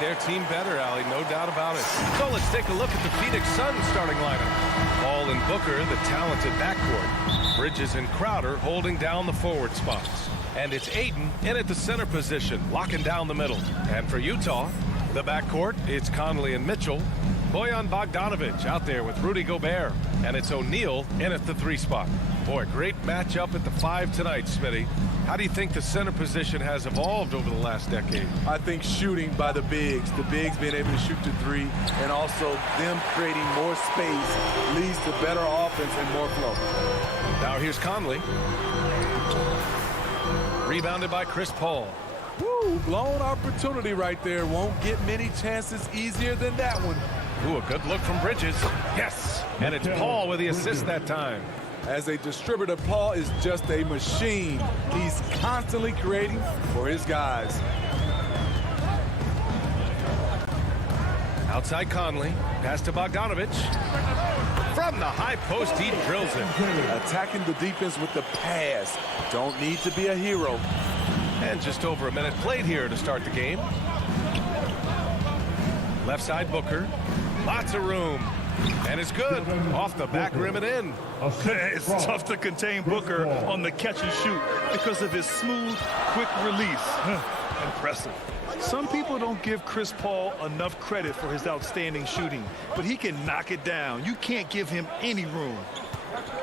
Their team better, Allie, no doubt about it. So let's take a look at the Phoenix Suns starting lineup. Paul and Booker, the talented backcourt. Bridges and Crowder holding down the forward spots. And it's Ayton in at the center position, locking down the middle. And for Utah, the backcourt, it's Conley and Mitchell. Bojan Bogdanovic out there with Rudy Gobert. And it's O'Neal in at the 3 spot. Boy, great matchup at the 5 tonight, Smitty. How do you think the center position has evolved over the last decade? I think shooting by the bigs being able to shoot the 3, and also them creating more space leads to better offense and more flow. Now here's Conley. Rebounded by Chris Paul. Woo, blown opportunity right there. Won't get many chances easier than that one. Ooh, a good look from Bridges. Yes, and it's Paul with the assist that time. As a distributor, Paul is just a machine. He's constantly creating for his guys. Outside Conley, pass to Bogdanovic. From the high post, he drills it. Attacking the defense with the pass. Don't need to be a hero. And just over a minute played here to start the game. Left side Booker. Lots of room. And it's good. Off the back rim and in. It's tough to contain Booker on the catch and shoot because of his smooth, quick release. Impressive. Some people don't give Chris Paul enough credit for his outstanding shooting, but he can knock it down. You can't give him any room.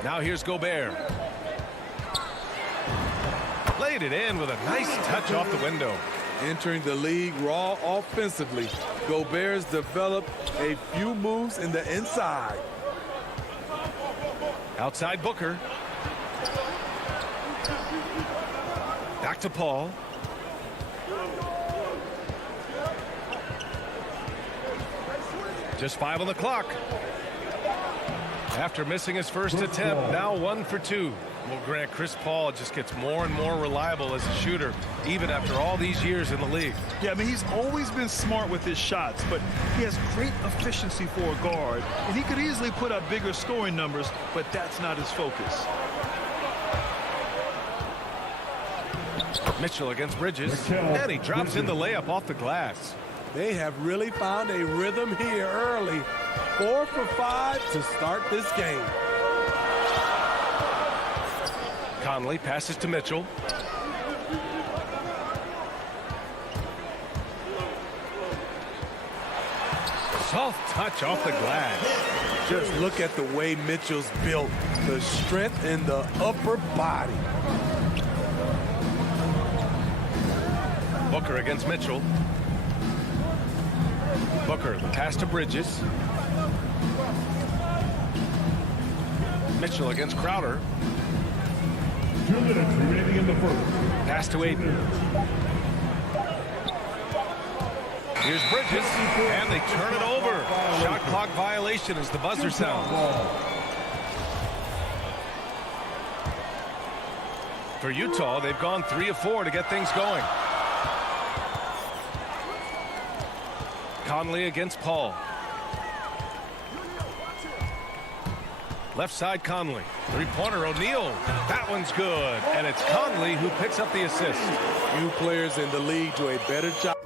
Now here's Gobert. Laid it in with a nice touch off the window. Entering the league raw offensively, Gobert's developed a few moves in the inside. Outside Booker. Back to Paul. Just 5 on the clock. After missing his first attempt, now 1 for 2. Well, Grant, Chris Paul just gets more and more reliable as a shooter, even after all these years in the league. Yeah, I mean, he's always been smart with his shots, but he has great efficiency for a guard, and he could easily put up bigger scoring numbers, but that's not his focus. Mitchell against Bridges, and he drops in the layup off the glass. They have really found a rhythm here early. 4 for 5 to start this game. Conley passes to Mitchell. Soft touch off the glass. Just look at the way Mitchell's built. The strength in the upper body. Booker against Mitchell. Booker, the pass to Bridges. Mitchell against Crowder. 2 minutes remaining in the first. Pass to Ayton. Here's Bridges, and they turn it over. Shot clock violation as the buzzer sounds. For Utah, they've gone 3 of 4 to get things going. Conley against Paul. Left side Conley. 3-pointer O'Neal. That one's good. And it's Conley who picks up the assist. Few players in the league do a better job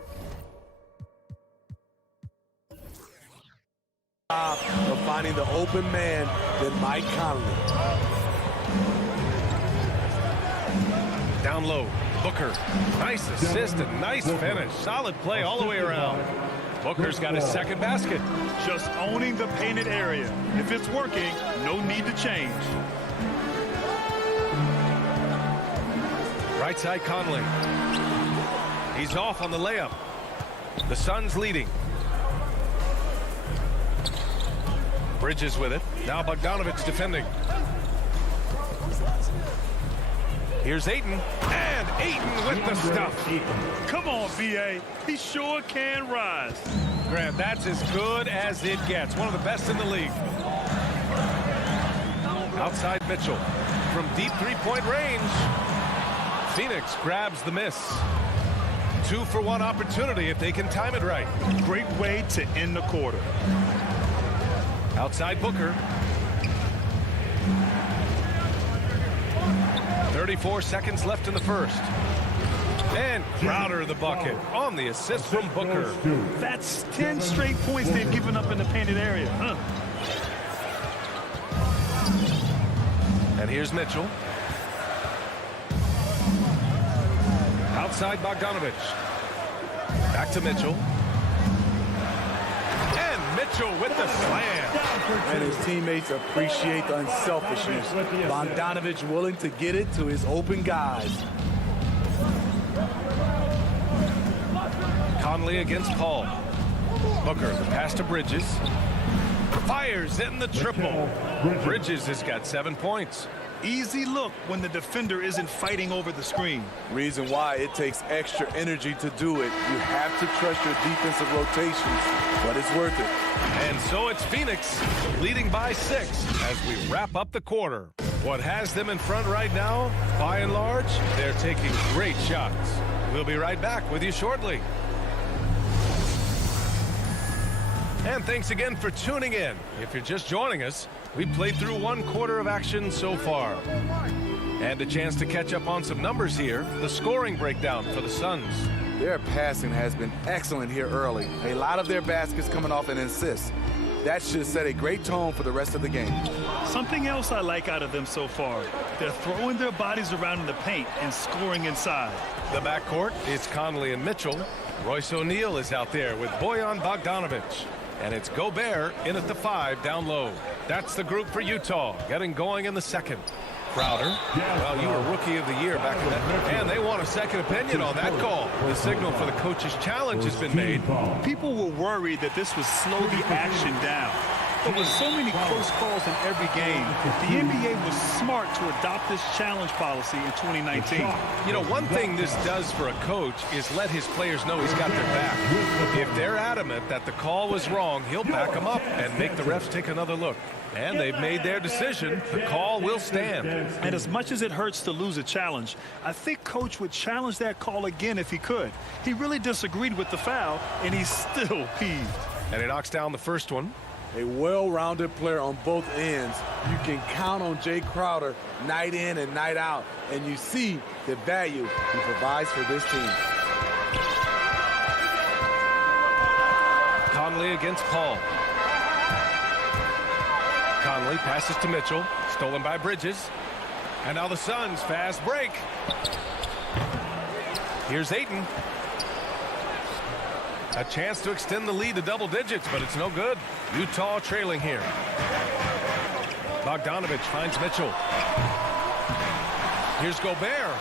of finding the open man than Mike Conley. Down low. Booker. Nice assist and nice finish. Solid play all the way around. Booker's got his second basket. Just owning the painted area. If it's working, no need to change. Right side Conley. He's off on the layup. The Suns leading. Bridges with it. Now Bogdanovich defending. Here's Ayton. And Ayton with the stuff. Come on, B.A. He sure can rise. Grant, that's as good as it gets. One of the best in the league. Outside Mitchell. From deep three-point range. Phoenix grabs the miss. 2-for-1 opportunity if they can time it right. Great way to end the quarter. Outside Booker. 34 seconds left in the first. And Crowder the bucket on the assist from Booker. That's 10 straight points they've given up in the painted area. And here's Mitchell. Outside Bogdanovich. Back to Mitchell. And Mitchell with the slam. And his teammates appreciate the unselfishness. Bogdanovich willing to get it to his open guys. Conley against Paul. Booker, the pass to Bridges. Fires in the triple. Bridges has got 7 points. Easy look when the defender isn't fighting over the screen. Reason why it takes extra energy to do it. You have to trust your defensive rotations, but it's worth it. And so it's Phoenix leading by 6 as we wrap up the quarter. What has them in front right now, by and large, they're taking great shots. We'll be right back with you shortly. And thanks again for tuning in. If you're just joining us, we played through 1 quarter of action so far. And a chance to catch up on some numbers here. The scoring breakdown for the Suns. Their passing has been excellent here early. A lot of their baskets coming off an assist. That should set a great tone for the rest of the game. Something else I like out of them so far. They're throwing their bodies around in the paint and scoring inside. The backcourt is Conley and Mitchell. Royce O'Neal is out there with Bojan Bogdanovich. And it's Gobert in at the 5 down low. That's the group for Utah, getting going in the second. Crowder, well, you were Rookie of the Year back in that. And they want a second opinion on that call. The signal for the coach's challenge has been made. People were worried that this would slow the action down. But with so many close calls in every game, the NBA was smart to adopt this challenge policy in 2019. You know, one thing this does for a coach is let his players know he's got their back. If they're adamant that the call was wrong, he'll back them up and make the refs take another look. And they've made their decision. The call will stand. And as much as it hurts to lose a challenge, I think Coach would challenge that call again if he could. He really disagreed with the foul, and he's still peeved. And he knocks down the first one. A well-rounded player on both ends. You can count on Jay Crowder night in and night out, and you see the value he provides for this team. Conley against Paul. Conley passes to Mitchell, stolen by Bridges. And now the Suns fast break. Here's Ayton. A chance to extend the lead to double digits, but it's no good. Utah trailing here. Bogdanovich finds Mitchell. Here's Gobert.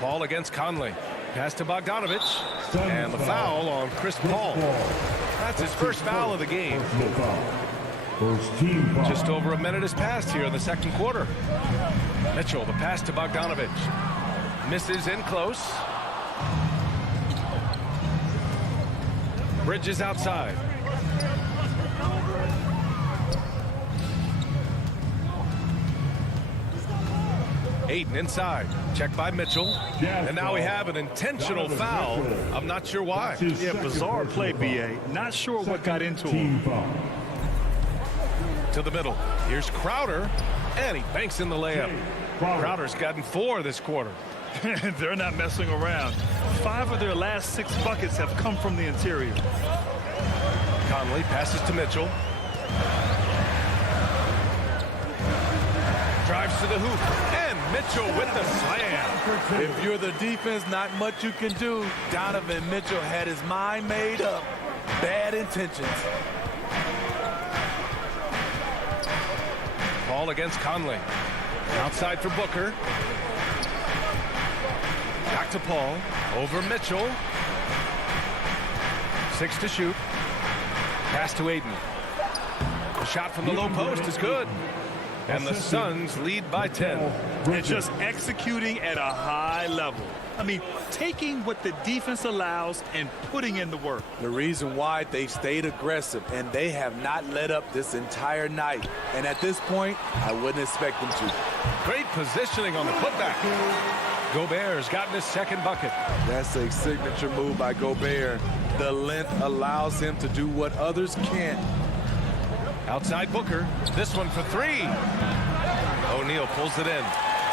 Paul against Conley. Pass to Bogdanovich. And the foul on Chris Paul. That's his first foul of the game. Just over a minute has passed here in the second quarter. Mitchell, the pass to Bogdanovich. Misses in close. Bridges outside. Ayton inside. Check by Mitchell. And now we have an intentional foul. I'm not sure why. Yeah, bizarre play, B.A. Not sure what got into him. To the middle. Here's Crowder. And he banks in the layup. Crowder's gotten 4 this quarter. They're not messing around. 5 of their last 6 buckets have come from the interior. Conley passes to Mitchell. Drives to the hoop. And Mitchell with the slam. If you're the defense, not much you can do. Donovan Mitchell had his mind made up. Bad intentions. Ball against Conley. Outside for Booker. Back to Paul. Over Mitchell. 6 to shoot. Pass to Aiden. The shot from the low post is good. And the Suns lead by 10. And just executing at a high level. I mean, taking what the defense allows and putting in the work. The reason why they stayed aggressive, and they have not let up this entire night. And at this point, I wouldn't expect them to. Great positioning on the putback. Gobert's gotten his second bucket. That's a signature move by Gobert. The length allows him to do what others can't. Outside Booker. This one for 3. O'Neal pulls it in.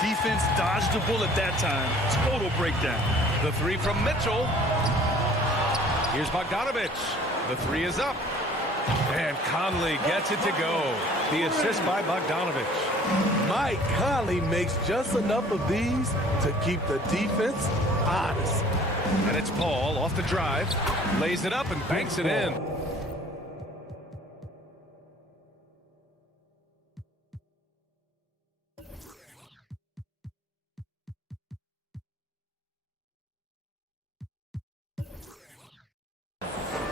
Defense dodged the bullet that time. Total breakdown. The 3 from Mitchell. Here's Bogdanovich. The 3 is up. And Conley gets it to go. The assist by Bogdanovich. Mike Conley makes just enough of these to keep the defense honest. And it's Paul off the drive. Lays it up and banks it in.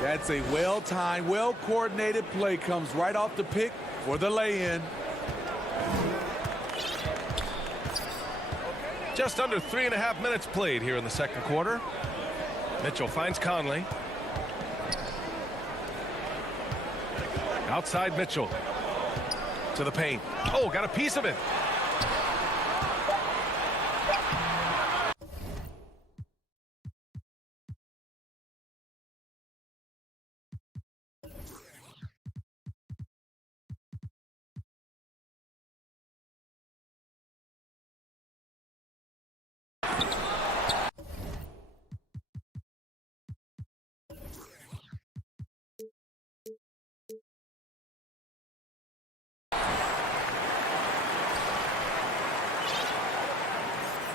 That's a well-timed, well-coordinated play. Comes right off the pick for the lay-in. Just under 3.5 minutes played here in the second quarter. Mitchell finds Conley. Outside Mitchell. To the paint. Oh, got a piece of it.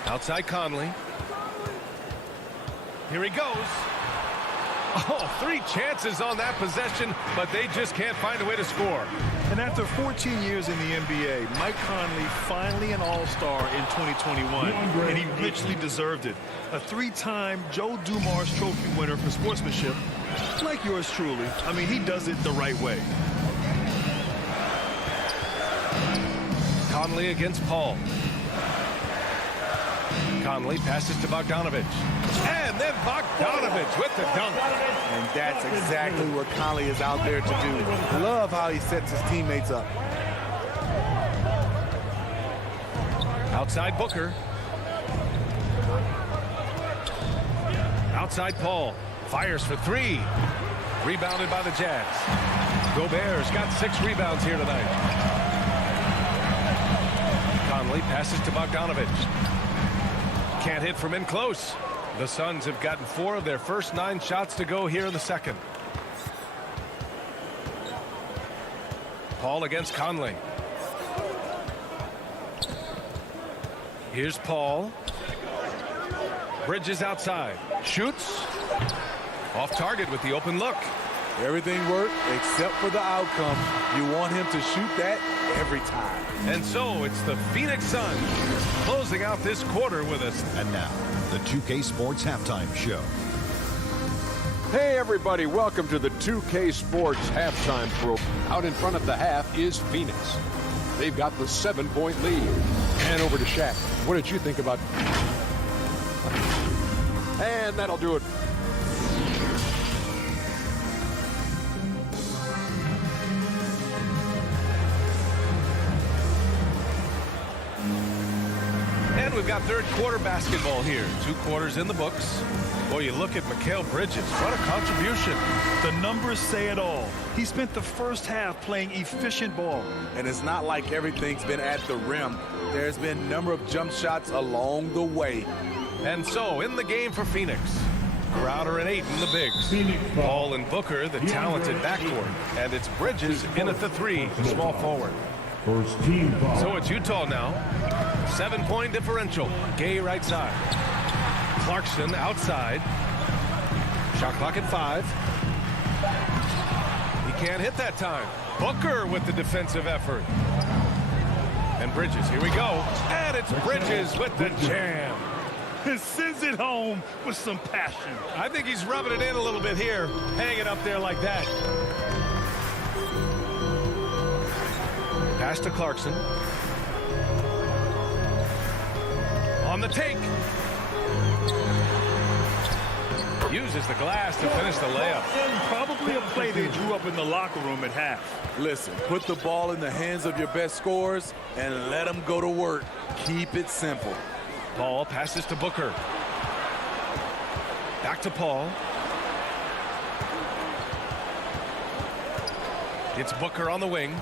Outside Conley. Here he goes. Oh, 3 chances on that possession, but they just can't find a way to score. And after 14 years in the NBA, Mike Conley finally an All-Star in 2021, and he richly deserved it. A 3-time Joe Dumars Trophy winner for sportsmanship, like yours truly. I mean, he does it the right way. Conley against Paul. Conley passes to Bogdanovich. And then Bogdanovich with the dunk. And that's exactly what Conley is out there to do. Love how he sets his teammates up. Outside Booker. Outside Paul. Fires for 3. Rebounded by the Jazz. Gobert's got 6 rebounds here tonight. Conley passes to Bogdanovich. Can't hit from in close. The Suns have gotten 4 of their first 9 shots to go here in the second. Paul against Conley. Here's Paul. Bridges outside. Shoots. Off target with the open look. Everything worked except for the outcome. You want him to shoot that every time. And so it's the Phoenix Suns closing out this quarter with us. And now, the 2K Sports Halftime Show. Hey everybody, welcome to the 2K Sports Halftime Program. Out in front of the half is Phoenix. They've got the 7-point lead. And over to Shaq. What did you think about... And that'll do it. And we've got third quarter basketball here. 2 quarters in the books. Boy, you look at Mikal Bridges. What a contribution. The numbers say it all. He spent the first half playing efficient ball. And it's not like everything's been at the rim. There's been a number of jump shots along the way. And so, in the game for Phoenix, Crowder and Ayton, the bigs. Paul and Booker, the talented backcourt. And it's Bridges in at the 3, the small forward. First team foul. So it's Utah now. 7-point differential. Gay right side. Clarkson outside. Shot clock at 5. He can't hit that time. Booker with the defensive effort. And Bridges, here we go. And it's Bridges with the jam. And sends it home with some passion. I think he's rubbing it in a little bit here. Hang it up there like that. Pass to Clarkson. On the take. Uses the glass to finish the layup. Probably a play they drew up in the locker room at half. Listen, put the ball in the hands of your best scorers and let them go to work. Keep it simple. Paul passes to Booker. Back to Paul. It's Booker on the wing.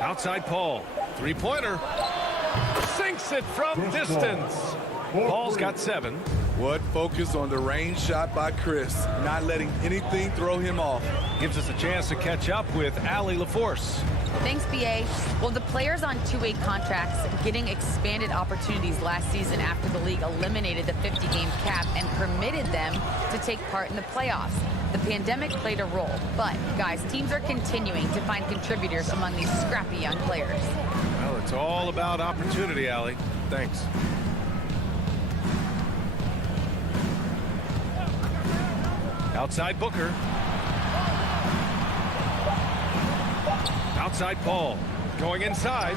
Outside Paul. Three-pointer. Sinks it from distance. Paul's got 7. What focus on the range shot by Chris, not letting anything throw him off. Gives us a chance to catch up with Allie LaForce. Thanks, BA. Well, the players on two-way contracts getting expanded opportunities last season after the league eliminated the 50-game cap and permitted them to take part in the playoffs. The pandemic played a role, but, guys, teams are continuing to find contributors among these scrappy young players. Well, it's all about opportunity, Allie. Thanks. Outside Booker. Outside Paul. Going inside.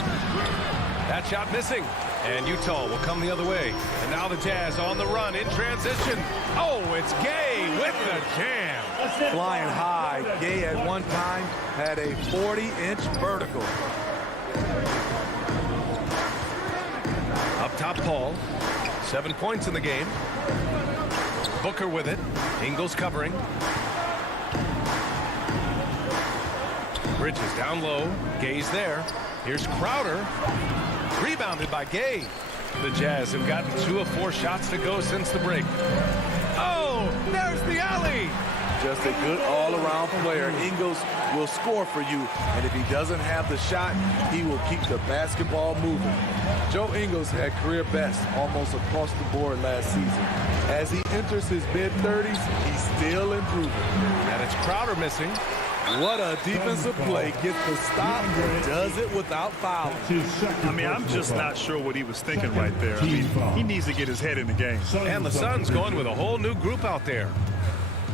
That shot missing. And Utah will come the other way. And now the Jazz on the run in transition. Oh, it's Gay with the jam. Flying high, Gay at one time had a 40-inch vertical. Up top, Paul. 7 points in the game. Booker with it. Ingles covering. Bridges down low. Gay's there. Here's Crowder. Rebounded by Gay. The Jazz have gotten 2 of 4 shots to go since the break. Oh, there's the alley. Just a good all-around player. Ingles will score for you, and if he doesn't have the shot, he will keep the basketball moving. Joe Ingles had career best almost across the board last season. As he enters his mid-30s, he's still improving. And it's Crowder missing. What a defensive play. Gets the stop and does it without fouling. I mean, I'm just not sure what he was thinking right there. I mean, he needs to get his head in the game. And the Suns going with a whole new group out there.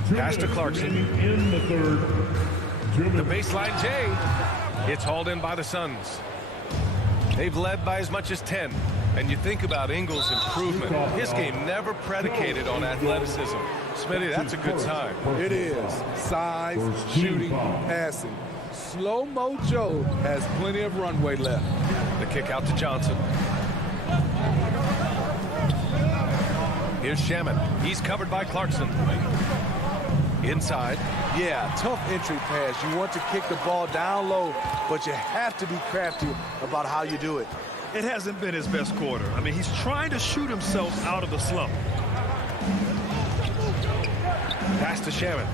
Pass to Clarkson. In the third. The baseline J. It's hauled in by the Suns. They've led by as much as 10. And you think about Ingles' improvement. His game never predicated on athleticism. Smitty, that's a good sign. It is. Size, shooting, passing. Slow-mo Joe has plenty of runway left. The kick out to Johnson. Here's Shaman. He's covered by Clarkson. Inside. Yeah, tough entry pass. You want to kick the ball down low, but you have to be crafty about how you do it. It hasn't been his best quarter. I mean, he's trying to shoot himself out of the slump. Pass to Shaman.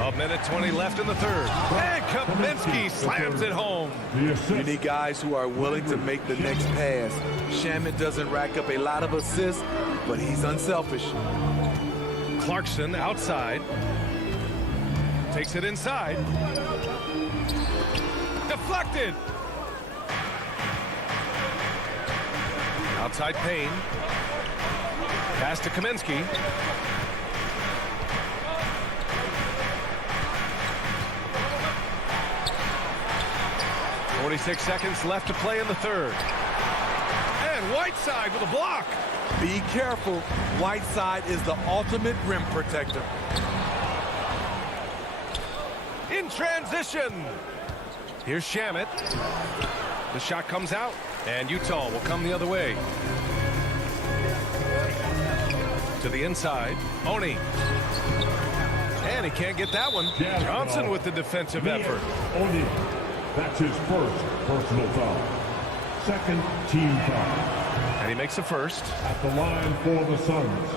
A minute 20 left in the third. And Kaminsky slams it home. You need guys who are willing to make the next pass. Shaman doesn't rack up a lot of assists, but he's unselfish. Clarkson outside. Takes it inside. Deflected. Outside Payne. Pass to Kaminsky. .46 seconds left to play in the third. And Whiteside with a block. Be careful. Whiteside is the ultimate rim protector. In transition. Here's Shamet. The shot comes out, and Utah will come the other way. To the inside. Oni. And he can't get that one. Johnson with the defensive effort. Oni. That's his first personal foul. Second team foul. And he makes the first. At the line for the Suns,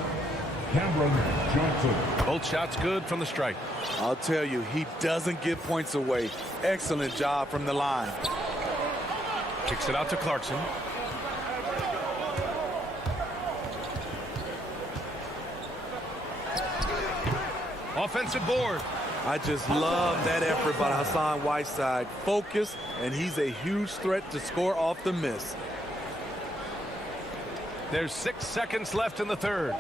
Cameron Johnson. Both shots good from the stripe. I'll tell you, he doesn't give points away. Excellent job from the line. Kicks it out to Clarkson. Offensive board. I just love that effort by Hassan Whiteside. Focus, and he's a huge threat to score off the miss. There's 6 seconds left in the third.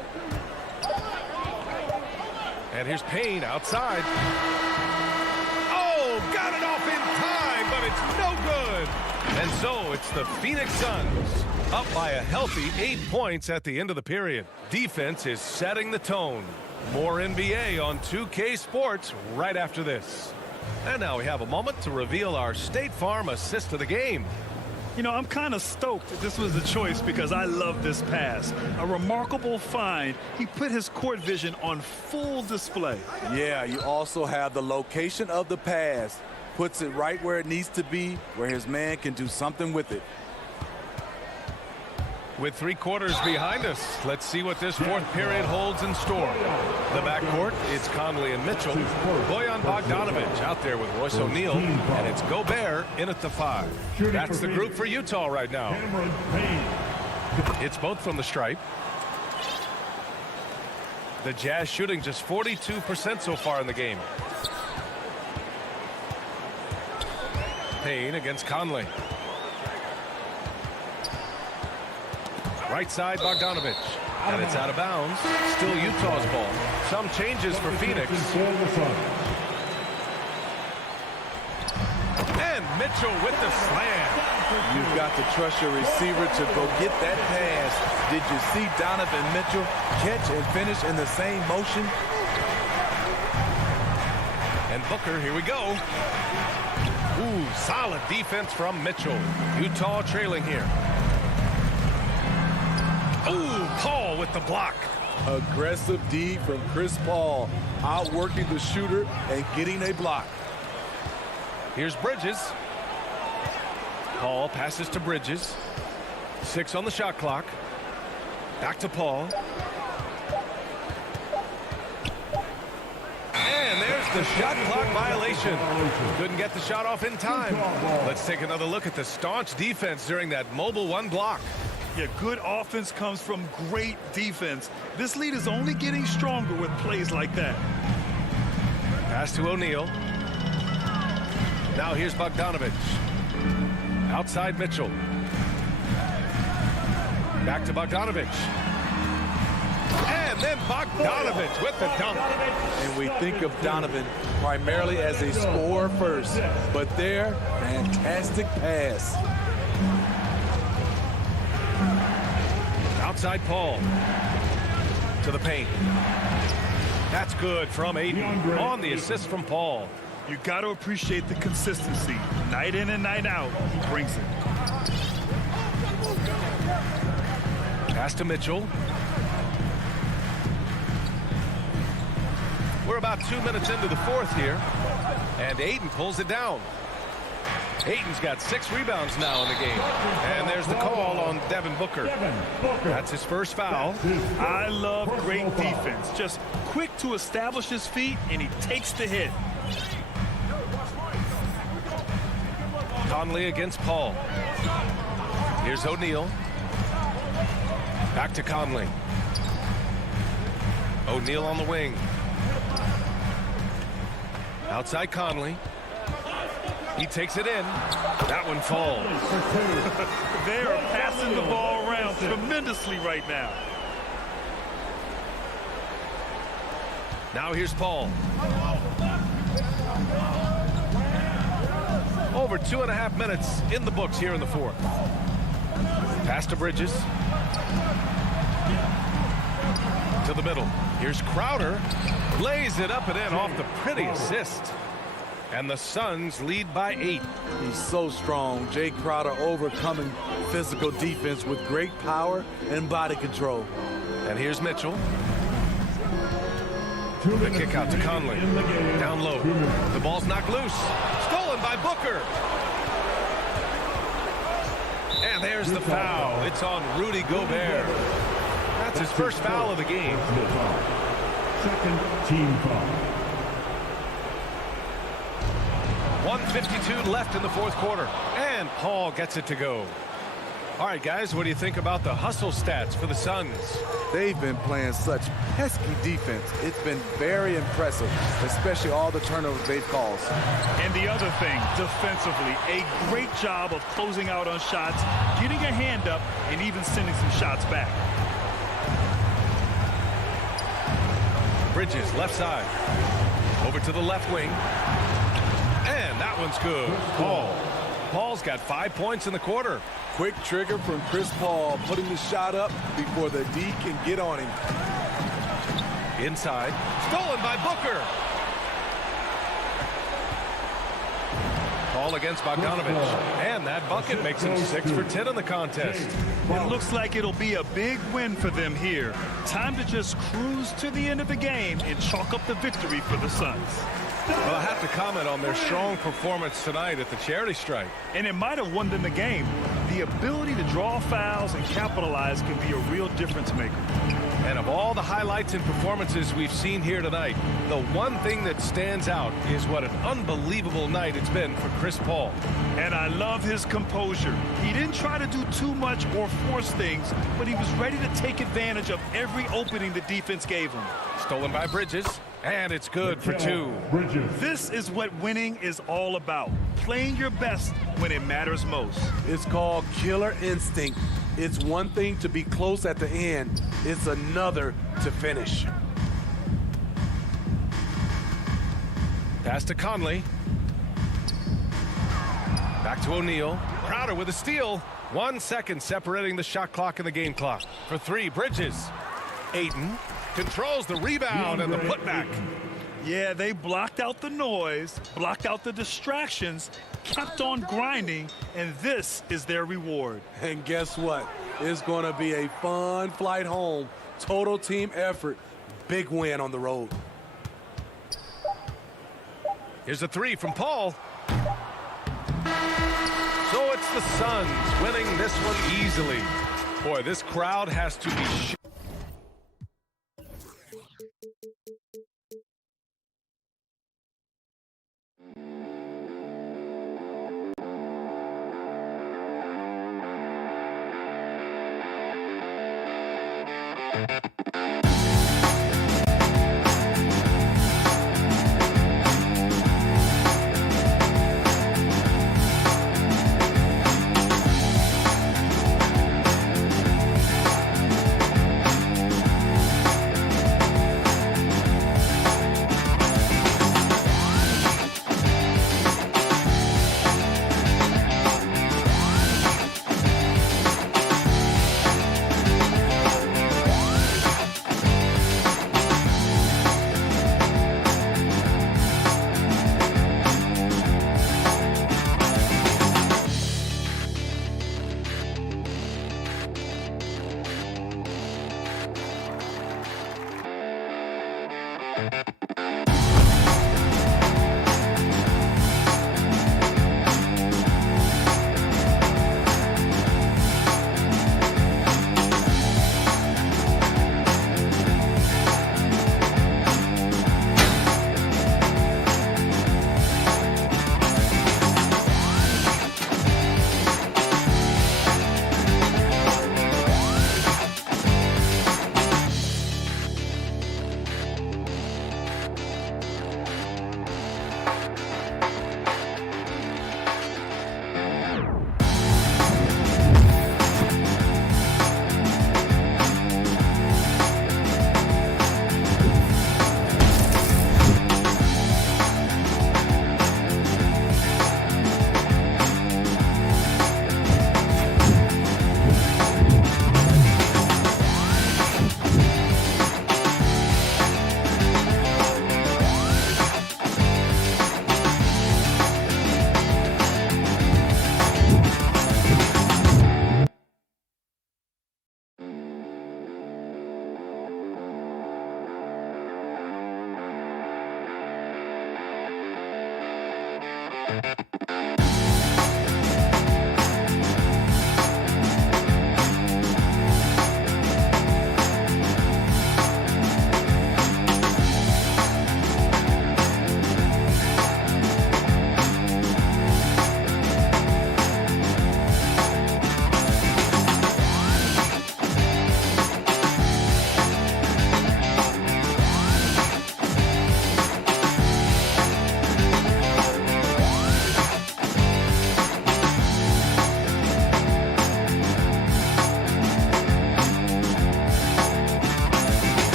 And here's Payne outside. Oh, got it off in time, but it's no good. And so it's the Phoenix Suns up by a healthy 8 points at the end of the period. Defense is setting the tone. More NBA on 2K Sports right after this. And now we have a moment to reveal our State Farm assist of the game. You know, I'm kind of stoked that this was the choice because I love this pass. A remarkable find. He put his court vision on full display. Yeah, you also have the location of the pass. Puts it right where it needs to be, where his man can do something with it. With 3 quarters behind us, let's see what this fourth period holds in store. The backcourt, it's Conley and Mitchell. Bojan Bogdanovic out there with Royce O'Neal, and it's Gobert in at the 5. That's the group for Utah right now. It's both from the stripe. The Jazz shooting just 42% so far in the game. Payne against Conley. Right side, Bogdanovic. And it's out of bounds. Still Utah's ball. Some changes for Phoenix. And Mitchell with the slam. You've got to trust your receiver to go get that pass. Did you see Donovan Mitchell catch and finish in the same motion? And Booker, here we go. Ooh, solid defense from Mitchell. Utah trailing here. Ooh, Paul with the block. Aggressive D from Chris Paul, outworking the shooter and getting a block. Here's Bridges. Paul passes to Bridges. 6 on the shot clock. Back to Paul. And there's the shot clock violation. Couldn't get the shot off in time. Let's take another look at the staunch defense during that mobile 1 block. Yeah, good offense comes from great defense. This lead is only getting stronger with plays like that. Pass to O'Neal. Now here's Bogdanovic. Outside Mitchell. Back to Bogdanovic. And then Bogdanovic with the dunk. And we think of Donovan primarily as a scorer first, but there, fantastic pass. Outside Paul. To the paint. That's good from Ayton on the assist from Paul. You got to appreciate the consistency. Night in and night out, he brings it. Pass to Mitchell. We're about 2 minutes into the fourth here. And Ayton pulls it down. Ayton's got 6 rebounds now in the game. And there's the call on Devin Booker. That's his first foul. I love great defense. Just quick to establish his feet, and he takes the hit. Conley against Paul. Here's O'Neal. Back to Conley. O'Neal on the wing. Outside Conley. He takes it in. That one falls. They are passing the ball around tremendously right now. Now here's Paul. Over 2.5 minutes in the books here in the fourth. Pass to Bridges. To the middle. Here's Crowder. Lays it up and in off the pretty assist. And the Suns lead by 8. He's so strong. Jay Crowder overcoming physical defense with great power and body control. And here's Mitchell. The kick out to Conley. Down low. The ball's knocked loose. Stolen by Booker. And there's the foul. It's on Rudy Gobert. That's his first foul of the game. Second team foul. 1:52 left in the fourth quarter. And Paul gets it to go. All right, guys, what do you think about the hustle stats for the Suns? They've been playing such pesky defense. It's been very impressive, especially all the turnovers they've caused. And the other thing, defensively, a great job of closing out on shots, getting a hand up, and even sending some shots back. Bridges, left side. Over to the left wing. And that one's good. Paul's got 5 points in the quarter. Quick trigger from Chris Paul, putting the shot up before the D can get on him. Inside. Stolen by Booker. Paul against Bogdanovich. And that bucket makes him 6 for 10 in the contest. It looks like it'll be a big win for them here. Time to just cruise to the end of the game and chalk up the victory for the Suns. Well, I have to comment on their strong performance tonight at the charity stripe. And it might have won them the game. The ability to draw fouls and capitalize can be a real difference maker. And of all the highlights and performances we've seen here tonight, the one thing that stands out is what an unbelievable night it's been for Chris Paul. And I love his composure. He didn't try to do too much or force things, but he was ready to take advantage of every opening the defense gave him. Stolen by Bridges, and it's good for 2. This is what winning is all about. Playing your best when it matters most. It's called killer instinct. It's one thing to be close at the end. It's another to finish. Pass to Conley. Back to O'Neal. Crowder with a steal. 1 second separating the shot clock and the game clock. For 3, Bridges. Ayton controls the rebound and the putback. Yeah, they blocked out the noise, blocked out the distractions, kept on grinding, and this is their reward. And guess what? It's going to be a fun flight home. Total team effort. Big win on the road. Here's a 3 from Paul. So it's the Suns winning this one easily. Boy, this crowd has to be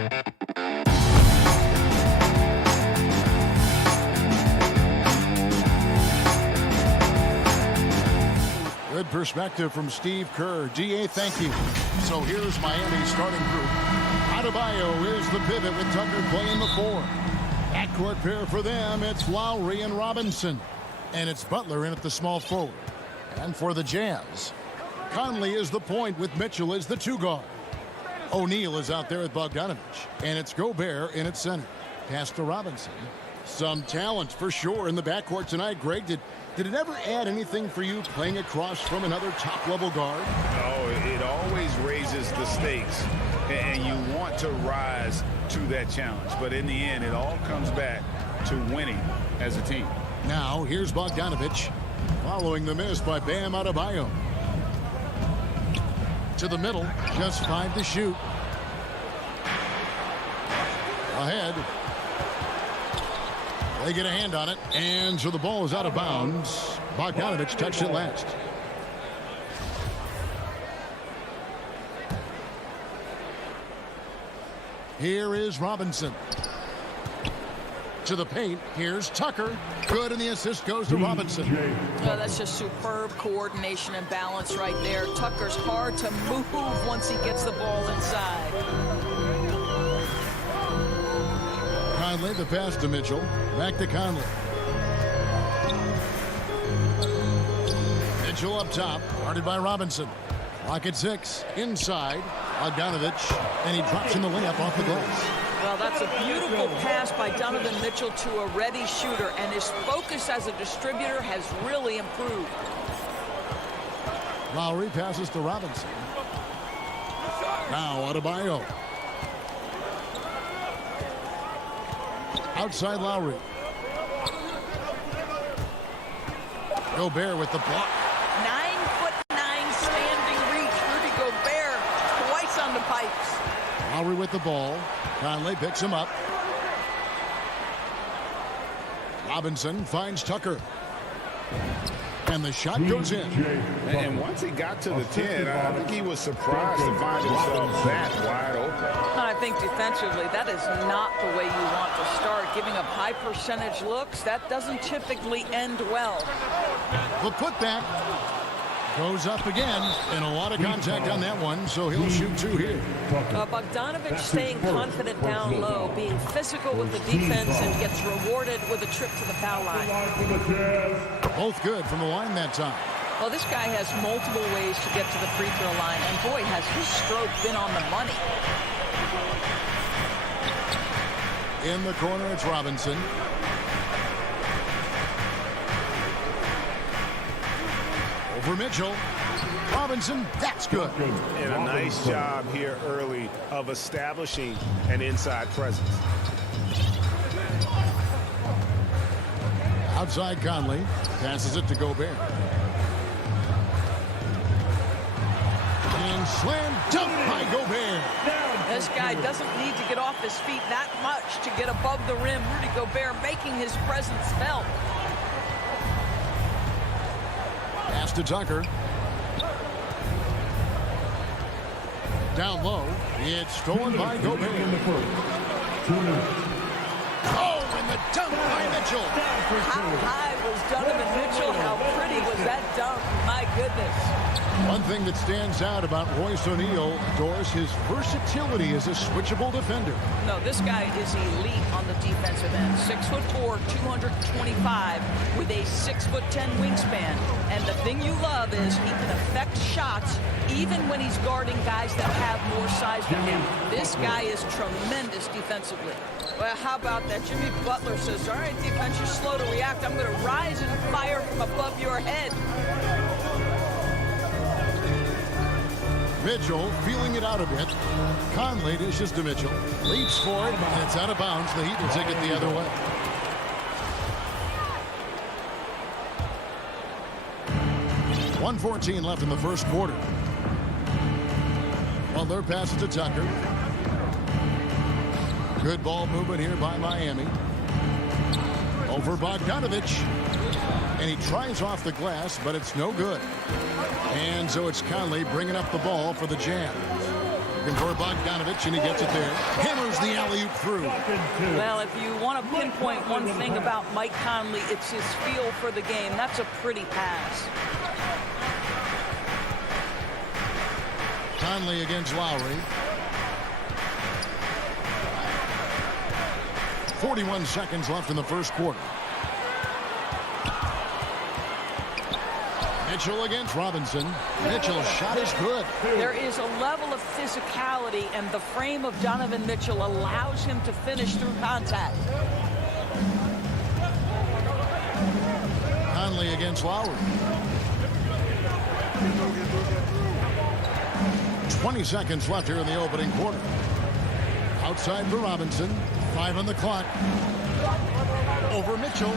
Good perspective from Steve Kerr. GA, thank you. So here's Miami's starting group. Adebayo is the pivot with Tucker playing the 4. Backcourt pair for them, it's Lowry and Robinson. And it's Butler in at the small forward. And for the Jazz, Conley is the point with Mitchell as the 2 guard. O'Neal is out there with Bogdanovich. And it's Gobert in at center. Pass to Robinson. Some talent for sure in the backcourt tonight. Greg, did it ever add anything for you playing across from another top-level guard? Oh, it always raises the stakes, and you want to rise to that challenge. But in the end, it all comes back to winning as a team. Now, here's Bogdanovich following the miss by Bam Adebayo. To the middle, just 5 to shoot. Ahead. They get a hand on it, and so the ball is out of bounds. Bogdanovich touched it last. Here is Robinson. To the paint, here's Tucker. Good, and the assist goes to Robinson. Oh, that's just superb coordination and balance right there. Tucker's hard to move once he gets the ball inside. Conley, the pass to Mitchell. Back to Conley. Mitchell up top, guarded by Robinson. Clock at 6. Inside, Bogdanovich, and he drops in the layup off the glass. Well, that's a beautiful pass by Donovan Mitchell to a ready shooter, and his focus as a distributor has really improved. Lowry passes to Robinson. Now Adebayo. Outside Lowry. Gobert with the block. 9'9" standing reach. Rudy Gobert twice on the pipes. Lowry with the ball. Conley picks him up. Robinson finds Tucker. And the shot goes in. And once he got to the 10, I think he was surprised to find himself that wide open. I think defensively, that is not the way you want to start. Giving up high percentage looks, that doesn't typically end well. The putback goes up again, and a lot of contact on that one, so he'll shoot 2 here. Bogdanovich staying confident down low, being physical with the defense, and gets rewarded with a trip to the foul line. Both good from the line that time. Well, this guy has multiple ways to get to the free throw line, and boy, has his stroke been on the money. In the corner, it's Robinson. Over Mitchell. Robinson, that's good. And a nice job here early of establishing an inside presence. Outside Conley. Passes it to Gobert. And slam dunk by Gobert. This guy doesn't need to get off his feet that much to get above the rim. Rudy Gobert making his presence felt. Pass to Tucker. Down low. It's stolen by Gobert. Oh, and the dunk by Mitchell. How high was Donovan Mitchell? How pretty was that dunk? My goodness. One thing that stands out about Royce O'Neal, Doris, his versatility as a switchable defender. No, this guy is elite on the defensive end. 6'4", 225, with a 6'10" wingspan. And the thing you love is he can affect shots even when he's guarding guys that have more size than him. This guy is tremendous defensively. Well, how about that? Jimmy Butler says, all right, defense, you're slow to react. I'm going to rise and fire from above your head. Mitchell feeling it out a bit. Conley dishes to Mitchell. Leaps for it, and it's out of bounds. The Heat will take it the other way. .114 left in the first quarter. Butler passes to Tucker. Good ball movement here by Miami. Over Bogdanovich. And he tries off the glass, but it's no good. And so it's Conley bringing up the ball for the Jazz. Looking for Bogdanovich, and he gets it there. Hammers the alley-oop through. Well, if you want to pinpoint one thing about Mike Conley, it's his feel for the game. That's a pretty pass. Conley against Lowry. 41 seconds left in the first quarter. Mitchell against Robinson. Mitchell's shot is good. There is a level of physicality, and the frame of Donovan Mitchell allows him to finish through contact. Conley against Lowry. 20 seconds left here in the opening quarter. Outside for Robinson. 5 on the clock. Over Mitchell.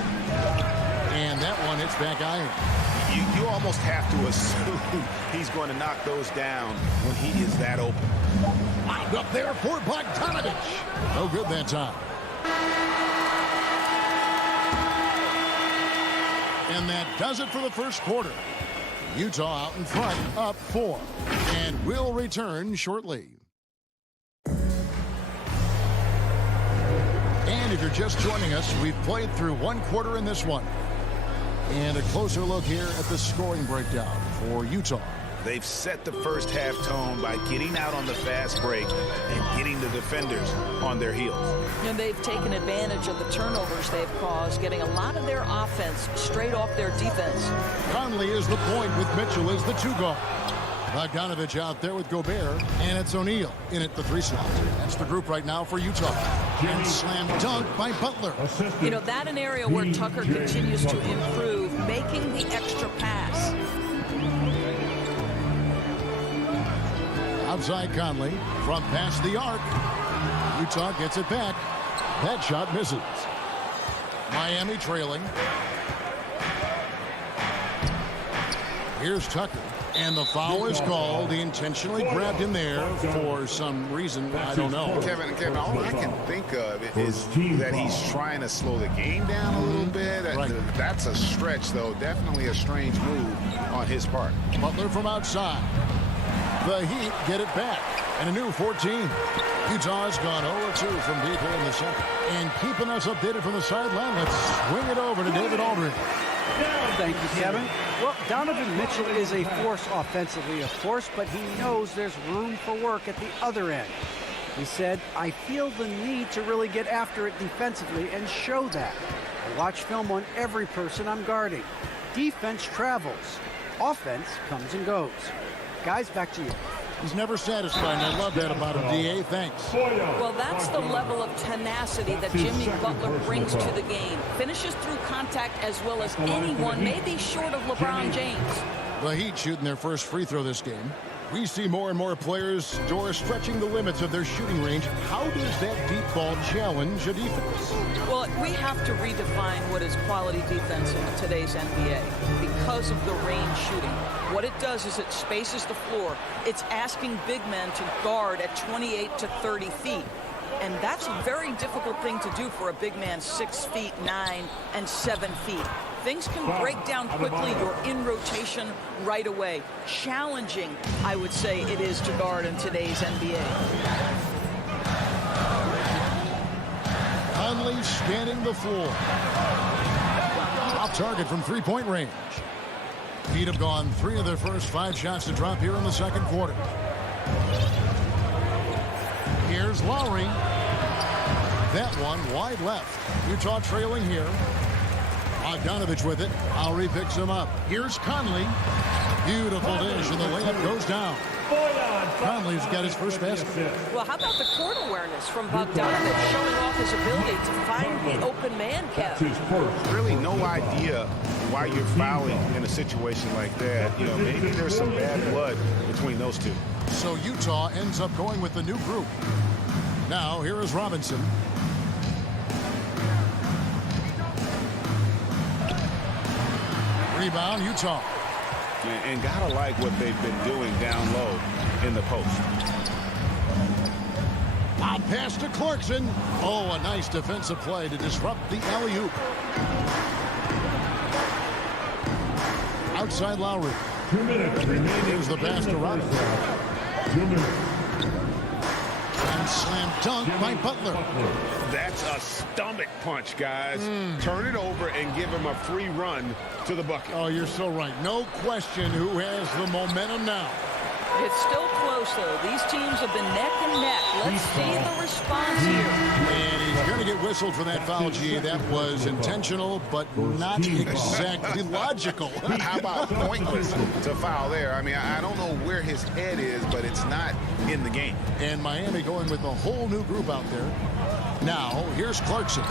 And that one hits back iron. You almost have to assume he's going to knock those down when he is that open. Lined up there for Bogdanovich. No good that time. And that does it for the first quarter. Utah out in front, up 4. And we'll return shortly. And if you're just joining us, we've played through one quarter in this one. And a closer look here at the scoring breakdown for Utah. They've set the first half tone by getting out on the fast break and getting the defenders on their heels. And they've taken advantage of the turnovers they've caused, getting a lot of their offense straight off their defense. Conley is the point with Mitchell as the 2-guard. Bogdanovich out there with Gobert, and it's O'Neal in at the 3 slot. That's the group right now for Utah. And slam dunk by Butler. You know, that an area where Tucker continues to improve, making the extra pass. Outside Conley from past the arc. Utah gets it back. That shot misses. Miami trailing. Here's Tucker. And the foul is called. He intentionally grabbed him there for some reason. I don't know. Kevin, all I can think of is that he's trying to slow the game down a little bit. Right. That's a stretch, though. Definitely a strange move on his part. Butler from outside. The Heat get it back. And a new 14. Utah's gone 0-2 from deep here in the second. And keeping us updated from the sideline, let's swing it over to David Aldridge. Thank you, Kevin. Well, Donovan Mitchell is a force offensively, of course, but he knows there's room for work at the other end. He said, I feel the need to really get after it defensively and show that. I watch film on every person I'm guarding. Defense travels. Offense comes and goes. Guys, back to you. He's never satisfied, and I love that about him, D.A. Thanks. Well, that's the level of tenacity that Jimmy Butler brings to the game. Finishes through contact as well as anyone, maybe short of LeBron James. The Heat shooting their first free throw this game. We see more and more players, Doris, stretching the limits of their shooting range. How does that deep ball challenge a defense? Well, we have to redefine what is quality defense in today's NBA because of the range shooting. What it does is it spaces the floor. It's asking big men to guard at 28 to 30 feet. And that's a very difficult thing to do for a big man 6 feet 9 and 7 feet. Things can break down quickly. You're in rotation right away. Challenging, I would say, it is to guard in today's NBA. Conley scanning the floor. Off target from three-point range. Heat have gone 3 of their first 5 shots to drop here in the second quarter. Here's Lowry. That one wide left. Utah trailing here. Bogdanovich with it. Lowry picks him up. Here's Conley. Beautiful dish, and the layup goes down. Conley's got his first basket. Well, how about the court awareness from Bogdanovich showing off his ability to find the open man, Kevin? Really no idea why you're fouling in a situation like that. You know, maybe there's some bad blood between those two. So Utah ends up going with the new group. Now, here is Robinson. Rebound, Utah. And gotta like what they've been doing down low in the post. Out pass to Clarkson. Oh, a nice defensive play to disrupt the alley-oop. Outside Lowry. 2 minutes remaining. Here's the pass to Robinson. 2 minutes. Slam dunk by Butler. That's a stomach punch, guys. Turn it over and give him a free run to the bucket. Oh, you're so right. No question who has the momentum now. It's still close, though. These teams have been neck and neck. Let's see the response here. And he's going to get whistled for that foul, G. That was intentional, but not exactly logical. How about pointless to foul there? I mean, I don't know where his head is, but it's not in the game. And Miami going with a whole new group out there. Now, here's Clarkson.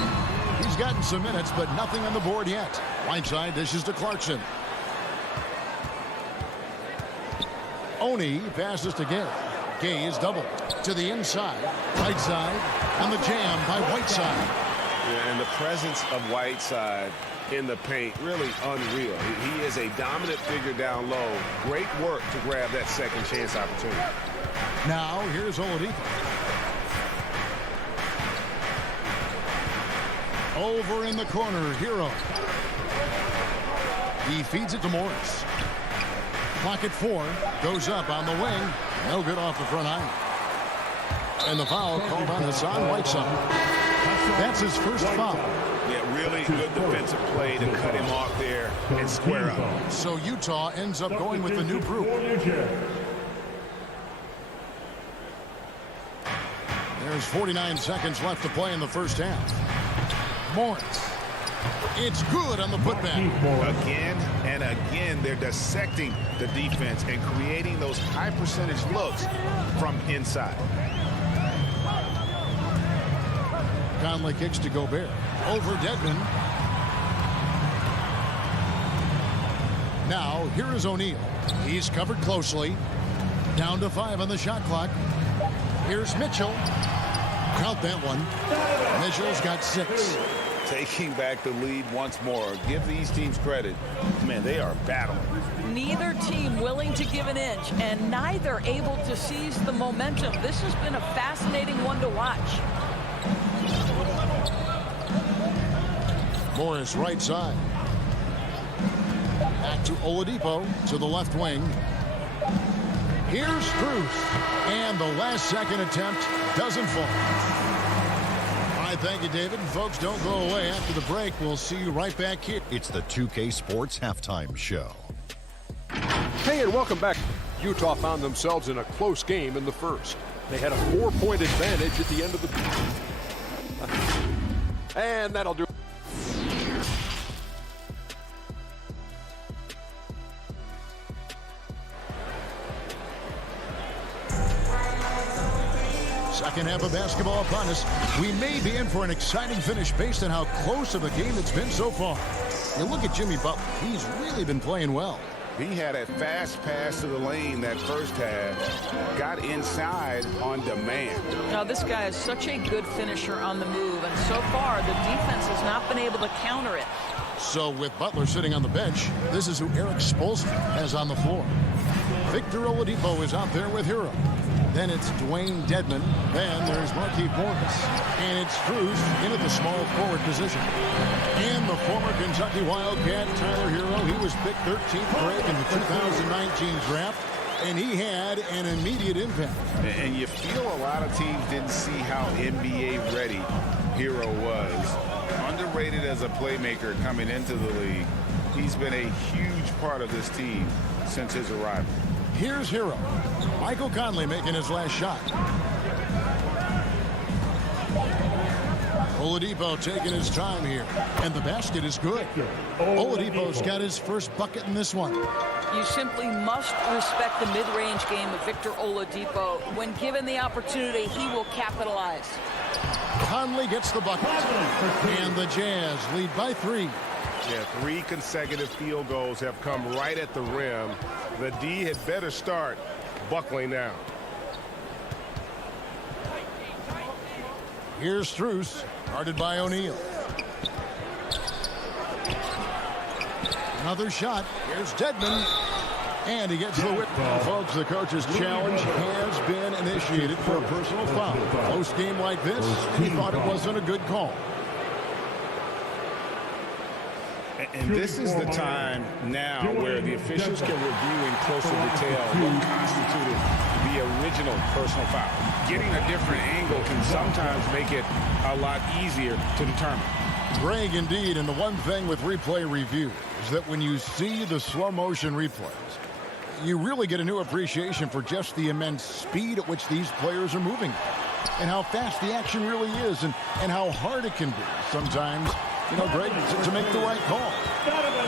He's gotten some minutes, but nothing on the board yet. Whiteside dishes to Clarkson. Oni passes to Gay. Gay is double to the inside. Right side on the jam by Whiteside. Yeah, and the presence of Whiteside in the paint, really unreal. He is a dominant figure down low. Great work to grab that second chance opportunity. Now, here's Oladipo. Over in the corner, Hero. He feeds it to Morris. Clock at 4. Goes up on the wing. No good off the front iron. And the foul called on Hassan Whiteside. That's his first foul. Yeah, really good defensive play to cut him off there and square up. So Utah ends up going with the new group. There's 49 seconds left to play in the first half. Morris. It's good on the putback. Again and again, they're dissecting the defense and creating those high percentage looks from inside. Conley kicks to Gobert. Over Dedmon. Now, here is O'Neal. He's covered closely. Down to 5 on the shot clock. Here's Mitchell. Count that one. Mitchell's got 6. Taking back the lead once more. Give these teams credit. Man, they are battling. Neither team willing to give an inch, and neither able to seize the momentum. This has been a fascinating one to watch. Morris right side. Back to Oladipo to the left wing. Here's Strus. And the last second attempt doesn't fall. Thank you, David. And folks, don't go away. After the break, we'll see you right back here. It's the 2K Sports Halftime Show. Hey, and welcome back. Utah found themselves in a close game in the first. They had a 4-point advantage at the end of the... And that'll do it. Second half of basketball upon us. We may be in for an exciting finish based on how close of a game it's been so far. You look at Jimmy Butler. He's really been playing well. He had a fast pass to the lane that first half. Got inside on demand. Now, this guy is such a good finisher on the move, and so far, the defense has not been able to counter it. So with Butler sitting on the bench, this is who Eric Spoelstra has on the floor. Victor Oladipo is out there with Hero. Then it's Dwayne Dedmon. Then there's Markieff Morris. And it's Strus in at the small forward position. And the former Kentucky Wildcat, Tyler Hero, he was picked 13th grade in the 2019 draft. And he had an immediate impact. And you feel a lot of teams didn't see how NBA ready Hero was. Underrated as a playmaker coming into the league. He's been a huge part of this team since his arrival. Here's Hero. Michael Conley making his last shot. Oladipo taking his time here. And the basket is good. Oladipo's got his first bucket in this one. You simply must respect the mid-range game of Victor Oladipo. When given the opportunity, he will capitalize. Conley gets the bucket. And the Jazz lead by 3. Yeah, 3 consecutive field goals have come right at the rim. The D had better start buckling now. Here's Strus, guarded by O'Neal. Another shot. Here's Dedmon. And he gets the whip. Folks, the coach's challenge has been initiated for a personal foul. Close game like this, he thought it wasn't a good call. And this is the time now where the officials can review in closer detail what constituted the original personal foul. Getting a different angle can sometimes make it a lot easier to determine. Greg, indeed, and the one thing with replay review is that when you see the slow motion replays, you really get a new appreciation for just the immense speed at which these players are moving and how fast the action really is and how hard it can be sometimes, you know, Greg, to make the right call.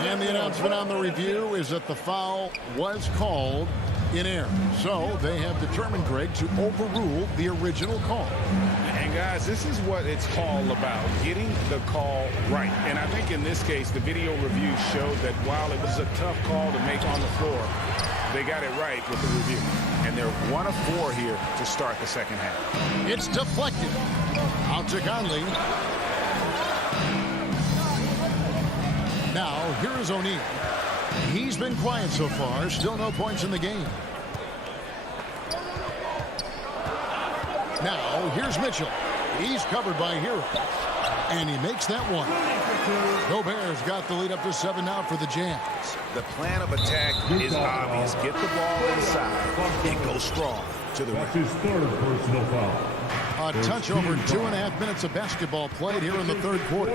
And the announcement on the review is that the foul was called in error. So they have determined, Greg, to overrule the original call. And guys, this is what it's all about, getting the call right. And I think in this case, the video review showed that while it was a tough call to make on the floor, they got it right with the review. And they're 1 of 4 here to start the second half. It's deflected. Out to Conley. Now, here is O'Neal. He's been quiet so far. Still no points in the game. Now, here's Mitchell. He's covered by Hero. And he makes that one. Gobert's got the lead up to 7 now for the Jazz. The plan of attack is obvious. Get the ball inside and go strong to the rim. That's his third personal foul. A touch over 2.5 minutes of basketball played here in the third quarter.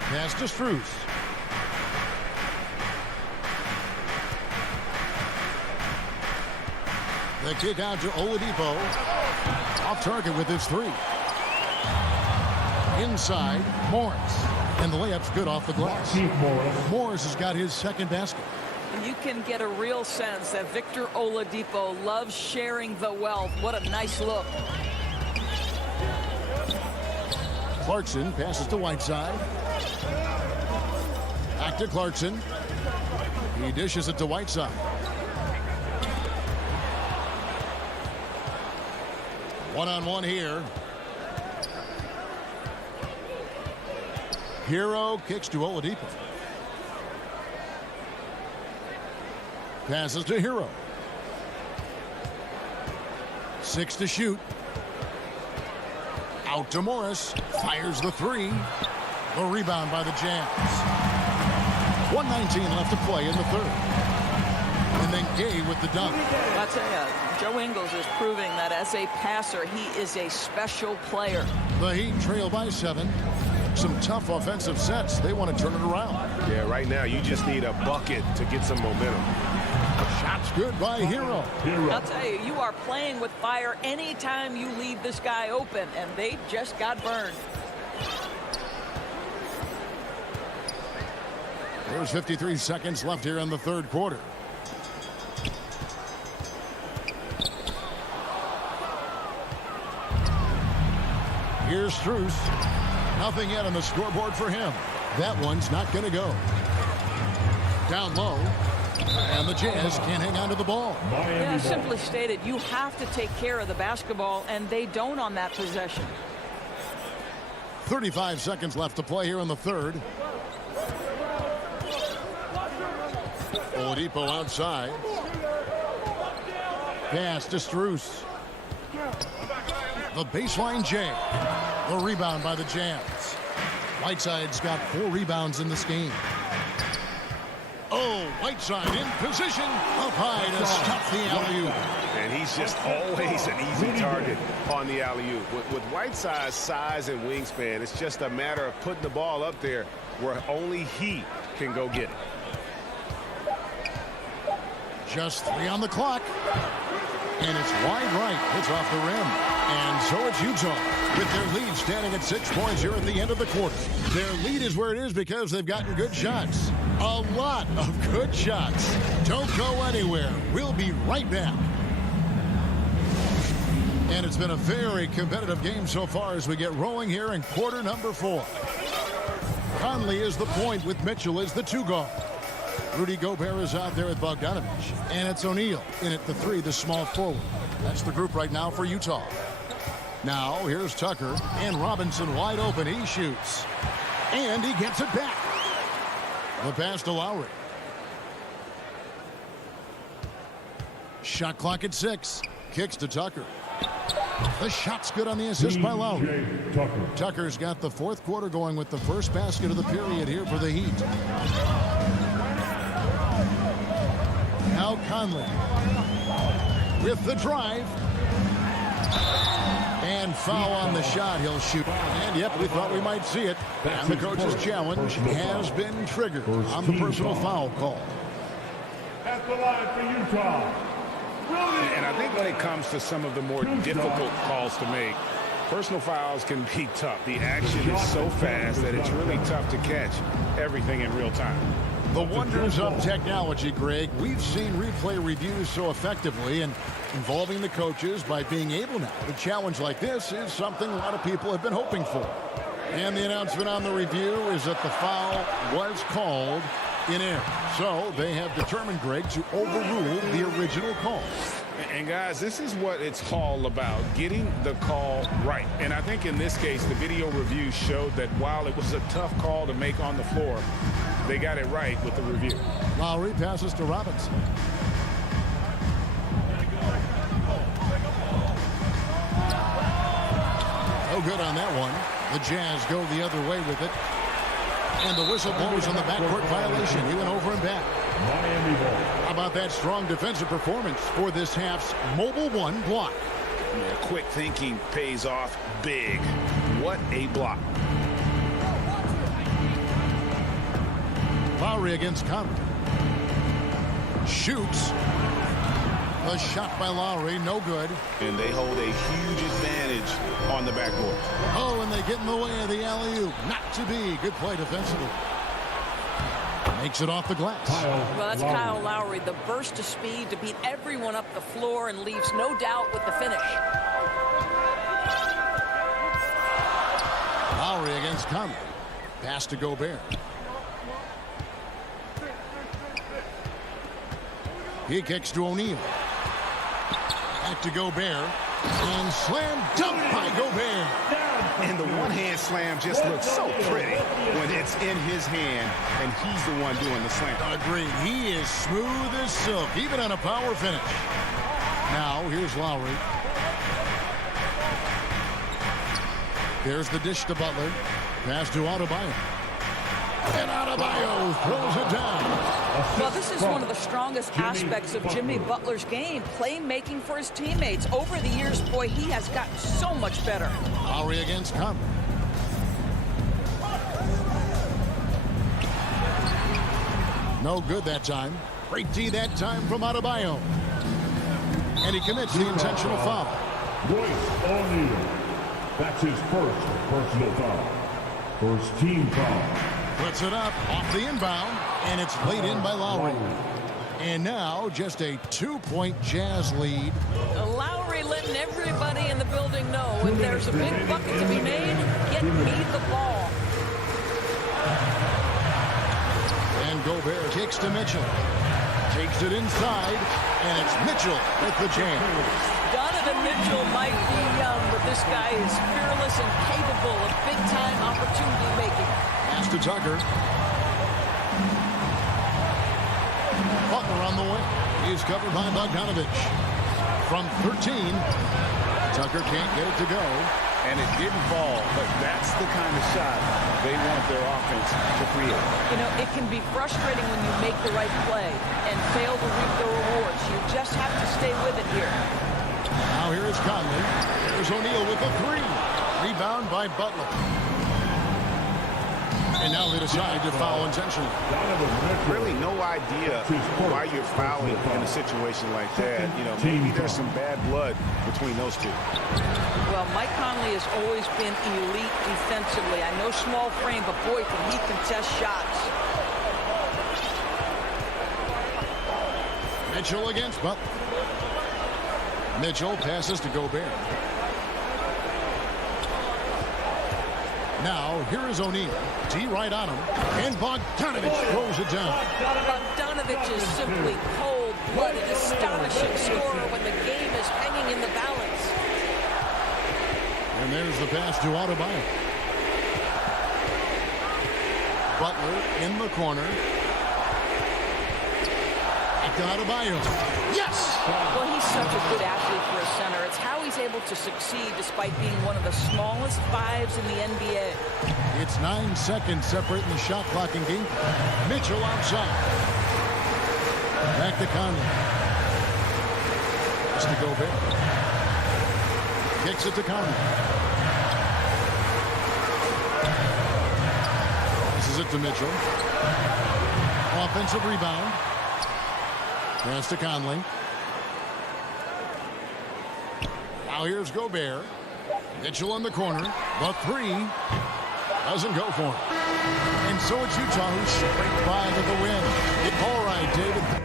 Pass to Strus. The kick out to Oladipo. Off target with his 3. Inside, Morris. And the layup's good off the glass. Morris has got his second basket. And you can get a real sense that Victor Oladipo loves sharing the wealth. What a nice look. Clarkson passes to Whiteside. Back to Clarkson. He dishes it to Whiteside. One-on-one here. Hero kicks to Oladipo. Passes to Hero. 6 to shoot. Out to Morris. Fires the 3. The rebound by the Jazz. 1:19 left to play in the third. And then Gay with the dunk. I'll tell you, Joe Ingles is proving that as a passer, he is a special player. The Heat trail by 7. Some tough offensive sets. They want to turn it around. Yeah, right now you just need a bucket to get some momentum. Shot's good by Hero. I'll tell you, you are playing with fire anytime you leave this guy open, and they just got burned. There's 53 seconds left here in the third quarter. Here's Strus. Nothing yet on the scoreboard for him. That one's not going to go. Down low. And the Jazz can't hang on to the ball. Yeah, simply stated, you have to take care of the basketball, and they don't on that possession. 35 seconds left to play here in the third. Oladipo outside. Pass to Strus. The baseline J. The rebound by the Jazz. Whiteside's got 4 rebounds in this game. Oh, Whiteside in position. Up high to stop the alley-oop. And he's just always an easy target on the alley-oop. With Whiteside's size and wingspan, it's just a matter of putting the ball up there where only he can go get it. Just 3 on the clock. And it's wide right. It's off the rim. And so it's Utah with their lead standing at 6 points here at the end of the quarter. Their lead is where it is because they've gotten good shots. A lot of good shots. Don't go anywhere. We'll be right back. And it's been a very competitive game so far as we get rolling here in quarter number 4. Conley is the point with Mitchell as the 2 guard. Rudy Gobert is out there with Bogdanovich. And it's O'Neal in at the 3, the small forward. That's the group right now for Utah. Now, here's Tucker. And Robinson wide open. He shoots. And he gets it back. The pass to Lowry. Shot clock at 6. Kicks to Tucker. The shot's good on the assist by Lowry. Tucker's got the 4th quarter going with the first basket of the period here for the Heat. Now Conley. with the drive. And foul on the shot. He'll shoot. And, yep, we thought we might see it. And the coach's challenge has been triggered on the personal foul call. At the line for Utah. And I think when it comes to some of the more difficult calls to make, personal fouls can be tough. The action is so fast that it's really tough to catch everything in real time. The wonders of technology, Greg. We've seen replay reviews so effectively, and involving the coaches by being able now to challenge like this is something a lot of people have been hoping for. And the announcement on the review is that the foul was called in error. So they have determined, Greg, to overrule the original call. And guys, this is what it's all about, getting the call right. And I think in this case, the video review showed that while it was a tough call to make on the floor, they got it right with the review. Lowry passes to Robinson. No good on that one. The Jazz go the other way with it. And the whistle blows on the backcourt violation. He went over and back. Miami ball. How about that strong defensive performance for this half's mobile one block? Yeah, quick thinking pays off big. What a block. Lowry against Conley. Shoots. A shot by Lowry, no good. And they hold a huge advantage on the backboard. Oh, and they get in the way of the alley-oop. Not to be. Good play defensively. Makes it off the glass. Well, that's Kyle Lowry, the burst of speed to beat everyone up the floor and leaves no doubt with the finish. Lowry against Conley. Pass to Gobert. He kicks to O'Neal. Back to Gobert. And slam dunk by Gobert. And the one-hand slam just looks so pretty when it's in his hand and he's the one doing the slam. Agreed. He is smooth as silk, even on a power finish. Now, here's Lowry. There's the dish to Butler. Pass to Adebayo. And Adebayo throws it down. Well, this is one of the strongest aspects of Jimmy Butler's game, playmaking for his teammates. Over the years, boy, he has gotten so much better. Lowry against Conley. No good that time. Great D that time from Adebayo. And he commits the intentional foul. Royce O'Neal. That's his first personal foul. First team foul. Puts it up off the inbound, and it's laid in by Lowry. And now just a 2-point Jazz lead. Lowry letting everybody in the building know if there's a big bucket to be made, get me the ball. And Gobert kicks to Mitchell. Takes it inside, and it's Mitchell with the jam. Donovan Mitchell might be young, but this guy is fearless and capable of big-time opportunity making. Pass to Tucker. Butler on the way. He's covered by Bogdanovich. From 13, Tucker can't get it to go. And it didn't fall, but that's the kind of shot they want their offense to create. You know, it can be frustrating when you make the right play and fail to reap the rewards. You just have to stay with it here. Now here is Conley. There's O'Neal with a three. Rebound by Butler. And now they decide to foul intentionally. Really no idea why you're fouling in a situation like that. You know, maybe there's some bad blood between those two. Well, Mike Conley has always been elite defensively. I know small frame, but boy, can he contest shots. Mitchell against Butler. Mitchell passes to Gobert. Now, here is O'Neal. D right on him. And Bogdanovich throws it down. Bogdanovich is simply cold-blooded, astonishing scorer when the game is hanging in the balance. And there's the pass to Adebayo. Butler in the corner. Back to Adebayo. Yes! Well, he's such a good athlete for a center. It's how he's able to succeed despite being one of the smallest fives in the NBA. It's 9 seconds separating the shot clock and game. Mitchell outside. Back to Conley. It's to Gobert. Kicks it to Conley. Passes it to Mitchell. Offensive rebound. Pass to Conley. Now here's Gobert. Mitchell in the corner. The three doesn't go for him. And so it's Utah who scraped by with the win. All right, David.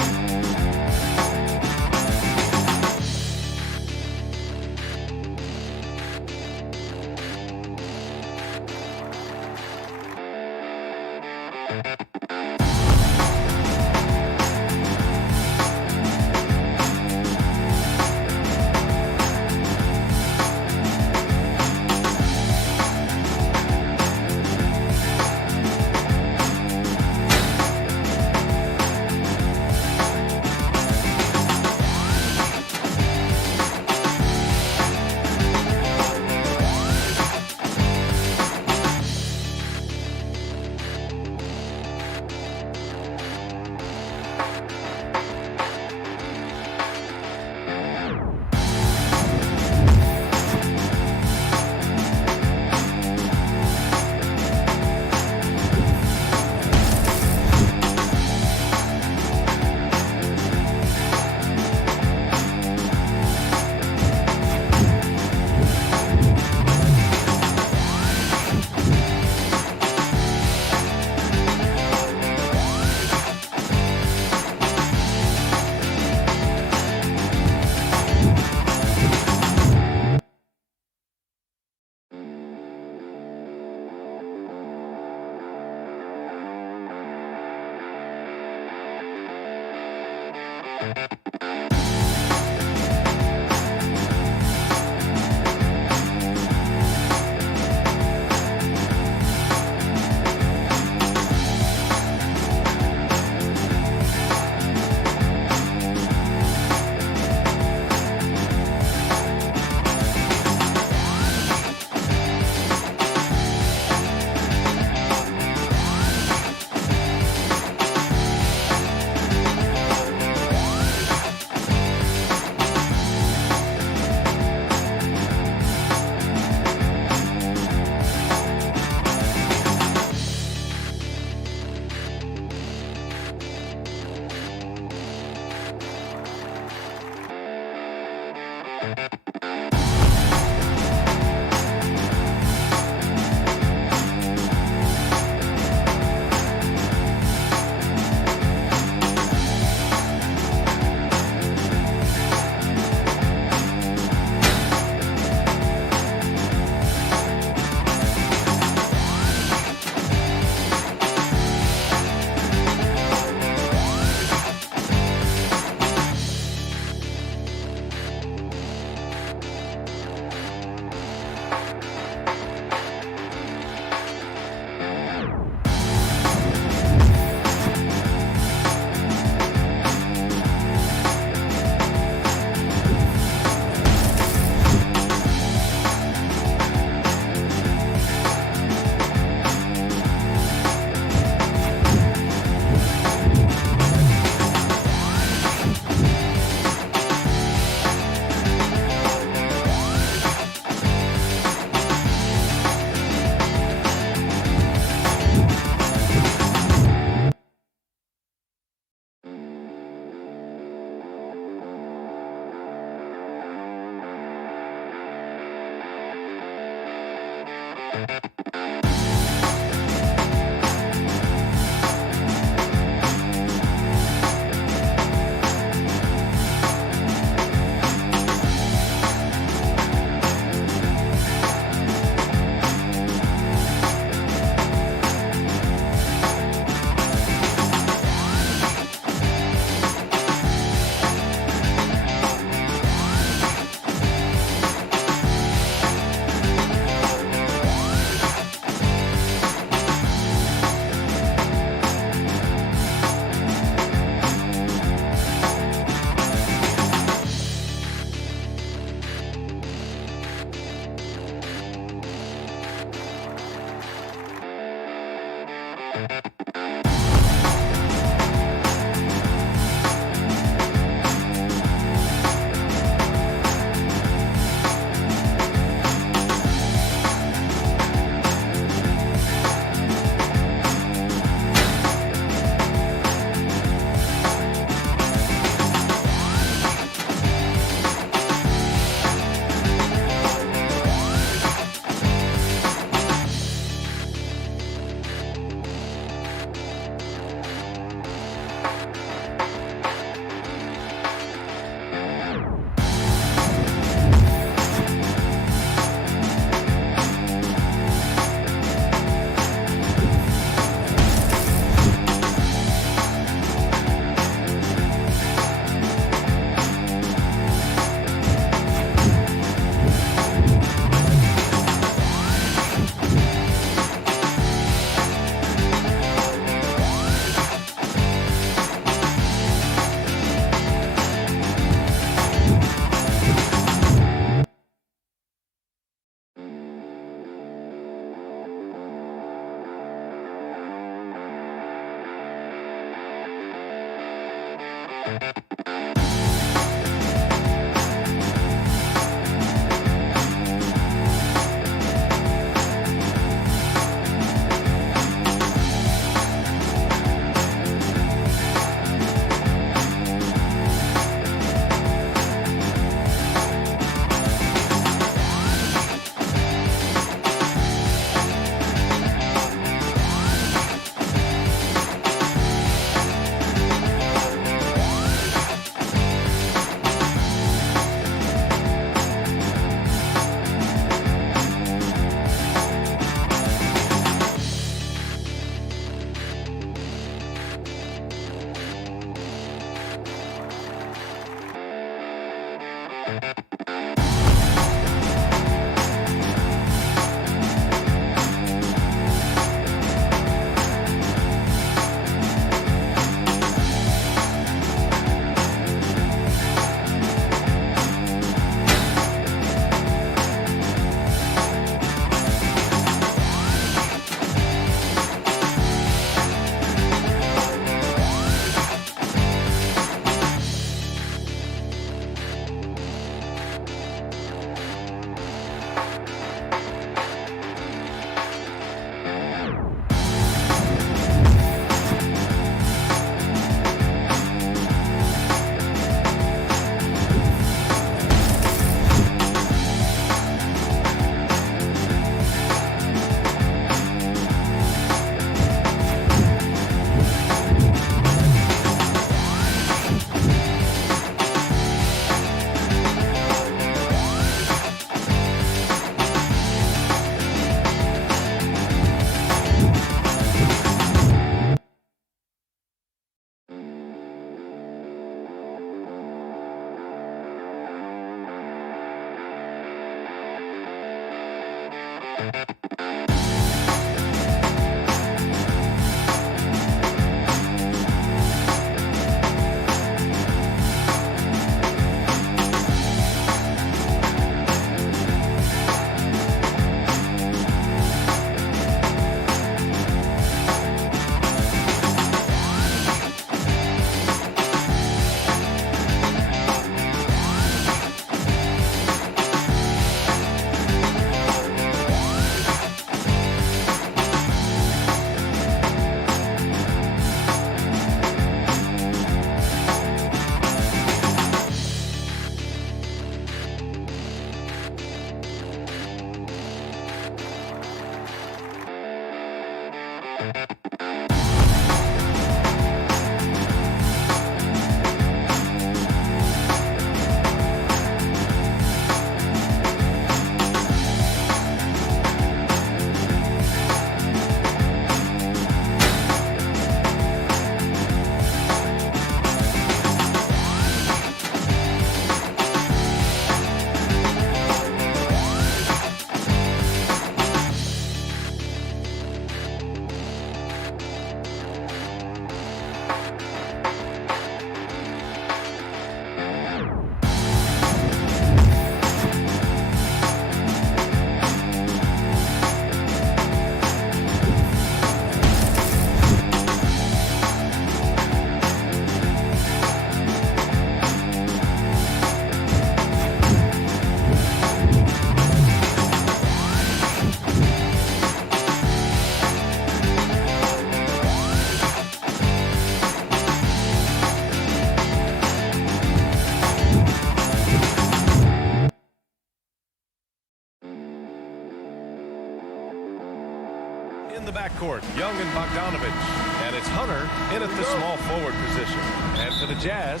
In the backcourt, Young and Bogdanovich. And it's Hunter in at the small forward position. And for the Jazz,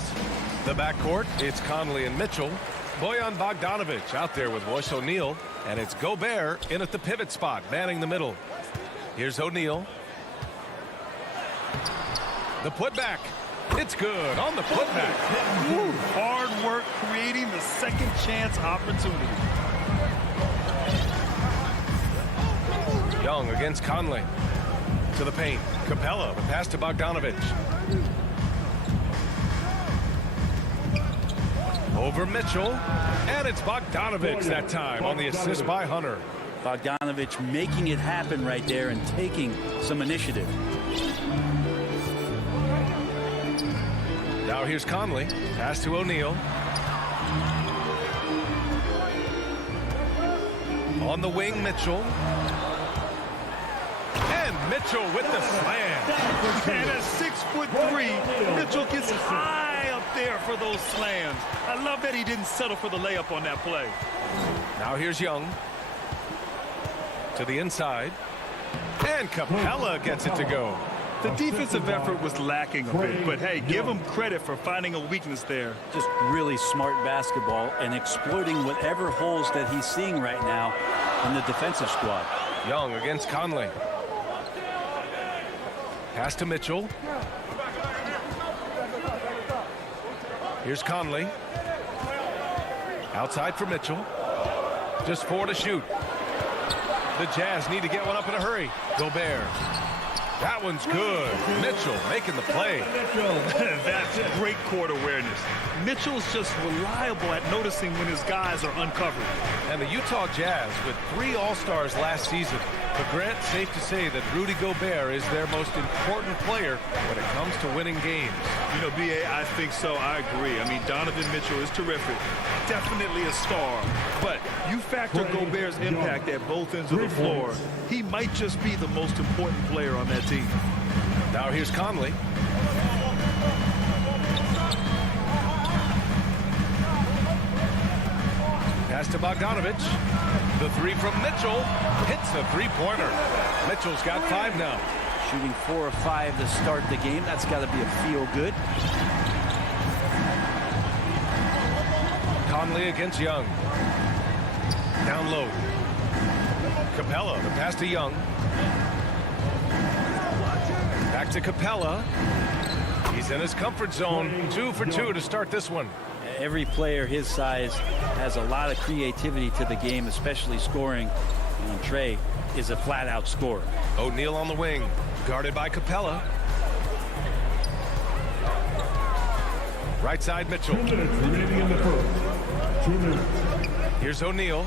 the backcourt, it's Conley and Mitchell. Bojan Bogdanovich out there with Royce O'Neal. And it's Gobert in at the pivot spot, manning the middle. Here's O'Neal. The putback. It's good on the putback. Hard work creating the second chance opportunity. Young against Conley. To the paint. Capella, the pass to Bogdanovich. Over Mitchell. And it's Bogdanovich that time on the assist by Hunter. Bogdanovich making it happen right there and taking some initiative. Now Now here's Conley. Pass to O'Neal. On the wing, Mitchell. And Mitchell with the slam. And at 6'3", Mitchell gets high up there for those slams. I love that he didn't settle for the layup on that play. Now here's Young. To the inside. And Capella gets it to go. The defensive effort was lacking a bit, but hey, give him credit for finding a weakness there. Just really smart basketball and exploiting whatever holes that he's seeing right now in the defensive squad. Young against Conley. Pass to Mitchell. Here's Conley. Outside for Mitchell. Just 4 to shoot. The Jazz need to get one up in a hurry. Gobert. That one's good. Mitchell making the play. That's great court awareness. Mitchell's just reliable at noticing when his guys are uncovered. And the Utah Jazz with 3 All-Stars last season. But Grant, safe to say that Rudy Gobert is their most important player when it comes to winning games. You know, B.A., I think so. I agree. I mean, Donovan Mitchell is terrific. Definitely a star. But you factor Gobert's impact at both ends of the floor, he might just be the most important player on that team. Now here's Conley. Pass to Bogdanovich. The 3 from Mitchell hits a 3-pointer. Mitchell's got 5 now. Shooting 4 of 5 to start the game. That's got to be a feel-good. Conley against Young. Down low. Capella, the pass to Young. Back to Capella. He's in his comfort zone. 2 for 2 to start this one. Every player his size has a lot of creativity to the game, especially scoring. And Trey is a flat-out scorer. O'Neal on the wing, guarded by Capella. Right side, Mitchell. 2 minutes remaining in the first. 2 minutes. Here's O'Neal.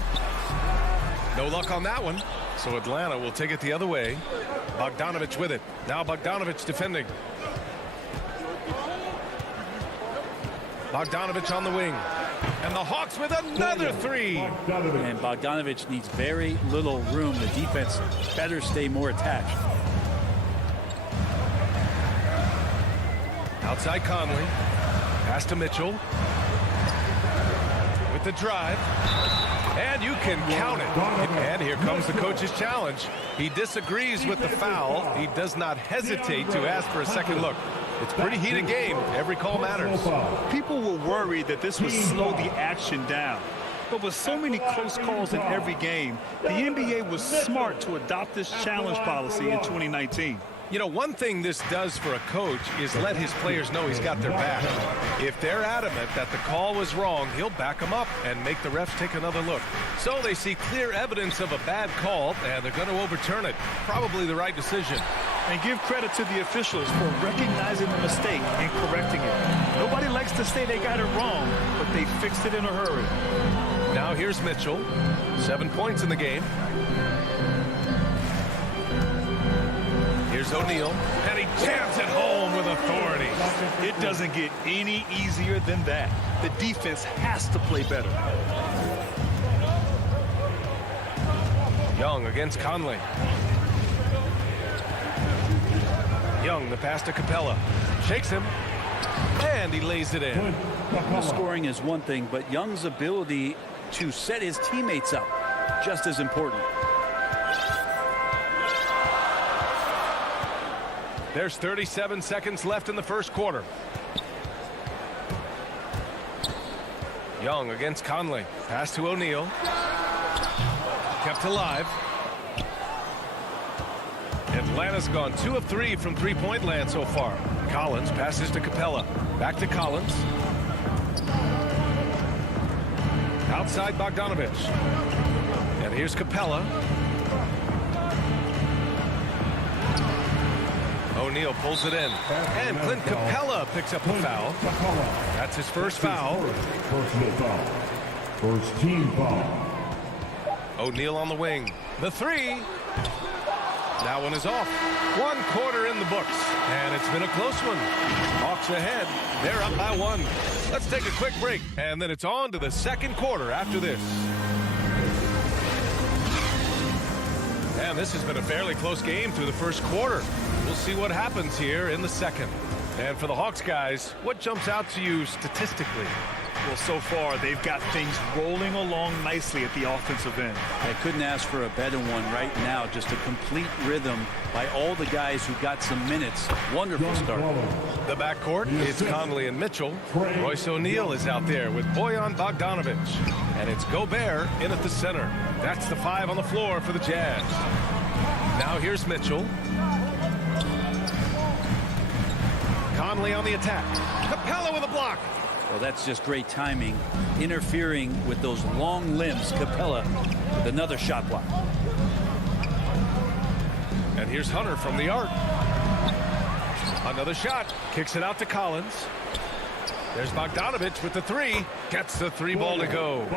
No luck on that one. So Atlanta will take it the other way. Bogdanovich with it. Now Bogdanovich defending. Bogdanovich on the wing. And the Hawks with another 3. And Bogdanovich needs very little room. The defense better stay more attached. Outside Conley. Pass to Mitchell. With the drive. And you can count it. And here comes the coach's challenge. He disagrees with the foul. He does not hesitate to ask for a second look. It's a pretty heated game. Every call matters. People were worried that this would slow the action down. But with so many close calls in every game, the NBA was smart to adopt this challenge policy in 2019. You know, one thing this does for a coach is let his players know he's got their back. If they're adamant that the call was wrong, he'll back them up and make the refs take another look. So they see clear evidence of a bad call, and they're going to overturn it. Probably the right decision. And give credit to the officials for recognizing the mistake and correcting it. Nobody likes to say they got it wrong, but they fixed it in a hurry. Now here's Mitchell. 7 points in the game. Here's O'Neal, and he jams it home with authority. It doesn't get any easier than that. The defense has to play better. Young against Conley. Young, the pass to Capella. Shakes him, and he lays it in. The scoring is one thing, but Young's ability to set his teammates up just as important. There's 37 seconds left in the first quarter. Young against Conley. Pass to O'Neal. Kept alive. Atlanta's gone 2 of 3 from three-point land so far. Collins passes to Capella. Back to Collins. Outside Bogdanovich. And here's Capella. O'Neal pulls it in. And Clint Capella picks up the foul. That's his first foul. Personal foul. First team foul. O'Neal on the wing. The 3. That one is off. 1 quarter in the books, and it's been a close one. Hawks ahead. They're up by 1. Let's take a quick break, and then it's on to the second quarter after this. And this has been a fairly close game through the first quarter. We'll see what happens here in the second. And for the Hawks guys, what jumps out to you statistically? Well, so far, they've got things rolling along nicely at the offensive end. I couldn't ask for a better one right now. Just a complete rhythm by all the guys who got some minutes. Wonderful start. The backcourt is Conley and Mitchell. Royce O'Neal is out there with Bojan Bogdanovic. And it's Gobert in at the center. That's the 5 on the floor for the Jazz. Now here's Mitchell. Conley on the attack. Capella with a block. Well, that's just great timing. Interfering with those long limbs. Capella with another shot block. And here's Hunter from the arc. Another shot. Kicks it out to Collins. There's Bogdanovic with the 3. Gets the 3 ball to go.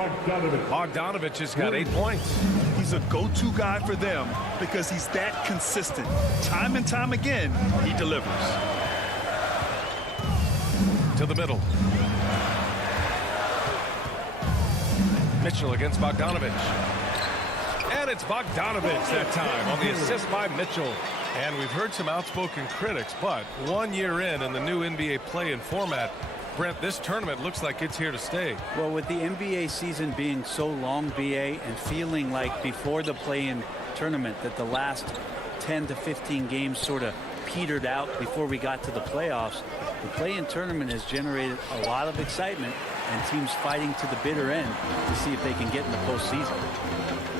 Bogdanovic has got 8 points. He's a go-to guy for them because he's that consistent. Time and time again, he delivers. To the middle. Mitchell against Bogdanovic. And it's Bogdanovic that time on the assist by Mitchell. And we've heard some outspoken critics, but 1 year in the new NBA play-in format, Brent, this tournament looks like it's here to stay. Well, with the NBA season being so long, BA, and feeling like before the play-in tournament that the last 10 to 15 games sort of petered out before we got to the playoffs, the play-in tournament has generated a lot of excitement and teams fighting to the bitter end to see if they can get in the postseason.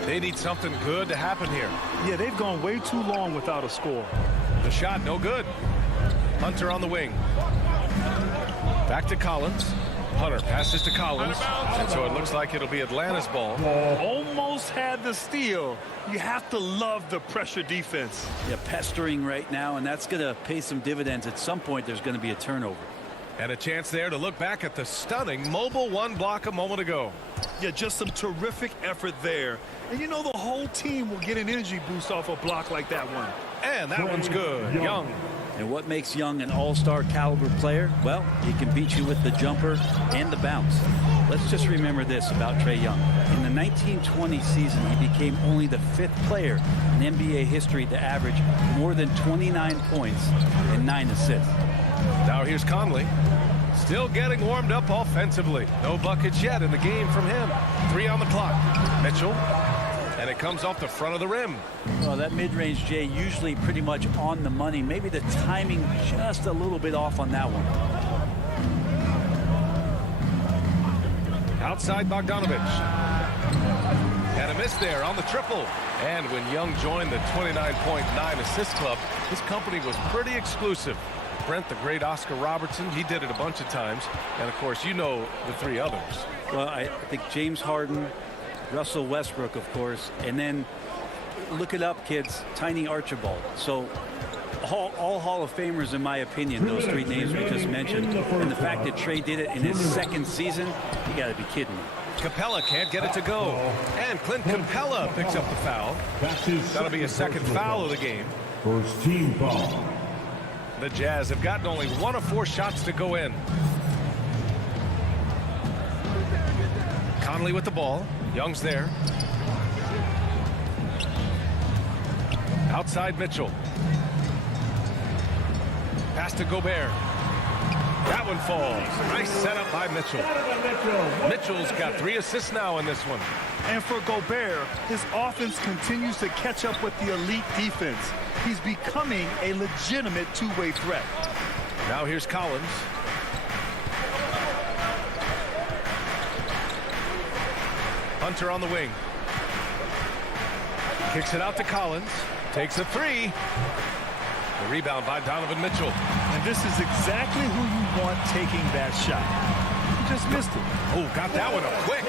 They need something good to happen here. Yeah, they've gone way too long without a score. The shot, no good. Hunter on the wing. Back to Collins. Hunter passes to Collins. And so it looks like it'll be Atlanta's ball. Almost had the steal. You have to love the pressure defense. Yeah, pestering right now, and that's going to pay some dividends. At some point, there's going to be a turnover. And a chance there to look back at the stunning mobile 1 block a moment ago. Yeah, just some terrific effort there. And you know the whole team will get an energy boost off a block like that one. And that one's good. Young. And what makes Young an all-star caliber player? Well, he can beat you with the jumper and the bounce. Let's just remember this about Trae Young. In the 1920 season, he became only the 5th player in NBA history to average more than 29 points and 9 assists. Now here's Conley. Still getting warmed up offensively. No buckets yet in the game from him. 3 on the clock. Mitchell. And it comes off the front of the rim. Well, that mid-range, Jay, usually pretty much on the money. Maybe the timing just a little bit off on that one. Outside Bogdanovic. And a miss there on the triple. And when Young joined the 29.9 assist club, his company was pretty exclusive. Brent, the great Oscar Robertson, he did it a bunch of times. And, of course, you know the 3 others. Well, I think James Harden, Russell Westbrook, of course, and then look it up, kids, Tiny Archibald. So all Hall of Famers, in my opinion, those 3 names we just mentioned. And the fact that Trae did it in his 2nd season, you got to be kidding me. Capella can't get it to go. And Clint Capella picks up the foul. That'll be a 2nd foul of the game. First team foul. The Jazz have gotten only 1 of 4 shots to go in. Conley with the ball. Young's there. Outside Mitchell. Pass to Gobert. That one falls. Nice setup by Mitchell. Mitchell's got 3 assists now in this one. And for Gobert, his offense continues to catch up with the elite defense. He's becoming a legitimate 2-way threat. Now here's Collins. Hunter on the wing. Kicks it out to Collins. Takes a 3. The rebound by Donovan Mitchell. And this is exactly who you want taking that shot. He just missed it. Oh, got that one up quick.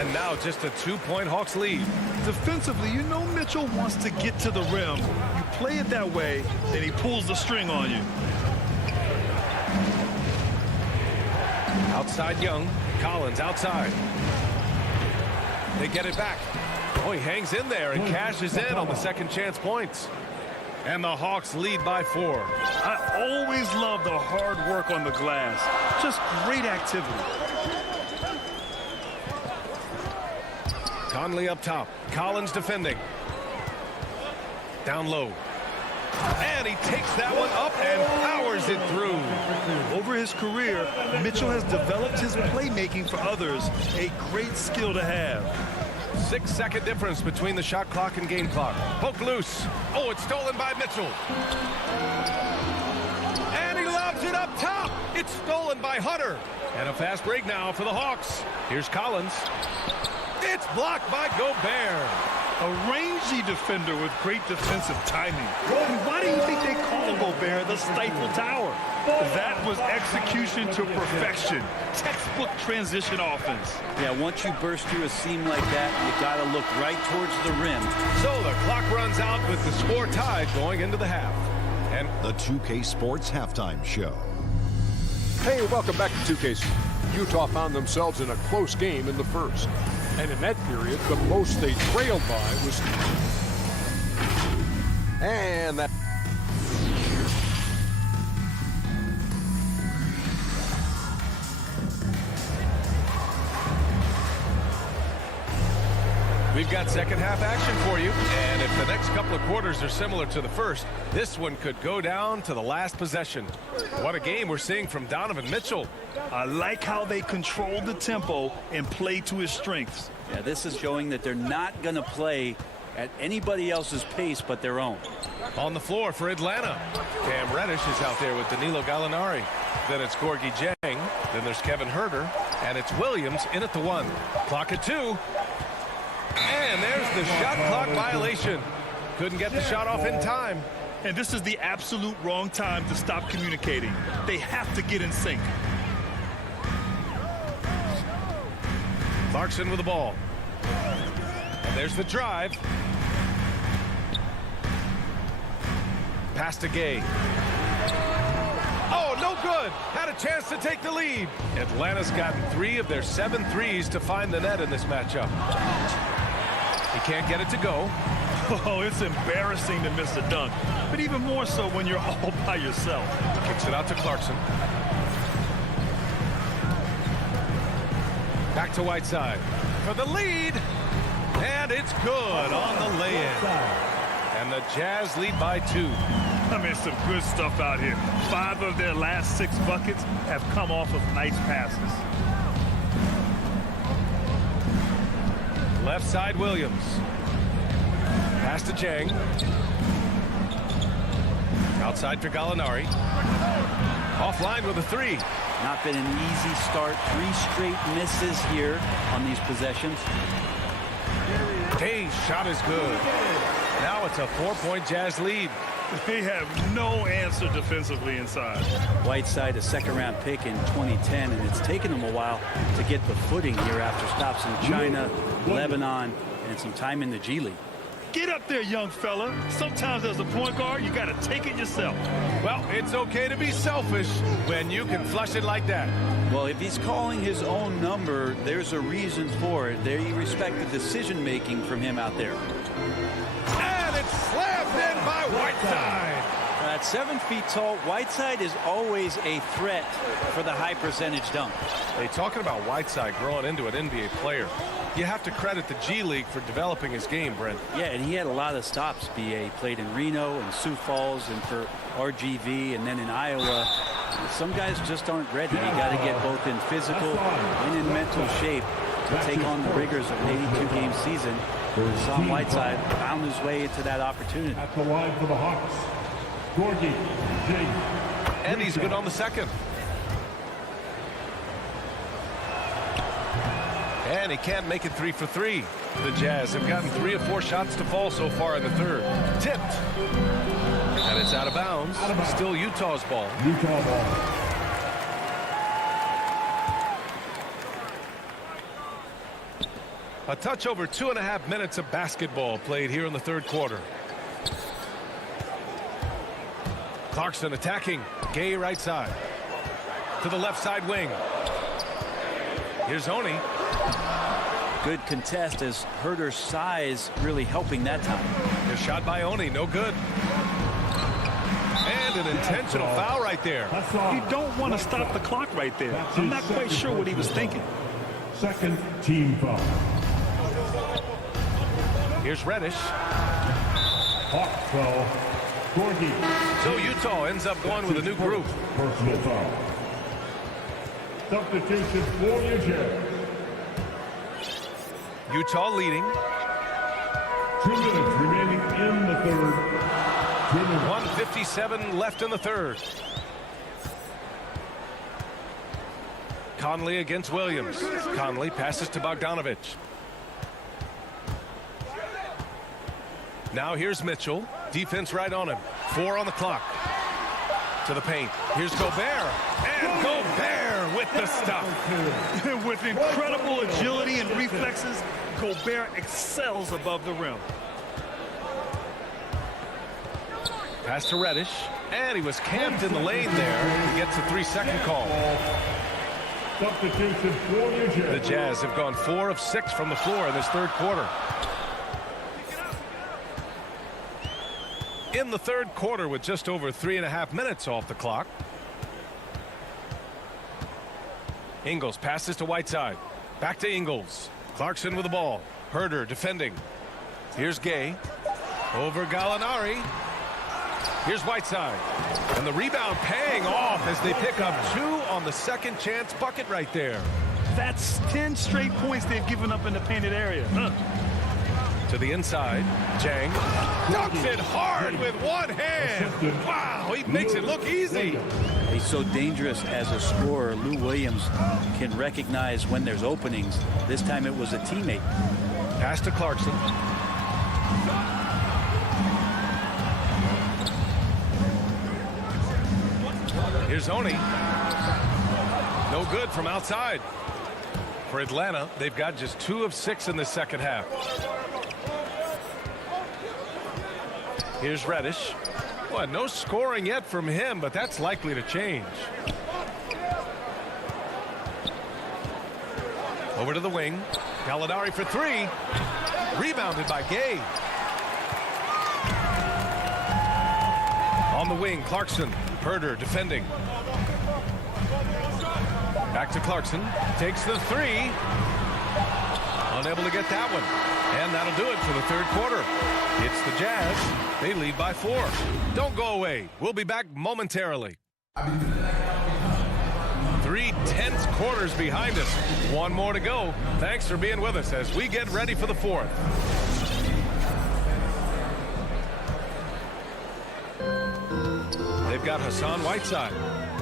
And now just a 2-point Hawks lead. Defensively, you know Mitchell wants to get to the rim. You play it that way, and he pulls the string on you. Outside Young. Collins outside. They get it back. Oh, he hangs in there and cashes in on the second chance points. And the Hawks lead by 4. I always love the hard work on the glass. Just great activity. Conley up top. Collins defending. Down low. And he takes that one up and powers it through. Over his career, Mitchell has developed his playmaking for others. A great skill to have. 6-second difference between the shot clock and game clock. Poke loose. Oh, it's stolen by Mitchell. And he lobs it up top. It's stolen by Hunter. And a fast break now for the Hawks. Here's Collins. It's blocked by Gobert. A rangy defender with great defensive timing. Why do you think they call Gobert the Stifle Tower? That was execution to perfection. Textbook transition offense. Yeah, once you burst through a seam like that, you got to look right towards the rim. So the clock runs out with the score tied going into the half. And the 2K Sports Halftime Show. Hey, welcome back to 2K. Utah found themselves in a close game in the first. And in that period, the most they trailed by was... And that... We've got second half action for you. And if the next couple of quarters are similar to the first, this one could go down to the last possession. What a game we're seeing from Donovan Mitchell. I like how they controlled the tempo and played to his strengths. Yeah, this is showing that they're not going to play at anybody else's pace but their own. On the floor for Atlanta, Cam Reddish is out there with Danilo Gallinari. Then it's Gorgie Jang. Then there's Kevin Huerter. And it's Williams in at the 1. Clock at 2. And there's the shot clock violation. Couldn't get the shot off in time. And this is the absolute wrong time to stop communicating. They have to get in sync. Clarkson with the ball. And there's the drive. Pass to Gay. Oh, no good. Had a chance to take the lead. Atlanta's gotten 3 of their 7 threes to find the net in this matchup. He can't get it to go. Oh, it's embarrassing to miss a dunk. But even more so when you're all by yourself. Kicks it out to Clarkson. Back to Whiteside for the lead. And it's good on the lay-in. And the Jazz lead by 2. I mean, some good stuff out here. 5 of their last 6 buckets have come off of nice passes. Left side, Williams. Pass to Jang. Outside for Gallinari. Offline with a 3. Not been an easy start. 3 straight misses here on these possessions. Hayes' shot is good. Now it's a 4-point Jazz lead. They have no answer defensively inside. Whiteside, a second-round pick in 2010, and it's taken them a while to get the footing here after stops in China, Lebanon, and some time in the G League. Get up there, young fella. Sometimes as a point guard, you got to take it yourself. Well, it's okay to be selfish when you can flush it like that. Well, if he's calling his own number, there's a reason for it. They respect the decision-making from him out there. And it's slammed in by Whiteside. At 7 feet tall, Whiteside is always a threat for the high-percentage dunk. Hey, talking about Whiteside growing into an NBA player, you have to credit the G League for developing his game, Brent. Yeah, and he had a lot of stops, B.A. Played in Reno and Sioux Falls and for RGV and then in Iowa. Some guys just aren't ready. You got to get both in physical and in mental shape to take on the rigors of an 82-game season. Sam Whiteside found his way into that opportunity. At the line for the Hawks, Gorgie Jang. And he's good on the second. And he can't make it 3 for 3. The Jazz have gotten 3 of 4 shots to fall so far in the third. Tipped. And it's out of bounds. Still Utah's ball. Utah ball. A touch over 2.5 minutes of basketball played here in the third quarter. Clarkson attacking. Gay right side. To the left side wing. Here's Oni. Good contest as Herder's size really helping that time. The shot by Oni, no good. And an intentional foul right there. You don't want to stop the clock right there. I'm not quite sure what he was thinking. Second team foul. Here's Reddish. Hawks foul. Scorekeeper. So Utah ends up going with a new group. Personal foul. Substitution for your Jazz. Utah leading. 2 minutes remaining in the third. 1:57 left in the third. Conley against Williams. Conley passes to Bogdanovic. Now here's Mitchell. Defense right on him. 4 on the clock. To the paint. Here's Gobert. And Gobert with the stuff. With incredible agility and reflexes, Gobert excels above the rim. Pass to Reddish. And he was camped in the lane there. He gets a 3-second call. Substitution for your Jazz. The Jazz have gone 4 of 6 from the floor in this third quarter. In the third quarter with just over 3.5 minutes off the clock. Ingles passes to Whiteside. Back to Ingles. Clarkson with the ball. Herder defending. Here's Gay. Over Gallinari. Here's Whiteside. And the rebound paying off as they pick up 2 on the second chance bucket right there. That's 10 straight points they've given up in the painted area. To the inside. Jang dunks it hard with one hand. Wow, he makes it look easy. He's so dangerous as a scorer. Lou Williams can recognize when there's openings. This time it was a teammate. Pass to Clarkson. Here's Oni. No good from outside. For Atlanta, they've got just 2 of 6 in the second half. Here's Reddish. Well, no scoring yet from him, but that's likely to change. Over to the wing. Gallinari for 3. Rebounded by Gay. On the wing, Clarkson. Herder defending. Back to Clarkson. Takes the 3. Unable to get that one. And that'll do it for the third quarter. It's the Jazz. They lead by 4. Don't go away. We'll be back momentarily. 3 tense quarters behind us. 1 more to go. Thanks for being with us as we get ready for the fourth. They've got Hassan Whiteside.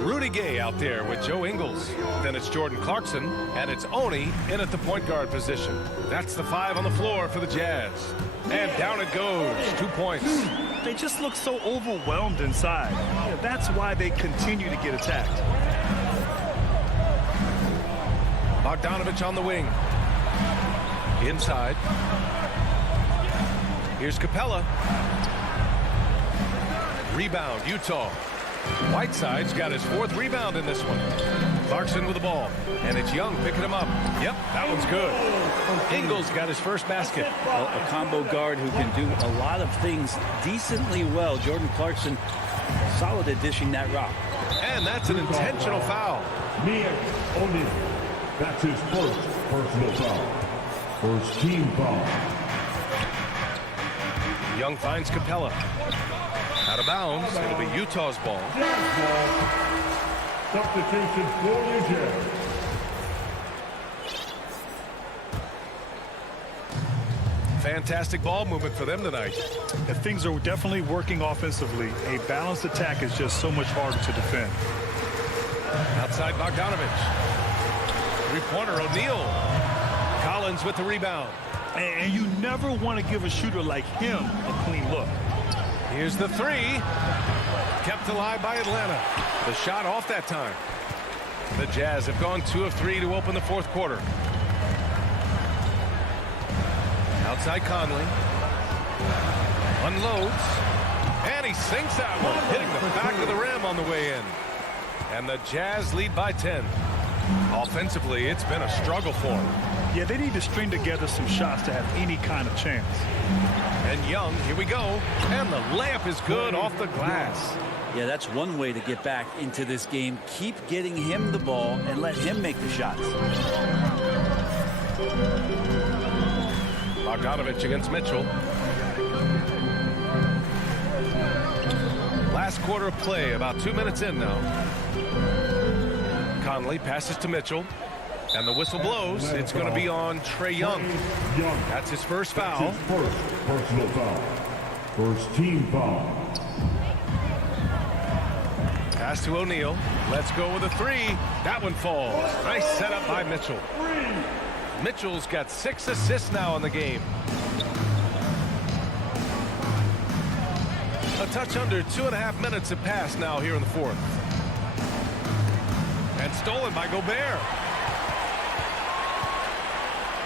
Rudy Gay out there with Joe Ingles. Then it's Jordan Clarkson, and it's Oni in at the point guard position. That's the 5 on the floor for the Jazz. And down it goes. 2 points. They just look so overwhelmed inside. Yeah, that's why they continue to get attacked. Bogdanovic on the wing. Inside. Here's Capella. Rebound, Utah. Whiteside's got his 4th rebound in this one. Clarkson with the ball. And it's Young picking him up. Yep, that one's good. Ingles got his first basket. Well, a combo guard who can do a lot of things decently well. Jordan Clarkson, solid at dishing that rock. And that's an intentional foul. Mia O'Neal. That's his first personal foul. First team foul. Young finds Capella. Out of bounds. It'll be Utah's ball. Substitution for your Jazz. Fantastic ball movement for them tonight. And things are definitely working offensively. A balanced attack is just so much harder to defend. Outside Bogdanovic. 3-pointer O'Neal. Collins with the rebound. And you never want to give a shooter like him a clean look. Here's the 3. Kept alive by Atlanta. The shot off that time. The Jazz have gone 2 of 3 to open the fourth quarter. Outside Conley. Unloads. And he sinks that one, hitting the back of the rim on the way in. And the Jazz lead by 10. Offensively, it's been a struggle for him. Yeah, they need to string together some shots to have any kind of chance. And Young, here we go. And the layup is good off the glass. Yeah, that's one way to get back into this game. Keep getting him the ball and let him make the shots. Bogdanovich against Mitchell. Last quarter of play, about 2 minutes in now. Conley passes to Mitchell. And the whistle blows. It's going to be on Trae Young. That's his first foul. First personal foul. First team foul. Pass to O'Neal. Let's go with a three. That one falls. Nice setup by Mitchell. Mitchell's got 6 assists now in the game. A touch under 2.5 minutes have passed now here in the fourth. And stolen by Gobert.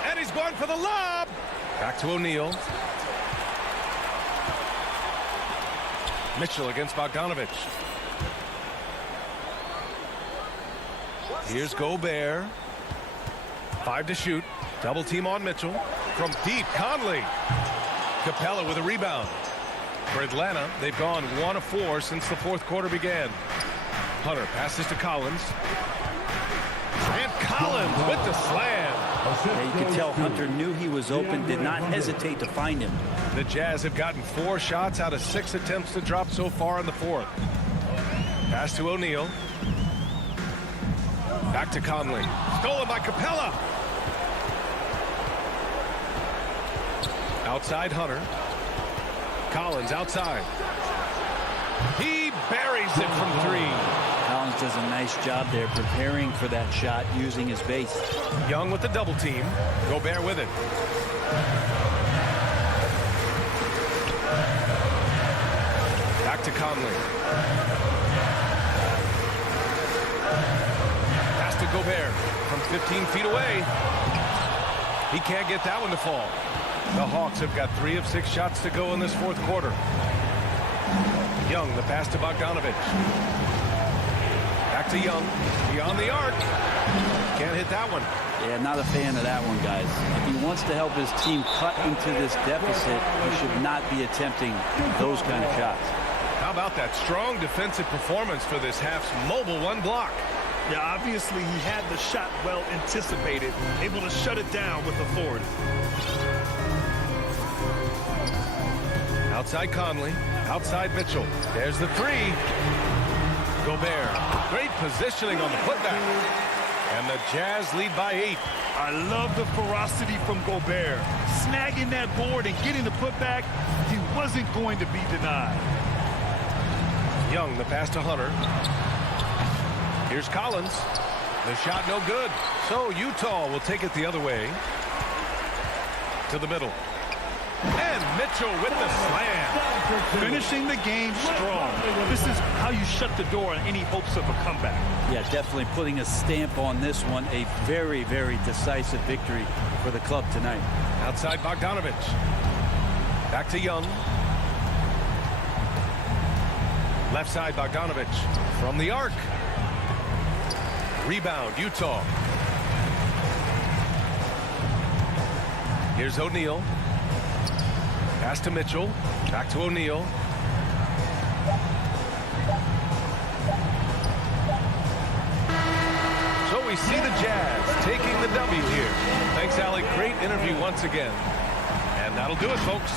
And he's going for the lob. Back to O'Neal. Mitchell against Bogdanovich. Here's Gobert. 5 to shoot. Double team on Mitchell. From deep, Conley. Capella with a rebound. For Atlanta, they've gone 1 of 4 since the fourth quarter began. Hunter passes to Collins. And Collins with the slam. Yeah, you could tell Hunter knew he was open, did not hesitate to find him. The Jazz have gotten 4 shots out of 6 attempts to drop so far in the fourth. Pass to O'Neal. Back to Conley. Stolen by Capella. Outside Hunter. Collins outside. He buries it from 3. Collins does a nice job there preparing for that shot using his base. Young with the double team. Gobert with it. Back to Conley. Pass to Gobert from 15 feet away. He can't get that one to fall. The Hawks have got 3 of 6 shots to go in this fourth quarter. Young, the pass to Bogdanovich. Back to Young. Beyond the arc. Can't hit that one. Yeah, not a fan of that one, guys. If he wants to help his team cut into this deficit, he should not be attempting those kind of shots. How about that strong defensive performance for this half's mobile 1 block? Yeah, obviously he had the shot well anticipated, able to shut it down with authority. Outside Conley, outside Mitchell. There's the 3. Gobert, great positioning on the putback. And the Jazz lead by 8. I love the ferocity from Gobert. Snagging that board and getting the putback, he wasn't going to be denied. Young, the pass to Hunter. Here's Collins. The shot no good. So Utah will take it the other way. To the middle. And Mitchell with the slam. Finishing the game strong. This is how you shut the door on any hopes of a comeback. Yeah, definitely putting a stamp on this one. A very, very decisive victory for the club tonight. Outside Bogdanovich. Back to Young. Left side Bogdanovich. From the arc. Rebound, Utah. Here's O'Neal. Pass to Mitchell. Back to O'Neal. So we see the Jazz taking the W here. Thanks, Allie. Great interview once again. And that'll do it, folks.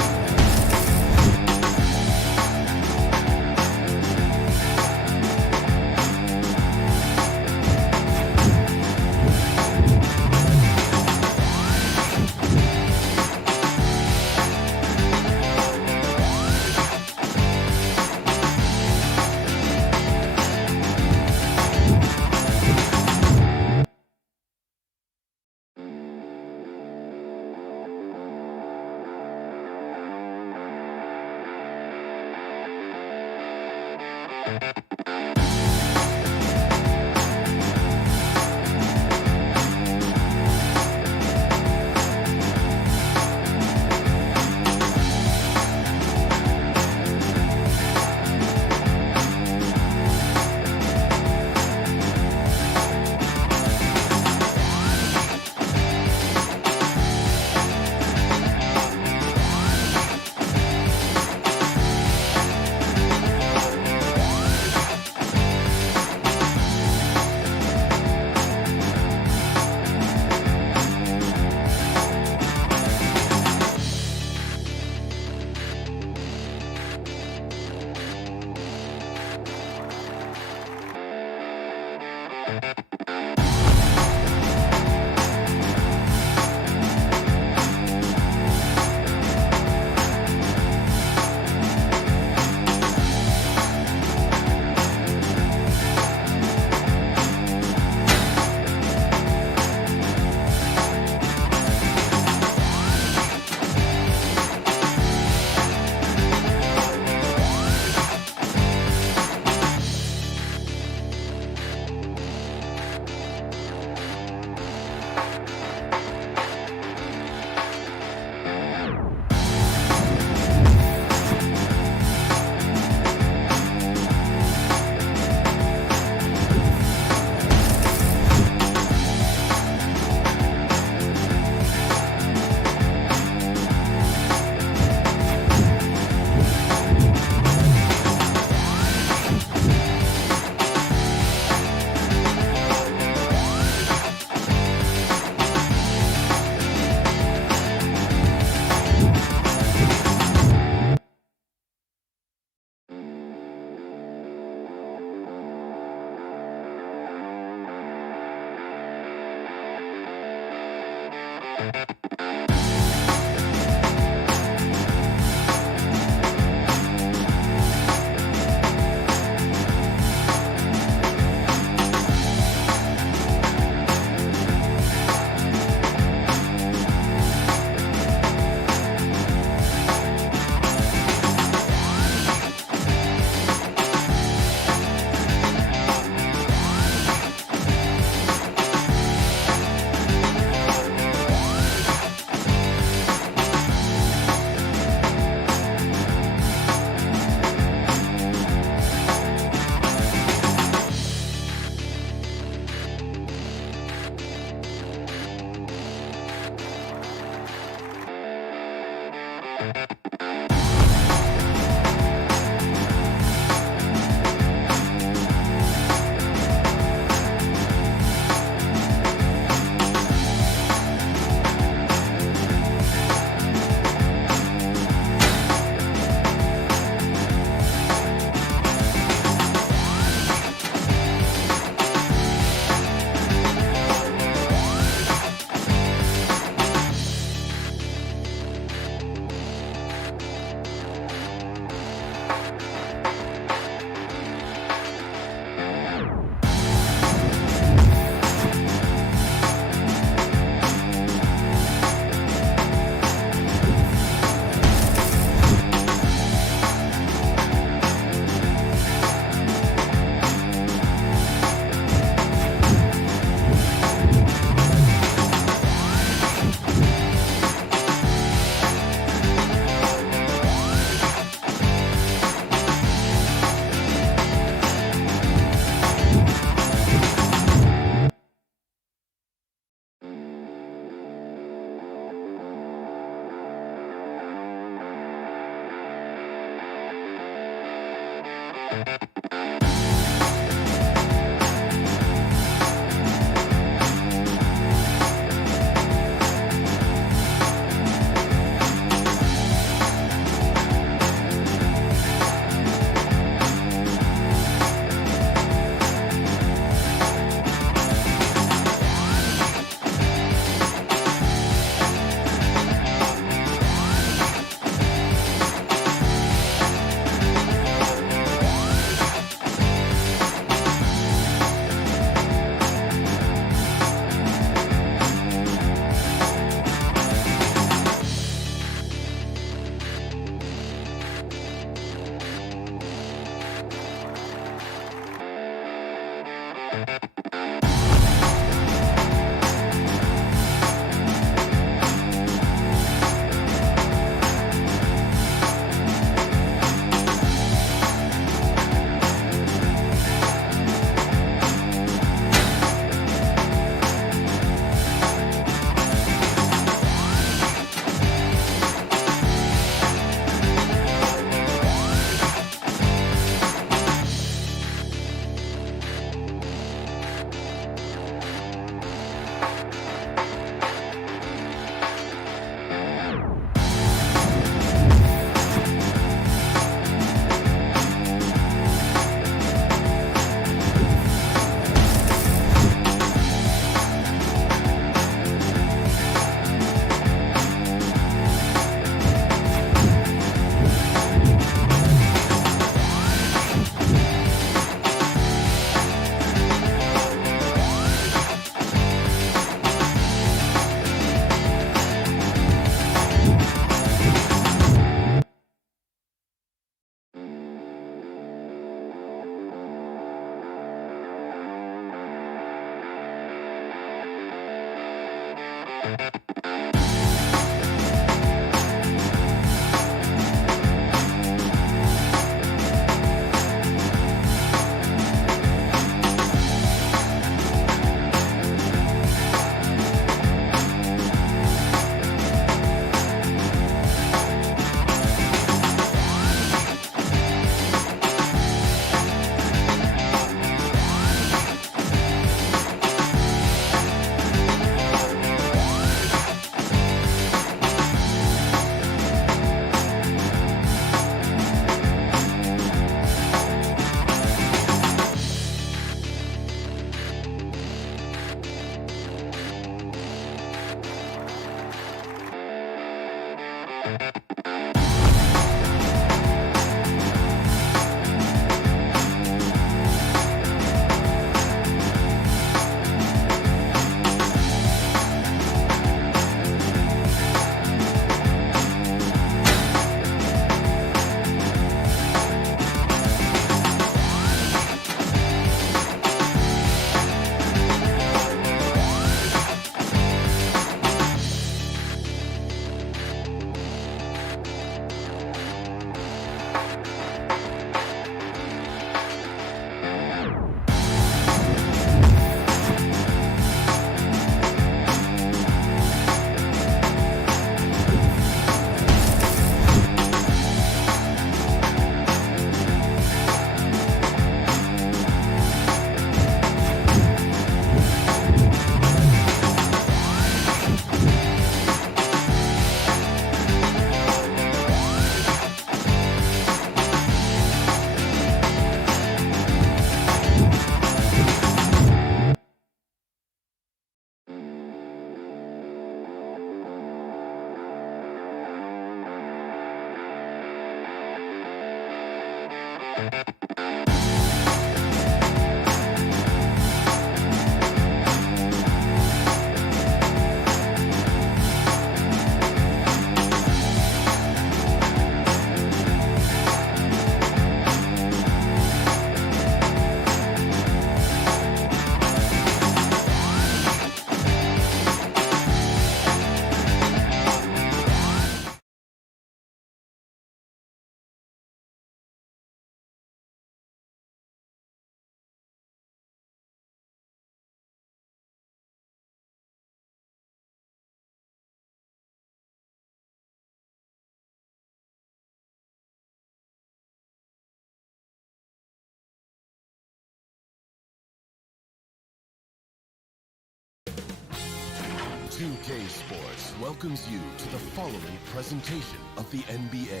2K Sports welcomes you to the following presentation of the NBA.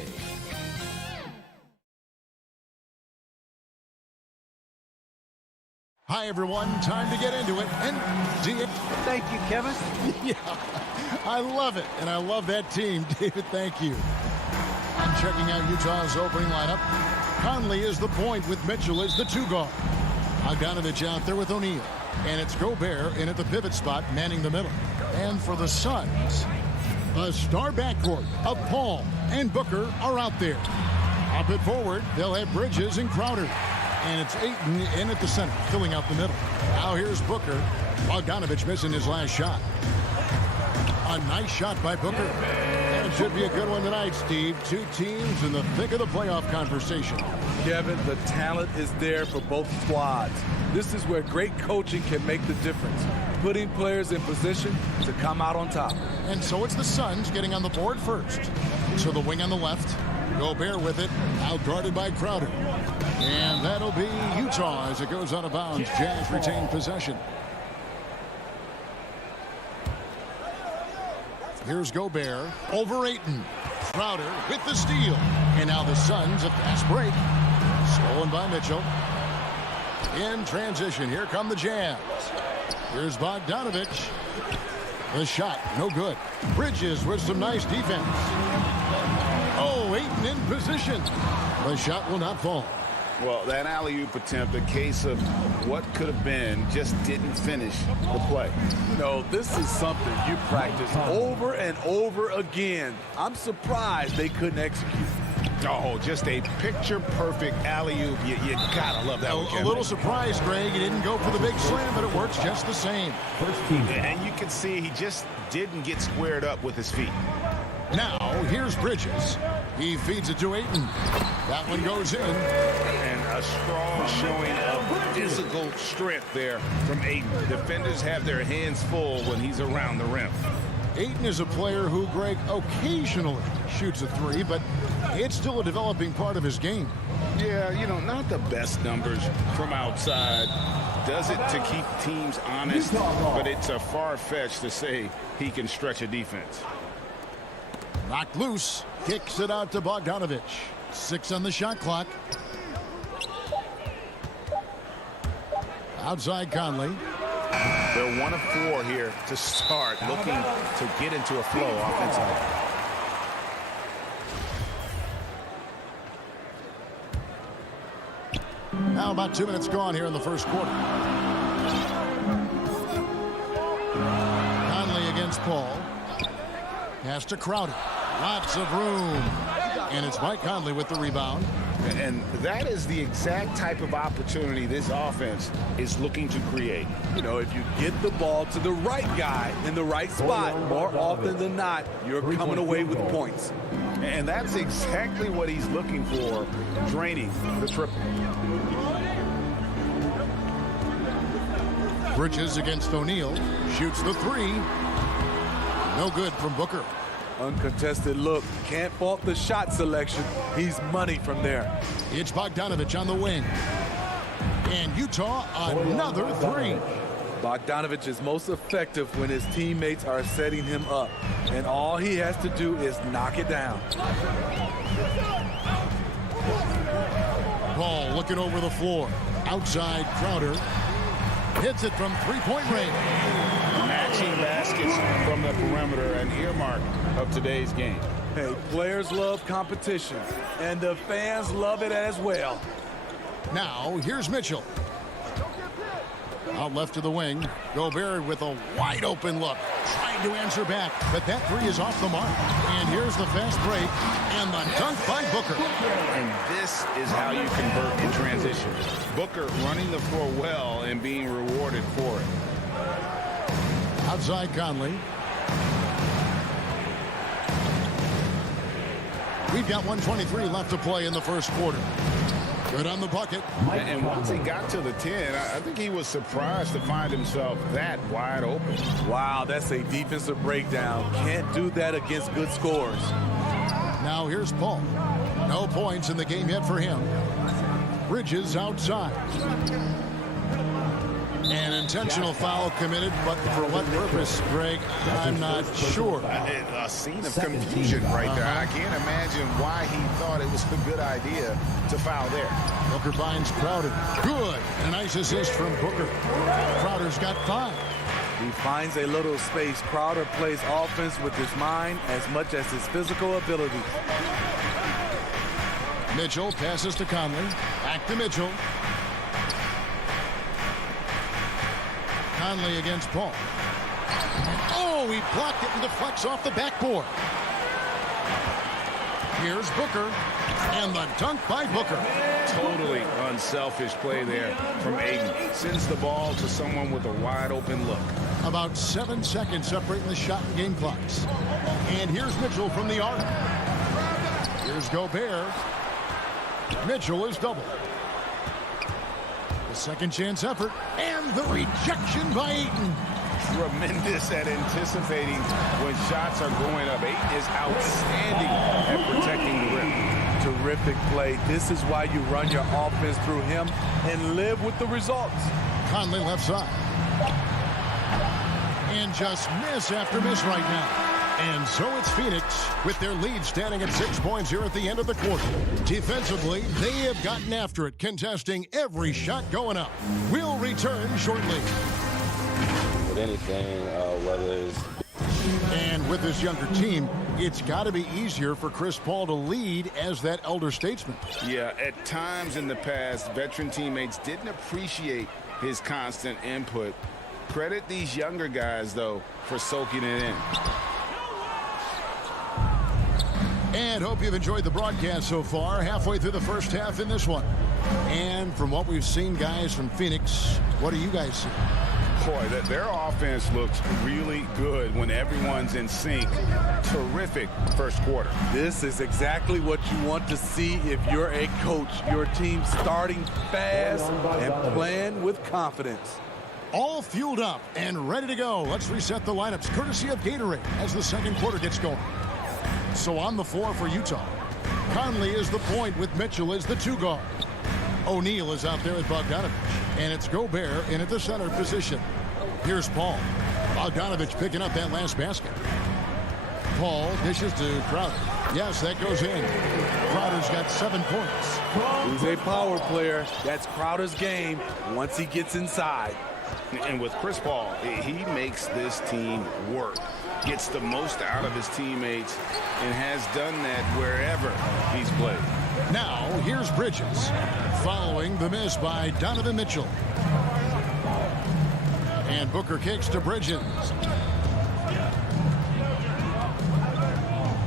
Hi, everyone. Time to get into it. Thank you, Kevin. Yeah, I love it, and I love that team. David, thank you. I'm checking out Utah's opening lineup. Conley is the point with Mitchell as the 2 guard. Bogdanovich out there with O'Neal. And it's Gobert in at the pivot spot, manning the middle. And for the Suns, a star backcourt of Paul and Booker are out there. Up at forward, they'll have Bridges and Crowder. And it's Ayton in at the center, filling out the middle. Now here's Booker. Bogdanovich missing his last shot. A nice shot by Booker. And it should be a good one tonight, Steve. 2 teams in the thick of the playoff conversation. Kevin, the talent is there for both squads. This is where great coaching can make the difference, putting players in position to come out on top. And so it's the Suns getting on the board first. So the wing on the left, Gobert with it, out guarded by Crowder. And that'll be Utah as it goes out of bounds. Jazz retain possession. Here's Gobert over Ayton. Crowder with the steal. And now the Suns, a fast break. Stolen by Mitchell. In transition, here come the Jazz. Here's Bogdanovich. The shot, no good. Bridges with some nice defense. Oh, Ayton in position. The shot will not fall. Well, that alley-oop attempt, a case of what could have been, just didn't finish the play. You know, this is something you practice over and over again. I'm surprised they couldn't execute. Oh, just a picture-perfect alley-oop. You gotta love that one, Kevin. A little surprised, Greg. He didn't go for the big slam, but it works just the same. And you can see he just didn't get squared up with his feet. Now, here's Bridges. He feeds it to Ayton. That one goes in. And a strong showing of physical strength there from Ayton. Defenders have their hands full when he's around the rim. Ayton is a player who, Greg, occasionally shoots a 3, but it's still a developing part of his game. Yeah, you know, not the best numbers from outside. Does it to keep teams honest, but it's a far-fetched to say he can stretch a defense. Knocked loose. Kicks it out to Bogdanovich. 6 on the shot clock. Outside Conley. They're 1 of 4 here to start, looking to get into a flow offensively. Now about 2 minutes gone here in the first quarter. Conley against Paul. Pass to Crowder. Lots of room. And it's Mike Conley with the rebound. And that is the exact type of opportunity this offense is looking to create. You know, if you get the ball to the right guy in the right spot, more often than not, you're coming away with points. And that's exactly what he's looking for, draining the triple. Bridges against O'Neal. Shoots the 3. No good from Booker. Uncontested look. Can't fault the shot selection. He's money from there. It's Bogdanovich on the wing. And Utah, another 3. Bogdanovich is most effective when his teammates are setting him up. And all he has to do is knock it down. Paul looking over the floor. Outside Crowder. Hits it from 3-point range. Matching baskets from the perimeter, an earmark of today's game. Hey, players love competition, and the fans love it as well. Now, here's Mitchell. Out left to the wing. Gobert with a wide open look. Trying to answer back, but that 3 is off the mark. And here's the fast break and the dunk by Booker. And this is how you convert in transition. Booker running the floor well and being rewarded for it. Outside Conley. We've got 1:23 left to play in the first quarter. Good on the bucket. And once he got to the 10, I think he was surprised to find himself that wide open. Wow, that's a defensive breakdown. Can't do that against good scores. Now here's Paul. No points in the game yet for him. Bridges outside. An intentional foul committed, but for what purpose, Greg, I'm not sure. A scene of confusion right there. I can't imagine why he thought it was a good idea to foul there. Booker finds Crowder. Good. A nice assist from Booker. Crowder's got 5. He finds a little space. Crowder plays offense with his mind as much as his physical ability. Mitchell passes to Conley. Back to Mitchell. Conley against Paul. Oh, he blocked it and deflects off the backboard. Here's Booker. And the dunk by Booker. Totally unselfish play there from Aiden. Sends the ball to someone with a wide open look. About 7 seconds separating the shot and game clocks. And here's Mitchell from the arc. Here's Gobert. Mitchell is doubled. The second chance effort. And the rejection by Ayton. Tremendous at anticipating when shots are going up. Ayton is outstanding at protecting the rim. Terrific play. This is why you run your offense through him and live with the results. Conley left side. And just miss after miss right now. And so it's Phoenix with their lead standing at 6 points here at the end of the quarter. Defensively, they have gotten after it, contesting every shot going up. We'll return shortly. With anything, whether it's... And with this younger team, it's got to be easier for Chris Paul to lead as that elder statesman. Yeah, at times in the past, veteran teammates didn't appreciate his constant input. Credit these younger guys, though, for soaking it in. And hope you've enjoyed the broadcast so far. Halfway through the first half in this one. And from what we've seen, guys, from Phoenix, what do you guys see? Boy, their offense looks really good when everyone's in sync. Terrific first quarter. This is exactly what you want to see if you're a coach. Your team starting fast and playing with confidence. All fueled up and ready to go. Let's reset the lineups courtesy of Gatorade as the second quarter gets going. So on the floor for Utah, Conley is the point with Mitchell as the 2 guard. O'Neal is out there with Bogdanovich, and it's Gobert in at the center position. Here's Paul. Bogdanovich picking up that last basket. Paul dishes to Crowder. Yes, that goes in. Crowder's got 7 points. He's a power player. That's Crowder's game once he gets inside. And with Chris Paul, he makes this team work. Gets the most out of his teammates and has done that wherever he's played. Now, here's Bridges, following the miss by Donovan Mitchell. And Booker kicks to Bridges.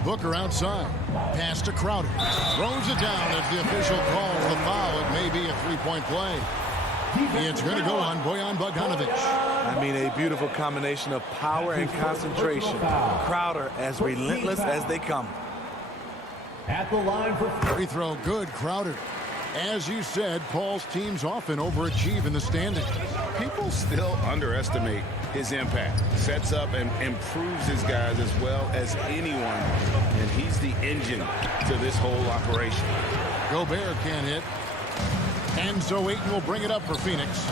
Booker outside. Pass to Crowder. Throws it down as the official calls the foul. It may be a 3-point play. It's going to go on Bojan Bogdanovich. I mean, a beautiful combination of power and concentration. Crowder as relentless as they come. At the line for free throw, good Crowder. As you said, Paul's teams often overachieve in the standings. People still underestimate his impact. Sets up and improves his guys as well as anyone. And he's the engine to this whole operation. Gobert can't hit. And so Ayton will bring it up for Phoenix.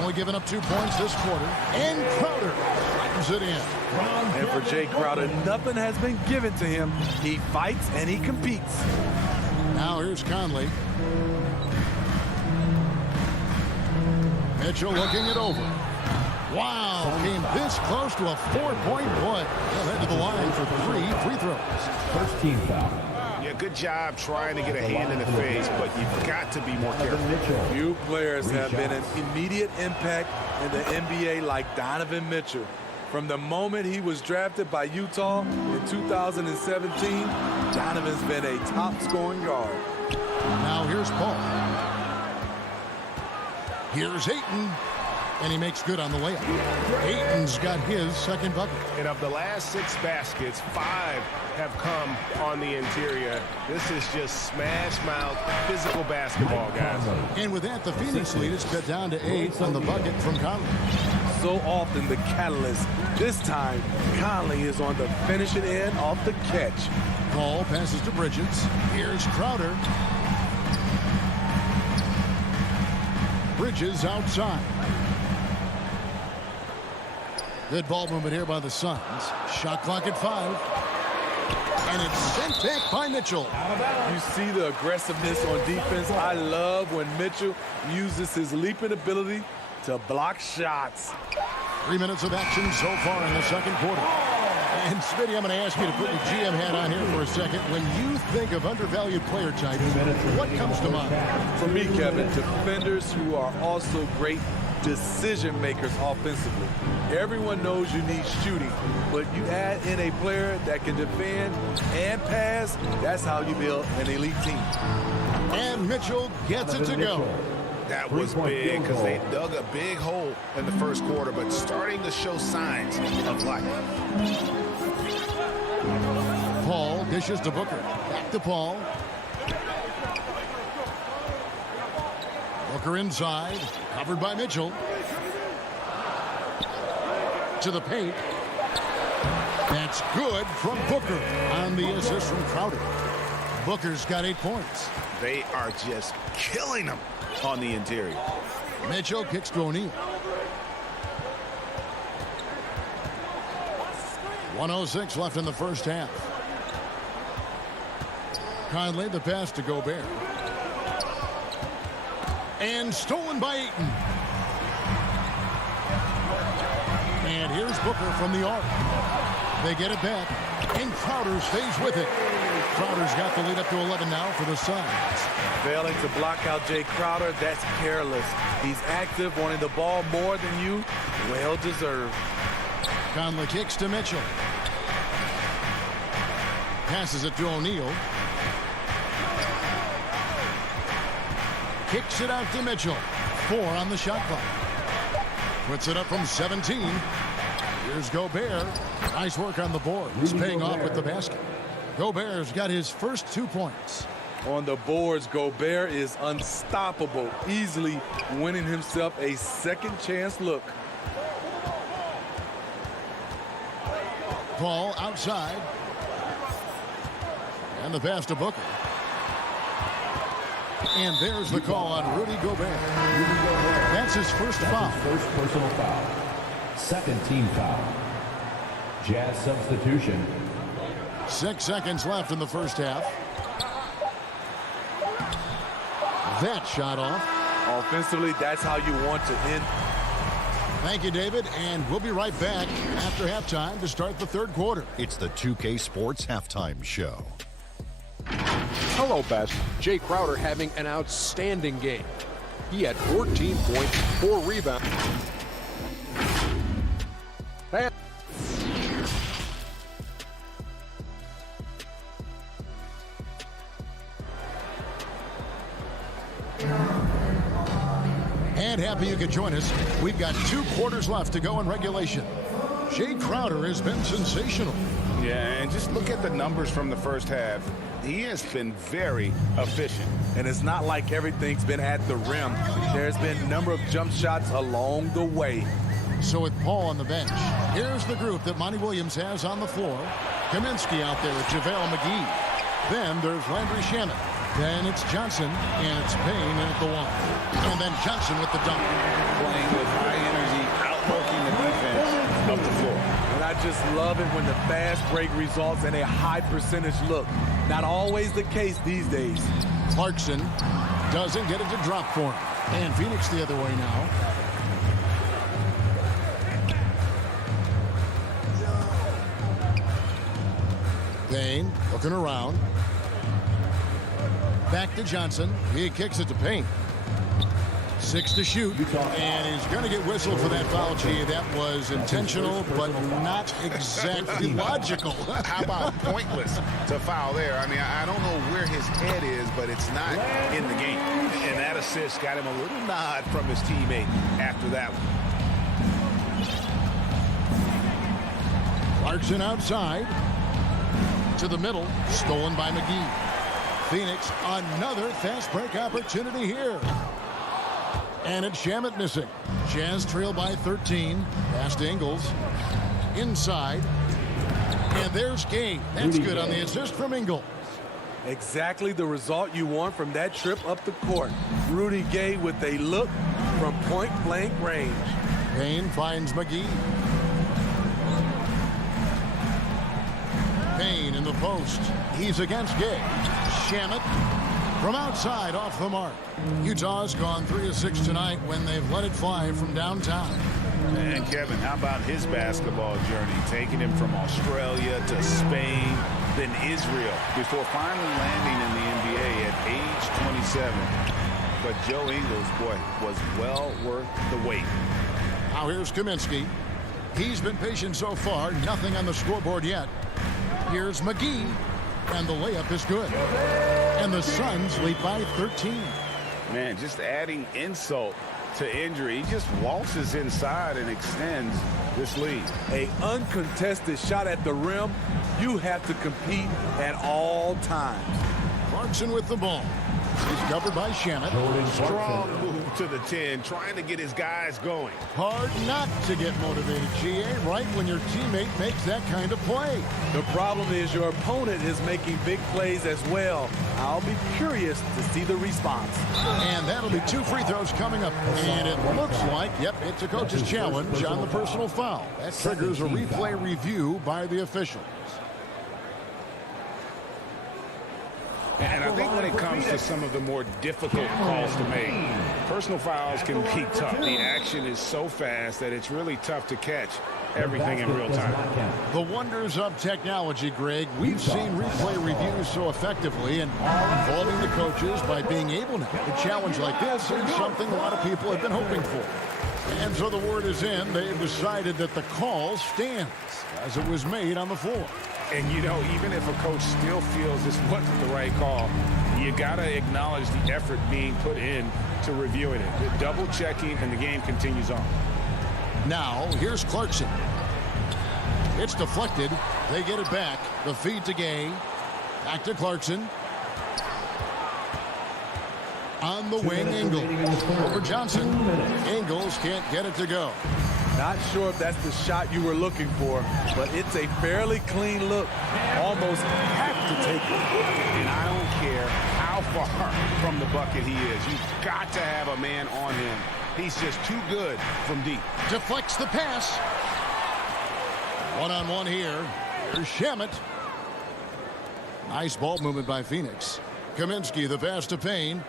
Only giving up 2 points this quarter. And Crowder flattens it in. And for Jay Crowder, nothing has been given to him. He fights and he competes. Now here's Conley. Mitchell looking it over. Wow, came this close to a 4-point play. He'll head to the line for 3 free throws. First team foul. Yeah, good job trying to get a hand in the face, but you've got to be more careful. Few players have been an immediate impact in the NBA like Donovan Mitchell. From the moment he was drafted by Utah in 2017, Donovan's been a top-scoring guard. Now here's Paul. Here's Ayton. And he makes good on the layup. Ayton's got his second bucket. And of the last 6 baskets, 5 have come on the interior. This is just smash-mouth physical basketball, guys. And with that, the Phoenix lead is cut down to 8 on the bucket from Conley. So often the catalyst. This time, Conley is on the finishing end off the catch. Paul passes to Bridges. Here's Crowder. Bridges outside. Good ball movement here by the Suns. Shot clock at 5. And it's sent back by Mitchell. You see the aggressiveness on defense. I love when Mitchell uses his leaping ability to block shots. 3 minutes of action so far in the second quarter. And Smitty, I'm going to ask you to put your GM hat on here for a second. When you think of undervalued player types, what comes to mind? For me, Kevin, defenders who are also great decision makers offensively. Everyone knows you need shooting, but you add in a player that can defend and pass, that's how you build an elite team. And Mitchell gets it to go. That was big because they dug a big hole in the first quarter, but starting to show signs of life. Paul dishes to Booker. Back to Paul. Booker inside. Covered by Mitchell. To the paint. That's good from Booker on the assist from Crowder. Booker's got 8 points. They are just killing them on the interior. Mitchell kicks to O'Neal. 1:06 left in the first half. Conley, the pass to Gobert. And stolen by Ayton. And here's Booker from the arc. They get it back, and Crowder stays with it. Crowder's got the lead up to 11 now for the Suns. Failing to block out Jay Crowder, that's careless. He's active, wanting the ball more than you. Well deserved. Conley kicks to Mitchell. Passes it to O'Neal. Kicks it out to Mitchell. 4 on the shot clock. Puts it up from 17. Here's Gobert. Nice work on the board. He's paying off with the basket. Gobert's got his first 2 points. On the boards, Gobert is unstoppable, easily winning himself a second chance look. Paul outside. And the pass to Booker. And there's the call on Rudy Gobert. That's his first foul. First personal foul. Second team foul. Jazz substitution. 6 seconds left in the first half. That shot off. Offensively, that's how you want to end. Thank you, David, and we'll be right back after halftime to start the third quarter. It's the 2K Sports Halftime Show. Hello, Best. Jay Crowder having an outstanding game. He had 14 points, 4 rebounds. And happy you could join us. We've got 2 quarters left to go in regulation. Jay Crowder has been sensational. Yeah, and just look at the numbers from the first half. He has been very efficient. And it's not like everything's been at the rim. There's been a number of jump shots along the way. So with Paul on the bench, here's the group that Monty Williams has on the floor. Kaminsky out there with JaVale McGee. Then there's Landry Shamet. Then it's Johnson, and it's Payne in at the 1. And then Johnson with the dunk. Playing with high energy, outworking the defense of the floor. And I just love it when the fast break results in a high percentage look. Not always the case these days. Clarkson doesn't get it to drop for him. And Phoenix the other way now. Payne looking around. Back to Johnson. He kicks it to Payne. 6 to shoot. And he's going to get whistled for that foul. Gee, that was intentional, but not exactly logical. How about pointless to foul there? I mean, I don't know where his head is, but it's not in the game. And that assist got him a little nod from his teammate after that one. Clarkson outside. To the middle. Stolen by McGee. Phoenix, another fast break opportunity here. And it's Shamet missing. Jazz trail by 13. Pass to Ingles. Inside. And there's Gay. That's good on the assist from Ingles. Exactly the result you want from that trip up the court. Rudy Gay with a look from point-blank range. Payne finds McGee. in the post. He's against Gay. Shamet from outside off the mark. Utah's gone 3 of 6 tonight when they've let it fly from downtown. And Kevin, how about his basketball journey, taking him from Australia to Spain, then Israel, before finally landing in the NBA at age 27. But Joe Ingles, boy, was well worth the wait. Now here's Kaminsky. He's been patient so far, nothing on the scoreboard yet. Here's McGee, and the layup is good. And the Suns lead by 13. Man, just adding insult to injury. He just waltzes inside and extends this lead. An uncontested shot at the rim, you have to compete at all times. Clarkson with the ball. He's covered by Shamet. Strong move to the 10, trying to get his guys going. Hard not to get motivated, GA, right when your teammate makes that kind of play. The problem is your opponent is making big plays as well. I'll be curious to see the response. And that'll be 2 free throws coming up. And it looks like, yep, it's a coach's challenge on the personal foul. That triggers a replay review by the officials. And I think when it comes to some of the more difficult calls to make, personal fouls can be tough. The action is so fast that it's really tough to catch everything in real time. The wonders of technology, Greg. We've seen replay reviews so effectively and involving the coaches by being able to have a challenge like this is something a lot of people have been hoping for. And so the word is in. They've decided that the call stands as it was made on the floor. And, you know, even if a coach still feels this wasn't the right call, you got to acknowledge the effort being put in to reviewing it. The double checking, and the game continues on. Now, here's Clarkson. It's deflected. They get it back. The feed to Gay. Back to Clarkson. On the wing, Ingles. Over Johnson. Ingles can't get it to go. Not sure if that's the shot you were looking for, but it's a fairly clean look. Almost have to take it. And I don't care how far from the bucket he is. You've got to have a man on him. He's just too good from deep. Deflects the pass. One-on-one here. Here's Shamet. Nice ball movement by Phoenix. Kaminsky, the pass to Payne.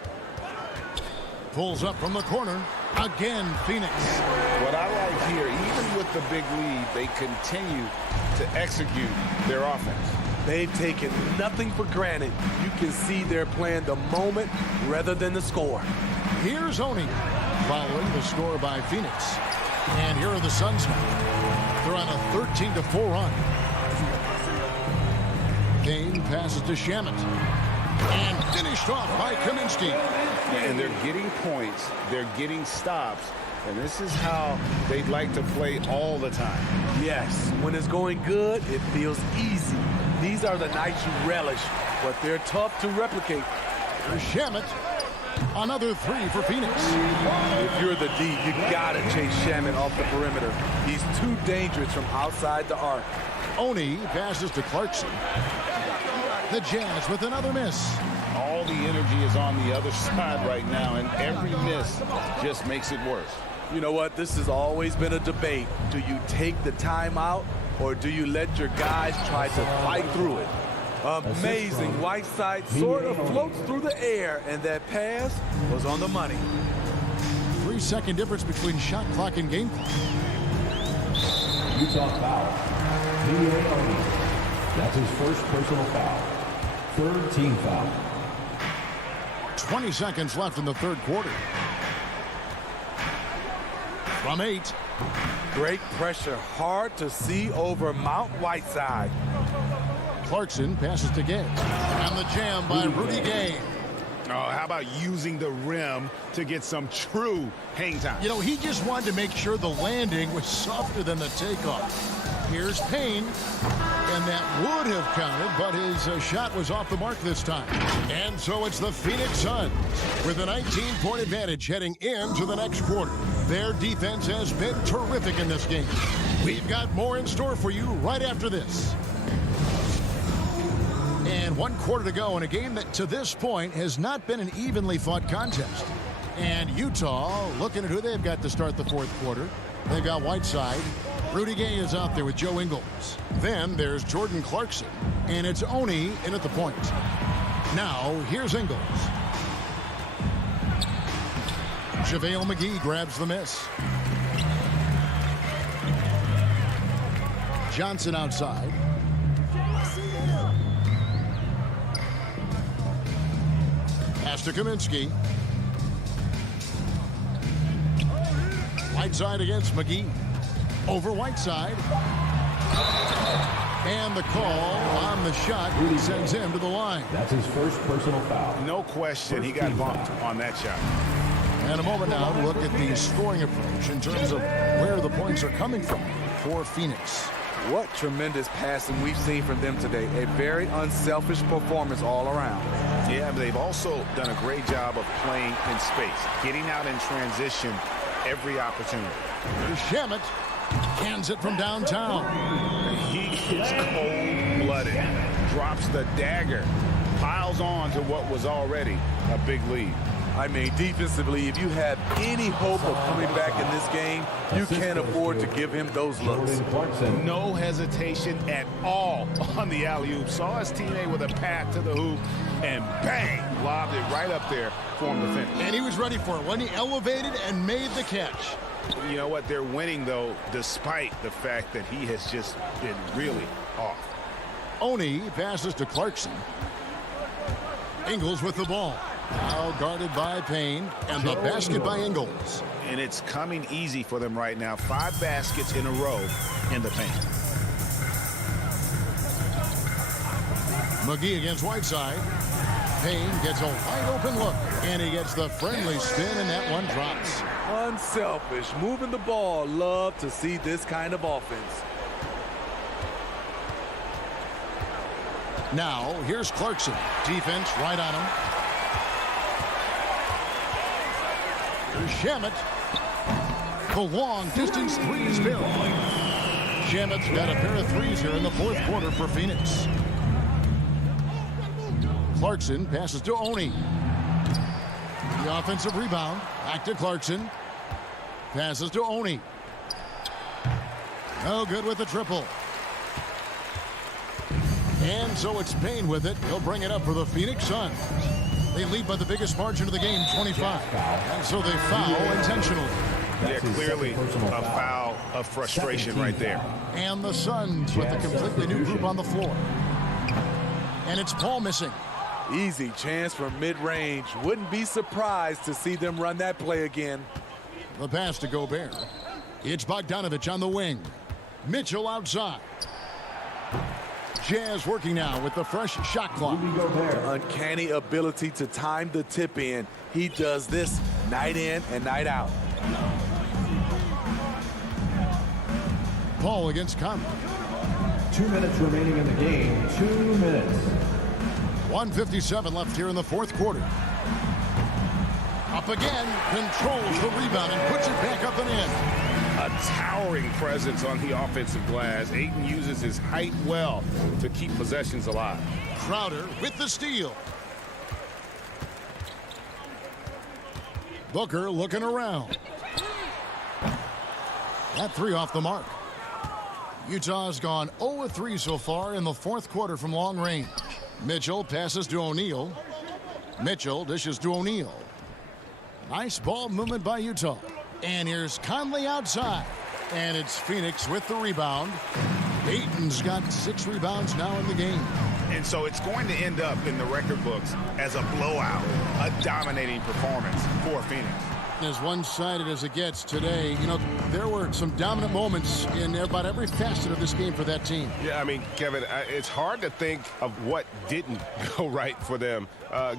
Pulls up from the corner. Again, Phoenix. What I like here, even with the big lead, they continue to execute their offense. They've taken nothing for granted. You can see they're playing the moment rather than the score. Here's Oni following the score by Phoenix. And here are the Suns now. They're on a 13-4 run. Payne passes to Shamet. And finished off by Kaminsky. And they're getting points. They're getting stops. And this is how they'd like to play all the time. Yes, when it's going good, it feels easy. These are the nights you relish, but they're tough to replicate. Here's Shamet. Another 3 for Phoenix. If you're the D, you gotta chase Shamet off the perimeter. He's too dangerous from outside the arc. Oni passes to Clarkson. The Jazz with another miss. All the energy is on the other side right now, and every miss just makes it worse. You know what? This has always been a debate. Do you take the timeout, or do you let your guys try to fight through it? Amazing. Whiteside sort of floats through the air, and that pass was on the money. 3-second difference between shot clock and game clock. Utah foul. That's his first personal foul. Third team foul. 20 seconds left in the third quarter. From 8. Great pressure. Hard to see over Mount Whiteside. Clarkson passes to Gay. And the jam by Rudy Gay. Oh, how about using the rim to get some true hang time? You know, he just wanted to make sure the landing was softer than the takeoff. Here's Payne. And that would have counted, but his shot was off the mark this time. And so it's the Phoenix Suns with a 19-point advantage heading into the next quarter. Their defense has been terrific in this game. We've got more in store for you right after this. And 1 quarter to go in a game that to this point has not been an evenly fought contest. And Utah looking at who they've got to start the fourth quarter. They've got Whiteside. Rudy Gay is out there with Joe Ingles. Then there's Jordan Clarkson, and it's Oni in at the point. Now, here's Ingles. JaVale McGee grabs the miss. Johnson outside. Pass to Kaminsky. Whiteside against McGee. Over Whiteside. And the call on the shot sends him to the line. That's his first personal foul. No question, he got bumped on that shot. And a moment now to look at the scoring approach in terms of where the points are coming from for Phoenix. What tremendous passing we've seen from them today. A very unselfish performance all around. Yeah, but they've also done a great job of playing in space, getting out in transition every opportunity. Shamet hands it from downtown. He is cold-blooded, drops the dagger, piles on to what was already a big lead. I mean, defensively, if you have any hope of coming back in this game, you can't afford to give him those looks. No hesitation at all on the alley-oop. Saw his teammate with a path to the hoop, and bang, lobbed it right up there for him to finish. And he was ready for it when he elevated and made the catch. You know what? They're winning, though, despite the fact that he has just been really off. Oni passes to Clarkson. Ingles with the ball. Now guarded by Payne, and the basket by Ingles. And it's coming easy for them right now. 5 baskets in a row in the paint. McGee against Whiteside. Payne gets a wide open look, and he gets the friendly spin, and that one drops. Unselfish, moving the ball. Love to see this kind of offense. Now, here's Clarkson. Defense right on him. Here's Shamet. The long distance threes good. Shamet's got a pair of threes here in the fourth quarter for Phoenix. Clarkson passes to Oni. The offensive rebound. Back to Clarkson. Passes to Oni. No good with the triple. And so it's Payne with it. He'll bring it up for the Phoenix Suns. They lead by the biggest margin of the game, 25. And so they foul intentionally. Yeah, clearly a foul of frustration right there. And the Suns with a completely new group on the floor. And it's Paul missing. Easy chance from mid-range. Wouldn't be surprised to see them run that play again. The pass to Gobert. It's Bogdanovich on the wing. Mitchell outside. Jazz working now with the fresh shot clock. Uncanny ability to time the tip in. He does this night in and night out. Paul against Conley. 2 minutes remaining in the game. 2 minutes. 1:57 left here in the fourth quarter. Up again, controls the rebound and puts it back up and in. A towering presence on the offensive glass. Ayton uses his height well to keep possessions alive. Crowder with the steal. Booker looking around. That three off the mark. Utah's gone 0-3 so far in the fourth quarter from long range. Mitchell passes to O'Neal. Mitchell dishes to O'Neal. Nice ball movement by Utah. And here's Conley outside. And it's Phoenix with the rebound. Ayton's got 6 rebounds now in the game. And so it's going to end up in the record books as a blowout, a dominating performance for Phoenix. As one-sided as it gets today, you know, there were some dominant moments in about every facet of this game for that team. Yeah, I mean, Kevin, it's hard to think of what didn't go right for them.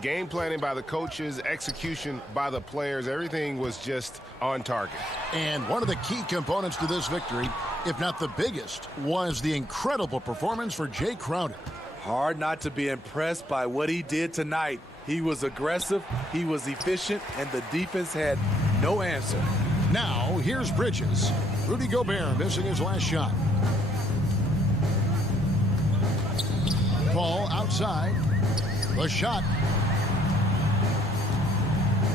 Game planning by the coaches, execution by the players, everything was just on target. And one of the key components to this victory, if not the biggest, was the incredible performance for Jay Crowder. Hard not to be impressed by what he did tonight. He was aggressive, he was efficient, and the defense had no answer. Now, here's Bridges. Rudy Gobert missing his last shot. Paul outside. The shot.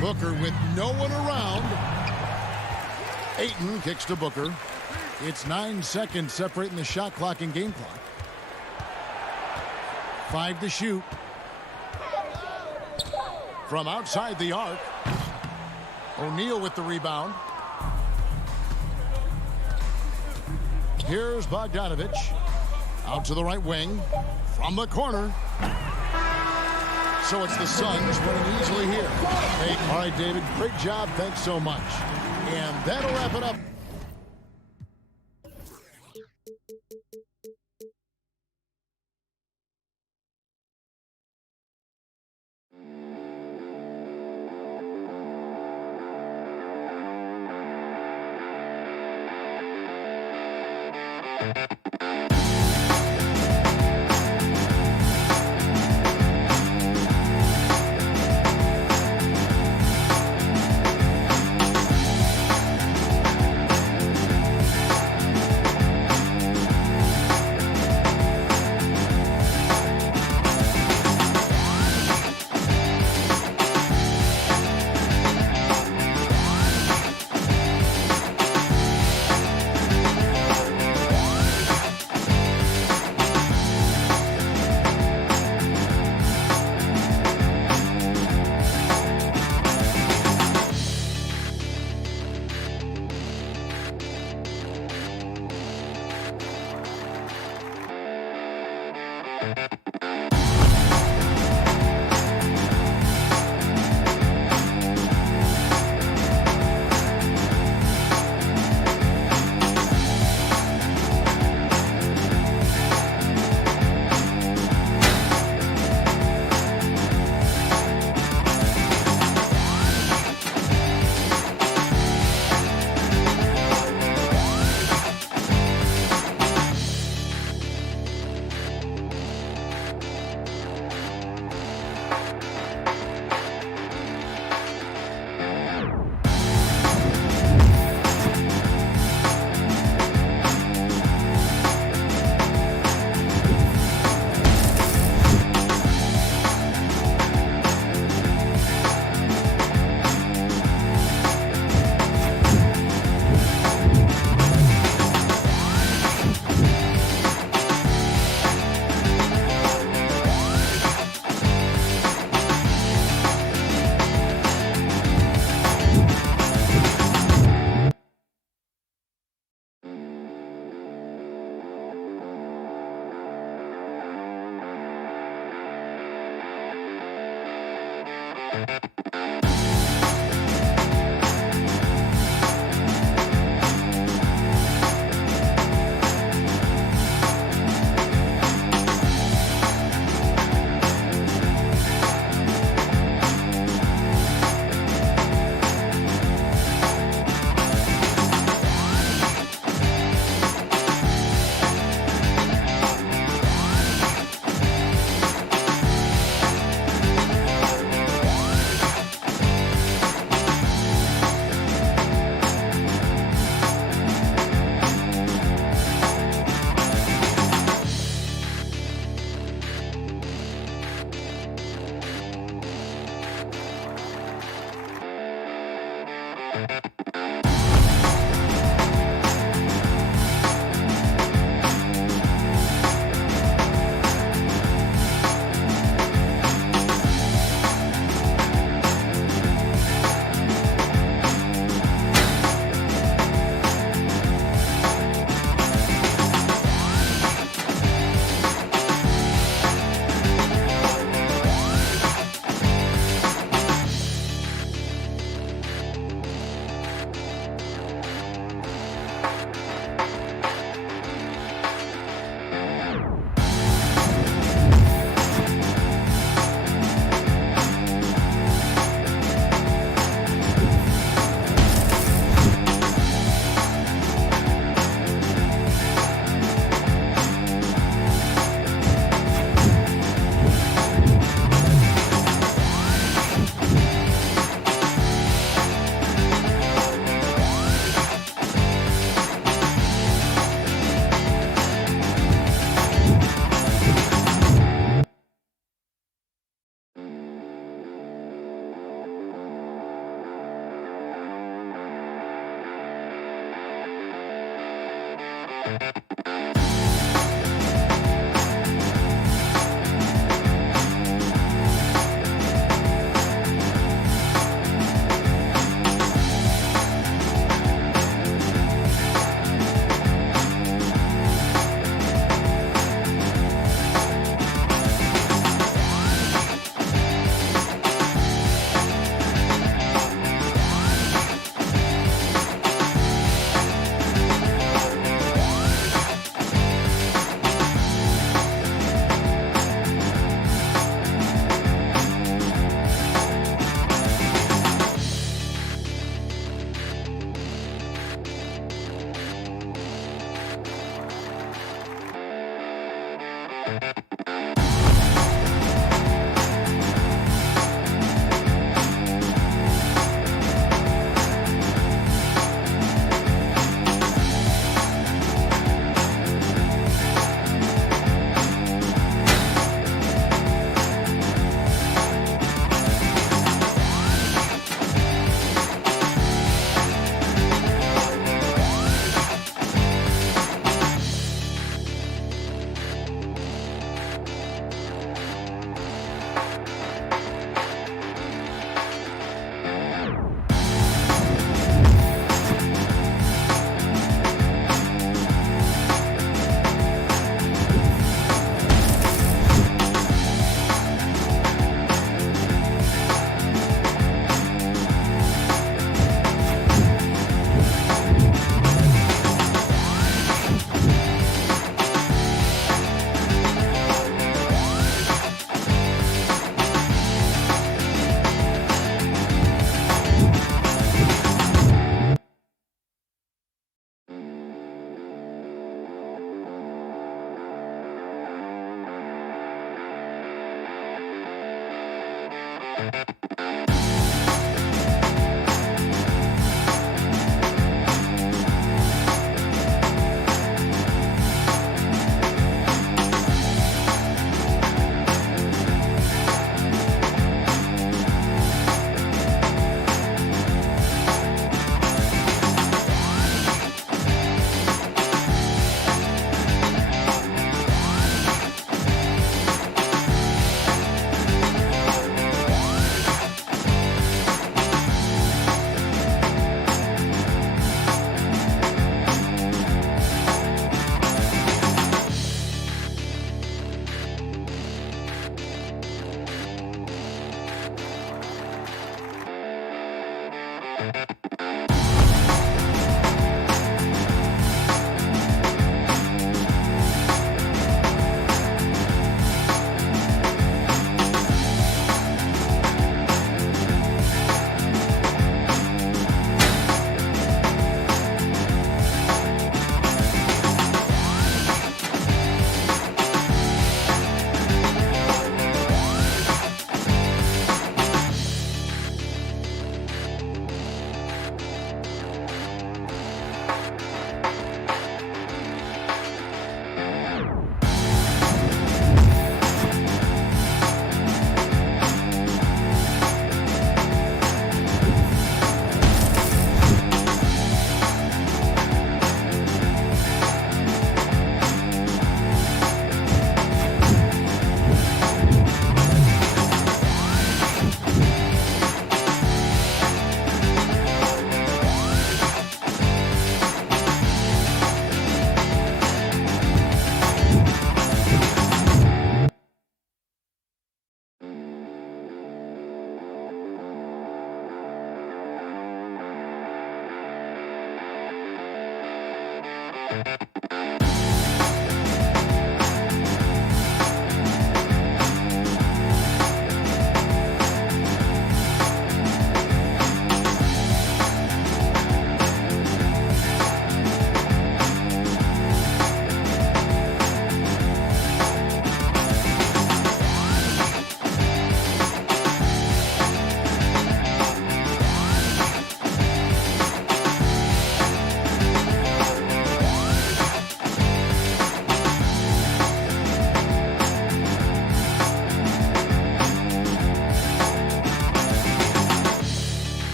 Booker with no one around. Ayton kicks to Booker. It's 9 seconds separating the shot clock and game clock. 5 to shoot. From outside the arc. O'Neal with the rebound. Here's Bogdanovich. Out to the right wing. From the corner. So it's the Suns winning easily here. Hey, all right, David, great job. Thanks so much. And that'll wrap it up.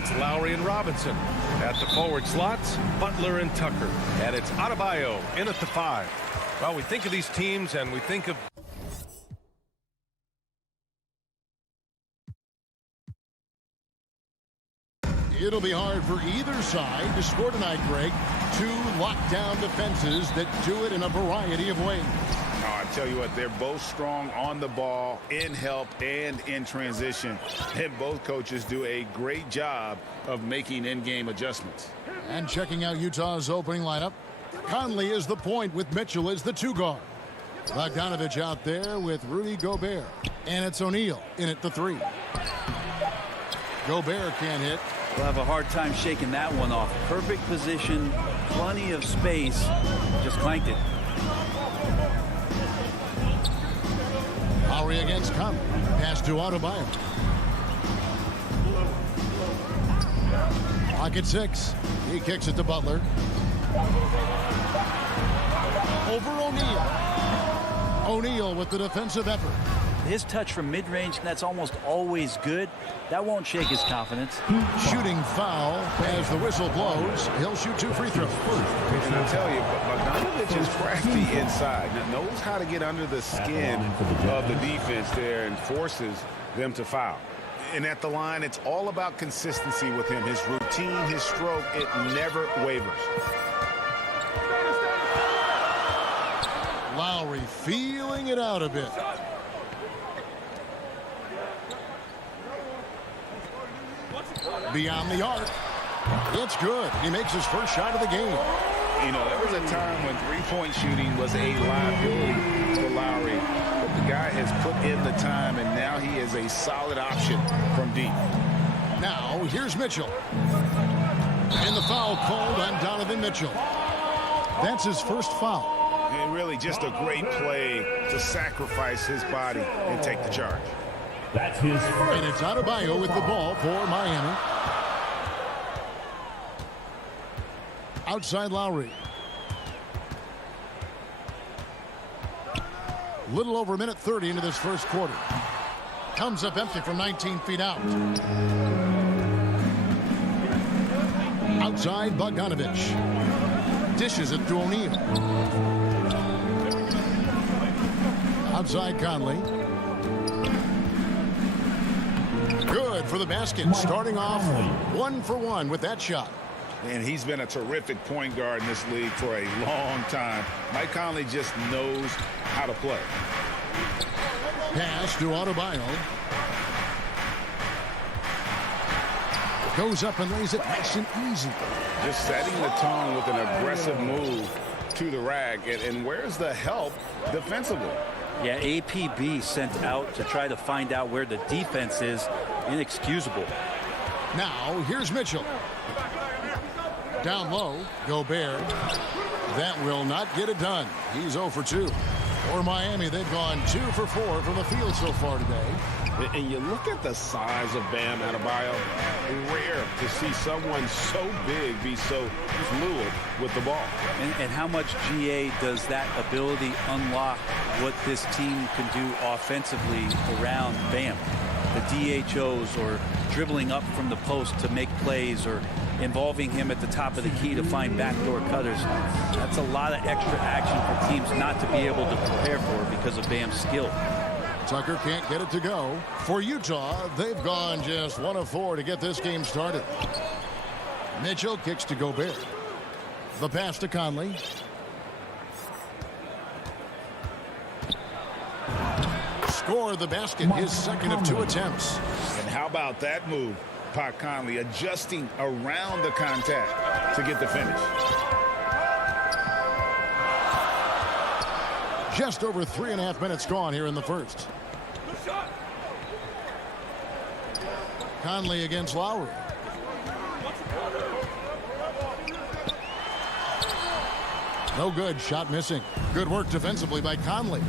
It's Lowry and Robinson. At the forward slots, Butler and Tucker. And it's Adebayo in at the 5. Well, we think of these teams and we think of... It'll be hard for either side to score tonight, Greg. Two lockdown defenses that do it in a variety of ways. I tell you what, they're both strong on the ball, in help, and in transition. And both coaches do a great job of making in-game adjustments. And checking out Utah's opening lineup, Conley is the point with Mitchell as the 2 guard. Bogdanovich out there with Rudy Gobert. And it's O'Neal in at the 3. Gobert can't hit. We'll have a hard time shaking that one off. Perfect position, plenty of space. Just clanked it. Lowry against Conley. Pass to Adebayo. Clock at 6. He kicks it to Butler. Over O'Neal. O'Neal with the defensive effort. His touch from mid-range, that's almost always good. That won't shake his confidence. Shooting foul as the whistle blows. He'll shoot 2 free throws. And I tell you, Bogdanovich is crafty inside. Knows how to get under the skin of the defense there and forces them to foul. And at the line, it's all about consistency with him. His routine, his stroke, it never wavers. Lowry feeling it out a bit. Beyond the arc. It's good. He makes his first shot of the game. You know, there was a time when three-point shooting was a liability for Lowry. But the guy has put in the time, and now he is a solid option from deep. Now, here's Mitchell. And the foul called on Donovan Mitchell. That's his first foul. And really just a great play to sacrifice his body and take the charge. That's his first. And it's Adebayo with the ball for Miami. Outside Lowry. Little over a minute 30 into this first quarter. Comes up empty from 19 feet out. Outside Bogdanovich. Dishes it to O'Neal. Outside Conley. Good for the basket. Starting off 1 for 1 with that shot. And he's been a terrific point guard in this league for a long time. Mike Conley just knows how to play. Pass to Adebayo. Goes up and lays it nice and easy. Just setting the tone with an aggressive move to the rack. And where's the help defensively? Yeah, APB sent out to try to find out where the defense is. Inexcusable. Now, here's Mitchell. Down low, Gobert. That will not get it done. He's 0 for 2. For Miami, they've gone 2 for 4 from the field so far today. And you look at the size of Bam Adebayo. Rare to see someone so big be so fluid with the ball. And how much GA does that ability unlock what this team can do offensively around Bam? The DHOs or dribbling up from the post to make plays or involving him at the top of the key to find backdoor cutters. That's a lot of extra action for teams not to be able to prepare for because of Bam's skill. Tucker can't get it to go. For Utah, they've gone just 1 of 4 to get this game started. Mitchell kicks to Gobert. The pass to Conley. Score the basket, his second of 2 attempts. And how about that move? Pat Conley adjusting around the contact to get the finish. Just over 3.5 minutes gone here in the first. Conley against Lowry. No good. Shot missing. Good work defensively by Conley.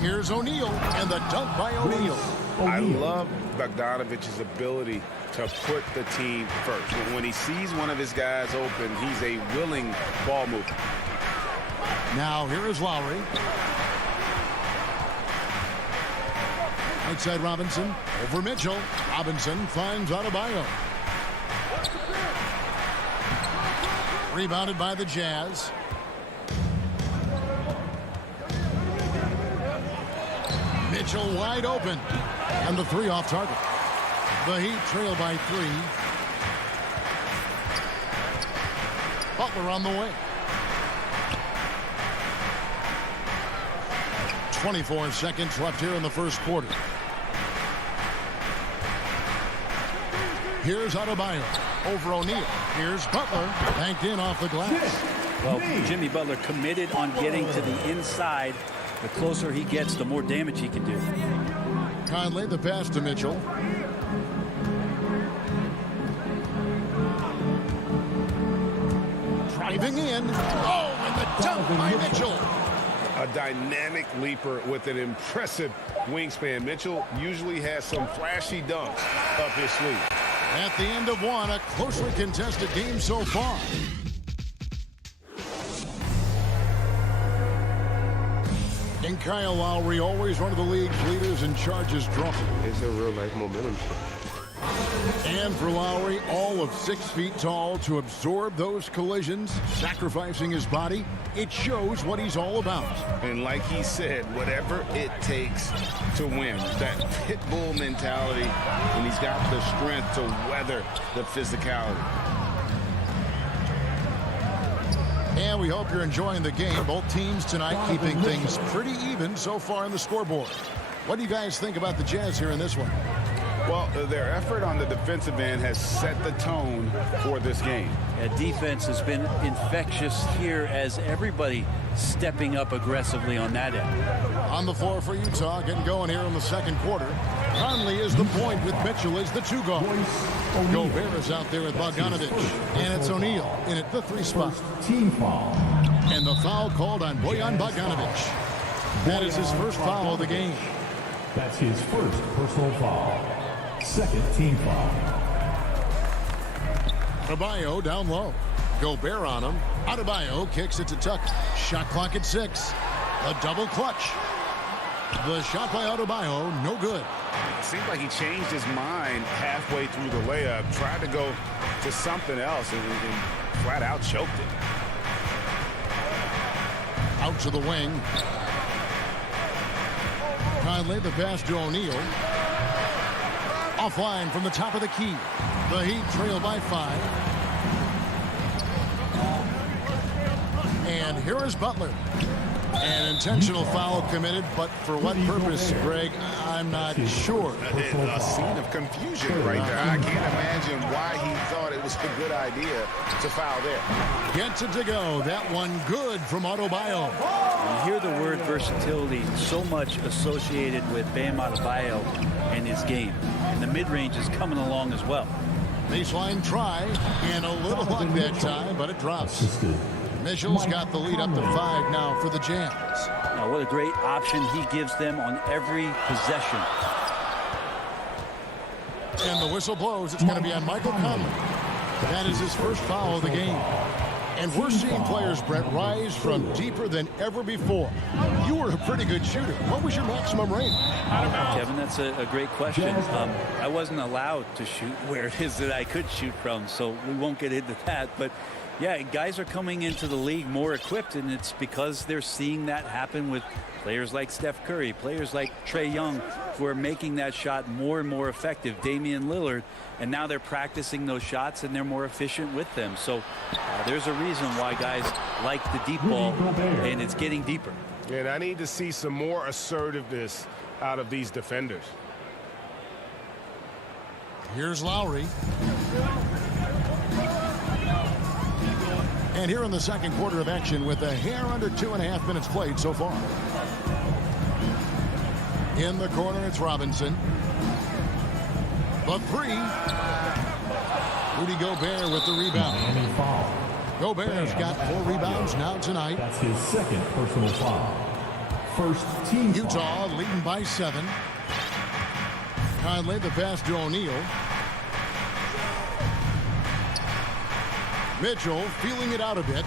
Here's O'Neal, and the dunk by O'Neal. I love Bogdanovich's ability to put the team first. When he sees one of his guys open, he's a willing ball mover. Now here is Lowry. Outside Robinson. Over Mitchell. Robinson finds Adebayo. Rebounded by the Jazz. Mitchell wide open. And the 3 off target. The Heat trail by 3. Butler on the way. 24 seconds left here in the first quarter. Here's Adebayo over O'Neal. Here's Butler, banked in off the glass. Well, Jimmy Butler committed on getting to the inside. The closer he gets, the more damage he can do. Conley, the pass to Mitchell. Driving in. Oh, and the dunk by Mitchell. A dynamic leaper with an impressive wingspan. Mitchell usually has some flashy dunks up his sleeve. At the end of one, a closely contested game so far. And Kyle Lowry, always one of the league's leaders in charges drawn. It's a real nice momentum shift. And for Lowry, all of 6 feet tall to absorb those collisions, sacrificing his body, it shows what he's all about. And like he said, whatever it takes to win, that pit bull mentality, and he's got the strength to weather the physicality. And we hope you're enjoying the game. Both teams tonight keeping things pretty even so far on the scoreboard. What do you guys think about the Jazz here in this one? Well, their effort on the defensive end has set the tone for this game. Yeah, defense has been infectious here as everybody stepping up aggressively on that end. On the floor for Utah, getting going here in the second quarter. Conley is the point with Mitchell as the 2 guard. Gobert is out there with Bogdanovic. And it's O'Neal in at the 3 spot. Team foul. And the foul called on Bojan Bogdanovic. That is his first foul of the game. That's his first personal foul. Second team foul. Adebayo down low. Gobert on him. Adebayo kicks it to Tucker. Shot clock at 6. A double clutch. The shot by Adebayo, no good. It seemed like he changed his mind halfway through the layup, tried to go to something else, and flat out choked it. Out to the wing. Conley the pass to O'Neal. Offline from the top of the key. The Heat trail by 5. And here is Butler. An intentional foul committed, but for what purpose, Greg, I'm not sure. A scene of confusion right there. I can't imagine why he thought it was a good idea to foul there. Gets it to go. That one good from Adebayo. You hear the word versatility so much associated with Bam Adebayo and his game. And the mid-range is coming along as well. Baseline try, and a little luck that time, but it drops. Mitchell's got the lead up to 5 now for the Jazz. Now, what a great option he gives them on every possession. And the whistle blows. It's going to be on Michael Conley. That is his first foul of the game. And we're seeing players, Brett, rise from deeper than ever before. You were a pretty good shooter. What was your maximum rate? Kevin, that's a great question. I wasn't allowed to shoot where it is that I could shoot from, so we won't get into that. But yeah, guys are coming into the league more equipped, and it's because they're seeing that happen with players like Steph Curry, players like Trae Young, who are making that shot more and more effective, Damian Lillard, and now they're practicing those shots and they're more efficient with them. So there's a reason why guys like the deep ball, and it's getting deeper. And I need to see some more assertiveness out of these defenders. Here's Lowry. And here in the second quarter of action with a hair under 2.5 minutes played so far. In the corner, it's Robinson. The 3. Rudy Gobert with the rebound. Gobert's got 4 rebounds now tonight. That's his second personal foul. First team Utah foul. leading by 7. Conley the pass to O'Neal. Mitchell feeling it out a bit.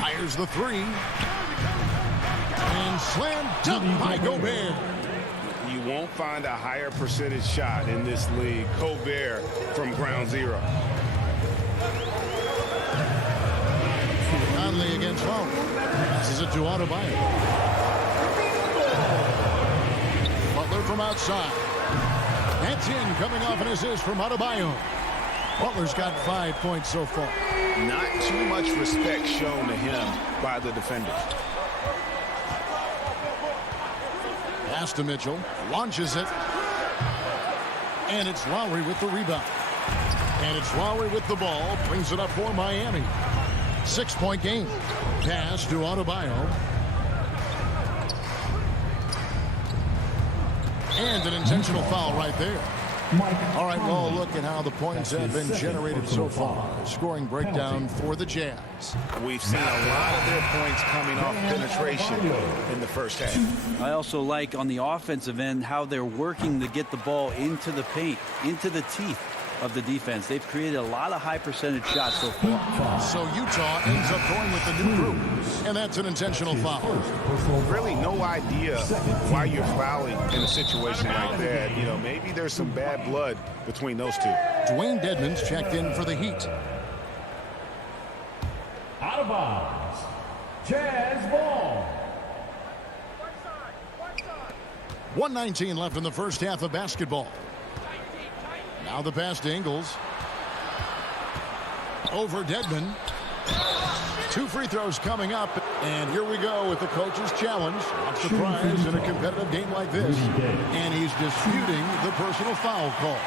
Fires the 3. And slam dunk by Gobert. You won't find a higher percentage shot in this league. Gobert from ground zero. Conley against Lowry. Passes it to Adebayo. Butler from outside. That's in, coming off an assist from Adebayo. Butler's got 5 points so far. Not too much respect shown to him by the defenders. Pass to Mitchell. Launches it. And it's Lowry with the rebound. And it's Lowry with the ball. Brings it up for Miami. 6-point game. Pass to Adebayo. And an intentional foul right there. All right, well, look at how the points have been generated so far. Scoring breakdown for the Jazz. We've seen a lot of their points coming off penetration in the first half. I also like on the offensive end how they're working to get the ball into the paint, into the teeth. of the defense. They've created a lot of high percentage shots so far. So Utah ends up going with the new group, and that's an intentional foul. Really no idea why you're fouling in a situation like that. You know, maybe there's some bad blood between those two. Dwayne Dedmon's checked in for the Heat. Out of bounds, Chaz Ball. 1:19 left in the first half of basketball. Now the pass to Ingles. Over Dedmon. 2 free throws coming up. And here we go with the coach's challenge. Not surprised in a competitive game like this. And he's disputing the personal foul call.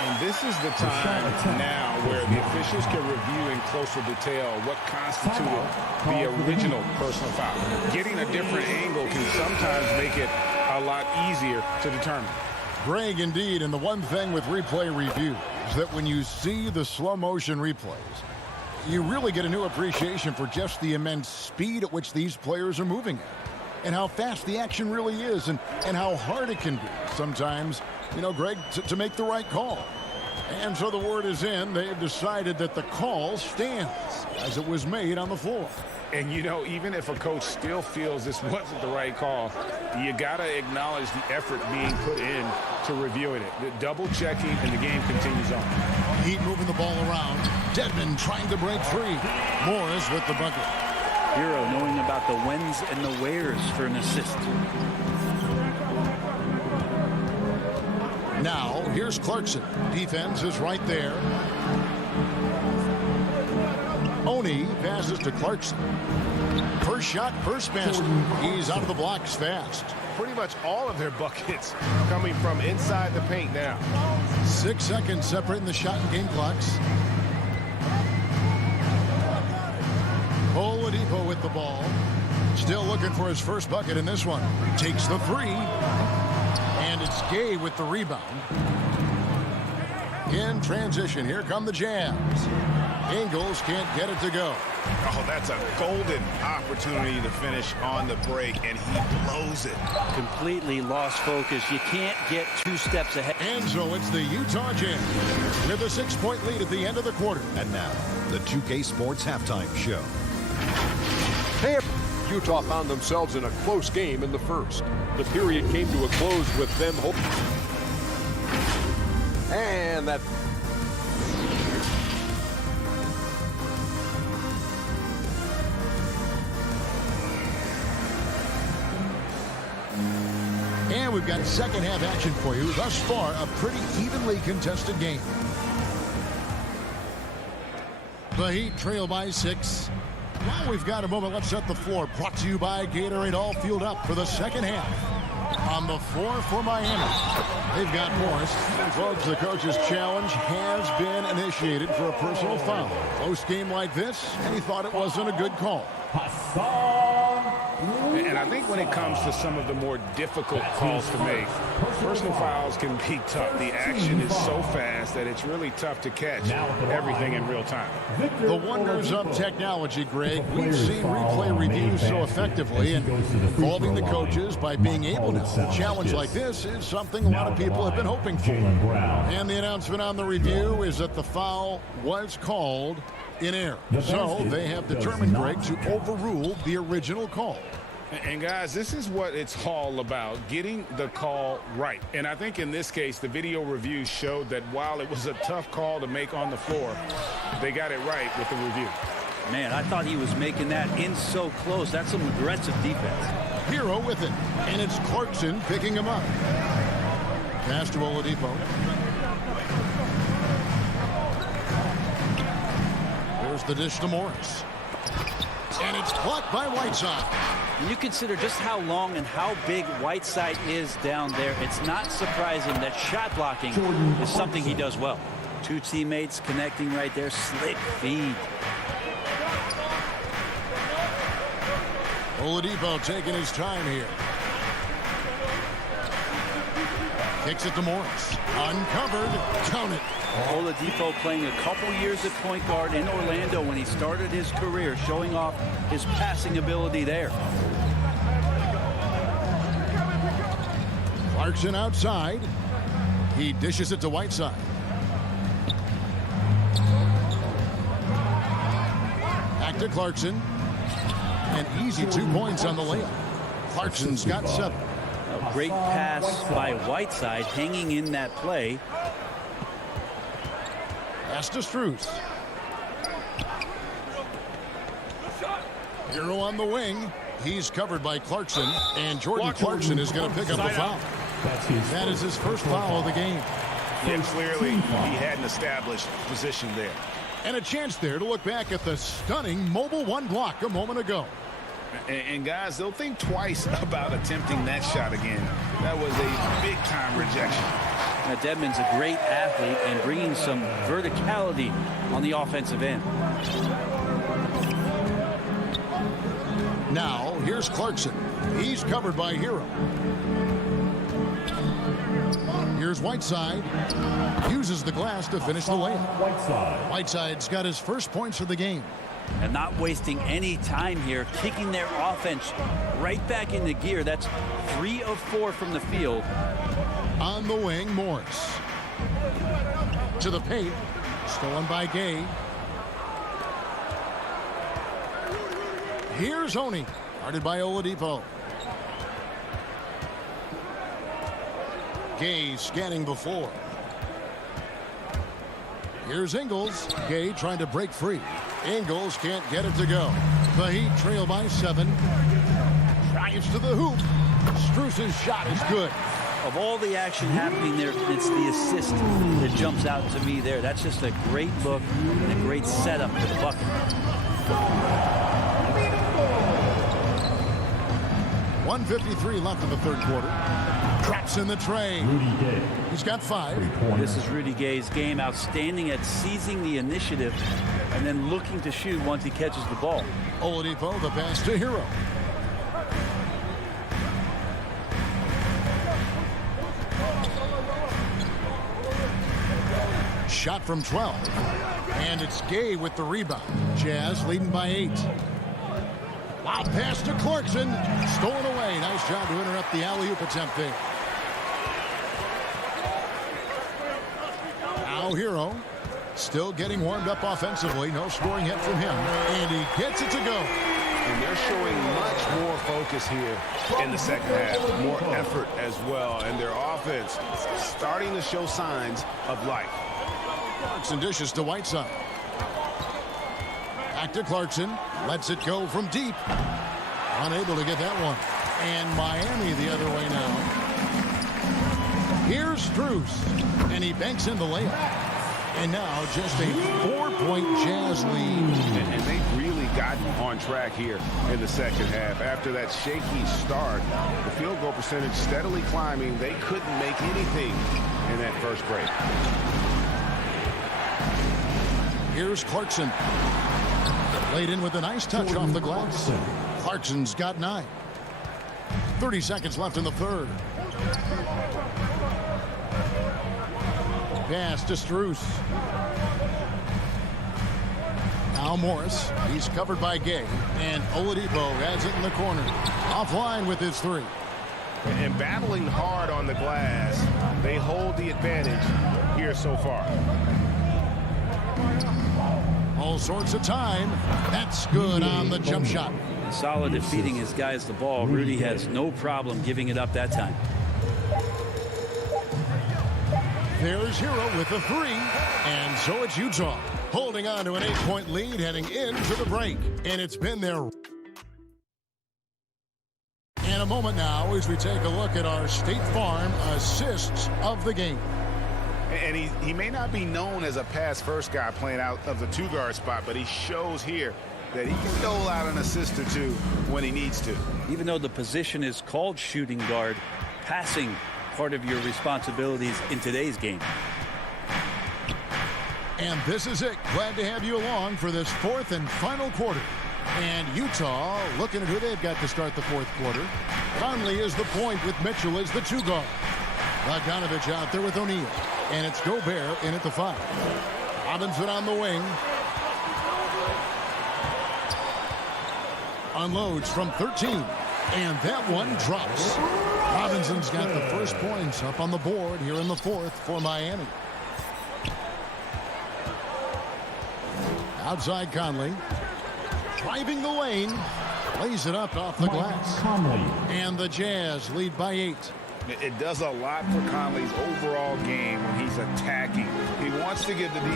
And this is the time now where the officials can review in closer detail what constituted the original personal foul. Getting a different angle can sometimes make it a lot easier to determine. Greg, indeed, and the one thing with replay review is that when you see the slow motion replays, you really get a new appreciation for just the immense speed at which these players are moving at, and how fast the action really is, and how hard it can be sometimes, you know, Greg, to make the right call. And so the word is in. They've decided that the call stands as it was made on the floor. And, you know, even if a coach still feels this wasn't the right call, you got to acknowledge the effort being put in to reviewing it. The double checking, and the game continues on. Heat moving the ball around. Dedmon trying to break free. Morris with the bucket. Hero knowing about the whens and the wheres for an assist. Now, here's Clarkson. Defense is right there. Oni passes to Clarkson. First shot, first basket. He's out of the blocks fast. Pretty much all of their buckets coming from inside the paint now. 6 seconds separating the shot and game clocks. Oladipo with the ball. Still looking for his first bucket in this one. Takes the three. And it's Gay with the rebound. In transition, here come the Jazz. Ingles can't get it to go. Oh, that's a golden opportunity to finish on the break, and he blows it. Completely lost focus. You can't get 2 steps ahead. And so it's the Utah Jazz with a 6-point lead at the end of the quarter. And now, the 2K Sports Halftime Show. Hey, Utah found themselves in a close game in the first. The period came to a close with them holding. And that... And we've got second half action for you. Thus far, a pretty evenly contested game. The Heat trail by 6. While we've got a moment, let's set the floor. Brought to you by Gatorade, all fueled up for the second half. On the floor for Miami, they've got Morris. And folks, the coach's challenge has been initiated for a personal foul. Close game like this, and he thought it wasn't a good call. And I think when it comes to some of the more difficult calls to make, personal fouls can be tough. The action is so fast that it's really tough to catch everything in real time. The wonders of technology, Greg. We've seen replay reviews so effectively, and involving the coaches by being able to challenge like this is something a lot of people have been hoping for. And the announcement on the review is that the foul was called in error. So they have determined, Greg, to overrule the original call. And guys, this is what it's all about, getting the call right. And I think in this case, the video review showed that while it was a tough call to make on the floor, they got it right with the review. Man, I thought he was making that in so close. That's some aggressive defense. Hero with it, and it's Clarkson picking him up. Pass to Oladipo. There's the dish to Morris. And it's blocked by Whiteside. When you consider just how long and how big Whiteside is down there, it's not surprising that shot blocking is something he does well. 2 teammates connecting right there. Slick feed. Oladipo taking his time here. Kicks it to Morris. Uncovered. Count it. Oladipo playing a couple years at point guard in Orlando when he started his career, showing off his passing ability there. Clarkson outside. He dishes it to Whiteside. Back to Clarkson. An easy 2 points on the layup. Clarkson's got 7. A great pass by Whiteside, hanging in that play. Pass to Strus. Hero on the wing. He's covered by Clarkson, and Jordan Clarkson is going to pick up the foul. That is his first foul of the game. Yeah, clearly he had an established position there. And a chance there to look back at the stunning mobile 1 block a moment ago. And guys, they'll think twice about attempting that shot again. That was a big-time rejection. Now, Dedmon's a great athlete and bringing some verticality on the offensive end. Now, here's Clarkson. He's covered by Hero. Here's Whiteside. Uses the glass to finish the layup. Whiteside's got his first points of the game. And not wasting any time here, kicking their offense right back into gear. That's 3 of 4 from the field. On the wing, Morris. To the paint. Stolen by Gay. Here's Honey. Guarded by Oladipo. Gay scanning before. Here's Ingles. Gay trying to break free. Ingles can't get it to go. The Heat trail by 7. Drives to the hoop. Strus's shot is good. Of all the action happening there, it's the assist that jumps out to me there. That's just a great look and a great setup for the bucket. 1:53 left in the third quarter. Traps in the tray. He's got 5. This is Rudy Gay's game. Outstanding at seizing the initiative and then looking to shoot once he catches the ball. Oladipo, the pass to Hero. Shot from 12. And it's Gay with the rebound. Jazz leading by 8. Wow, pass to Clarkson. Stolen away. Nice job to interrupt the alley-oop attempt there. Now Hero. Still getting warmed up offensively. No scoring yet from him. And he gets it to go. And they're showing much more focus here in the second half. More effort as well. And their offense starting to show signs of life. Clarkson dishes to Whiteside. Back to Clarkson. Lets it go from deep. Unable to get that one. And Miami the other way now. Here's Strus. And he banks in the layup. And now just a 4-point Jazz lead. And they've really gotten on track here in the second half. After that shaky start, the field goal percentage steadily climbing. They couldn't make anything in that first break. Here's Clarkson. Laid in with a nice touch off the glass. Clarkson's got 9. 30 seconds left in the third. Pass to Strus. Now Morris. He's covered by Gay. And Oladipo has it in the corner. Offline with his 3. And battling hard on the glass, they hold the advantage here so far. All sorts of time. That's good on the jump shot. Solid at feeding his guys the ball. Rudy has no problem giving it up that time. There's Hero with the 3. And so it's Utah holding on to an 8-point lead heading into the break. And it's been there. In a moment now as we take a look at our State Farm assists of the game. And he may not be known as a pass-first guy playing out of the 2-guard spot, but he shows here that he can dole out an assist or 2 when he needs to. Even though the position is called shooting guard, passing part of your responsibilities in today's game. And this is it. Glad to have you along for this 4th and final quarter. And Utah looking at who they've got to start the 4th quarter. Conley is the point with Mitchell as the 2-guard. Bogdanovich out there with O'Neal. And it's Gobert in at the 5. Robinson on the wing. Unloads from 13. And that one drops. Robinson's got the first points up on the board here in the 4th for Miami. Outside Conley. driving the lane. Lays it up off the glass. And the Jazz lead by 8. It does a lot for Conley's overall game when he's attacking. He wants to give the D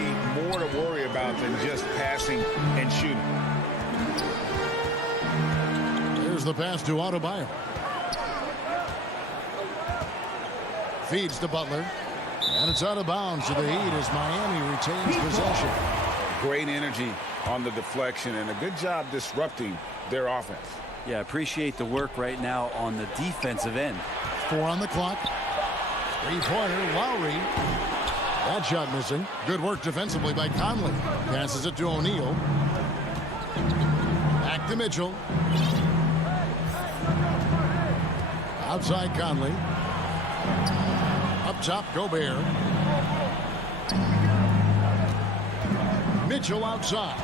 more to worry about than just passing and shooting. There's the pass to Adebayo. Feeds to Butler. And it's out of bounds to the Heat as Miami retains possession. Great energy on the deflection and a good job disrupting their offense. Yeah, appreciate the work right now on the defensive end. 4 on the clock. 3-pointer, Lowry. That shot missing. Good work defensively by Conley. Passes it to O'Neal. Back to Mitchell. Outside Conley. Up top, Gobert. Mitchell outside.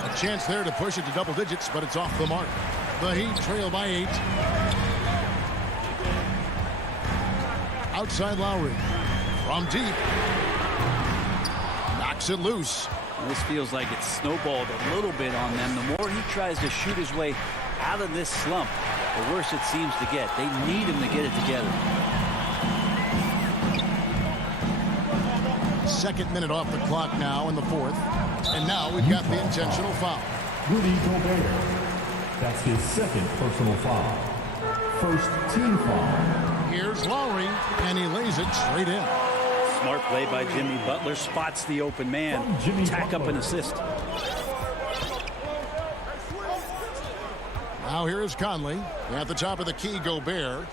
A chance there to push it to double digits, but it's off the mark. The Heat trail by 8. Outside Lowry. From deep. Knocks it loose. This feels like it's snowballed a little bit on them. The more he tries to shoot his way out of this slump, the worse it seems to get. They need him to get it together. Second minute off the clock now in the 4th. And now we've got the intentional foul. Rudy Gobert. That's his second personal foul. First team foul. Here's Lowry, and he lays it straight in. Smart play by Jimmy Butler. Spots the open man. Tack up an assist. Now here is Conley. At the top of the key, Gobert.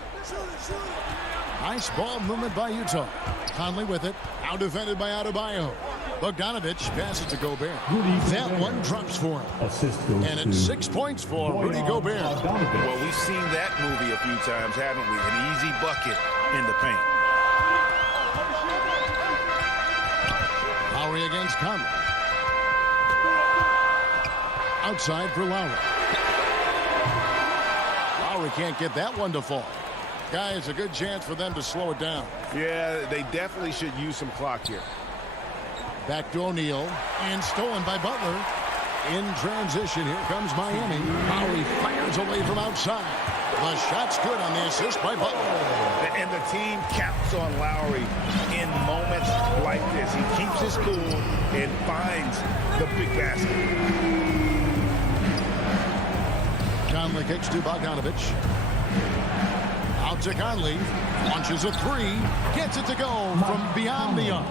Nice ball movement by Utah. Conley with it. Now defended by Adebayo. Bogdanovich passes to Gobert. That one drops for him. And it's 6 points for Rudy Gobert. Well, we've seen that movie a few times, haven't we? An easy bucket in the paint. Lowry against Conley. Outside for Lowry. Lowry can't get that one to fall. Guys, a good chance for them to slow it down. Yeah, they definitely should use some clock here. Back to O'Neal. And stolen by Butler. In transition, here comes Miami. Lowry fires away from outside. The shot's good on the assist by Butler. And the team counts on Lowry in moments like this. He keeps his cool and finds the big basket. Conley kicks to Bogdanovich. Out to Conley. Launches a 3. Gets it to go from beyond the arc.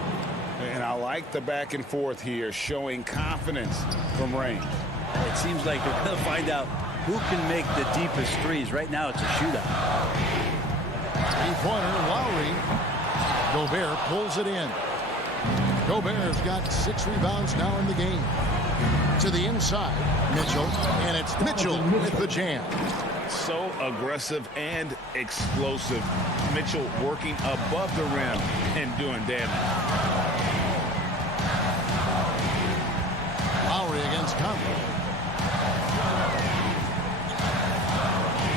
And I like the back and forth here, showing confidence from range. It seems like we're going to find out who can make the deepest threes. Right now, it's a shootout. 3-pointer, Lowry. Gobert pulls it in. Gobert's got 6 rebounds now in the game. To the inside, Mitchell. And it's Mitchell with the jam. So aggressive and explosive. Mitchell working above the rim and doing damage. Lowry against Conley.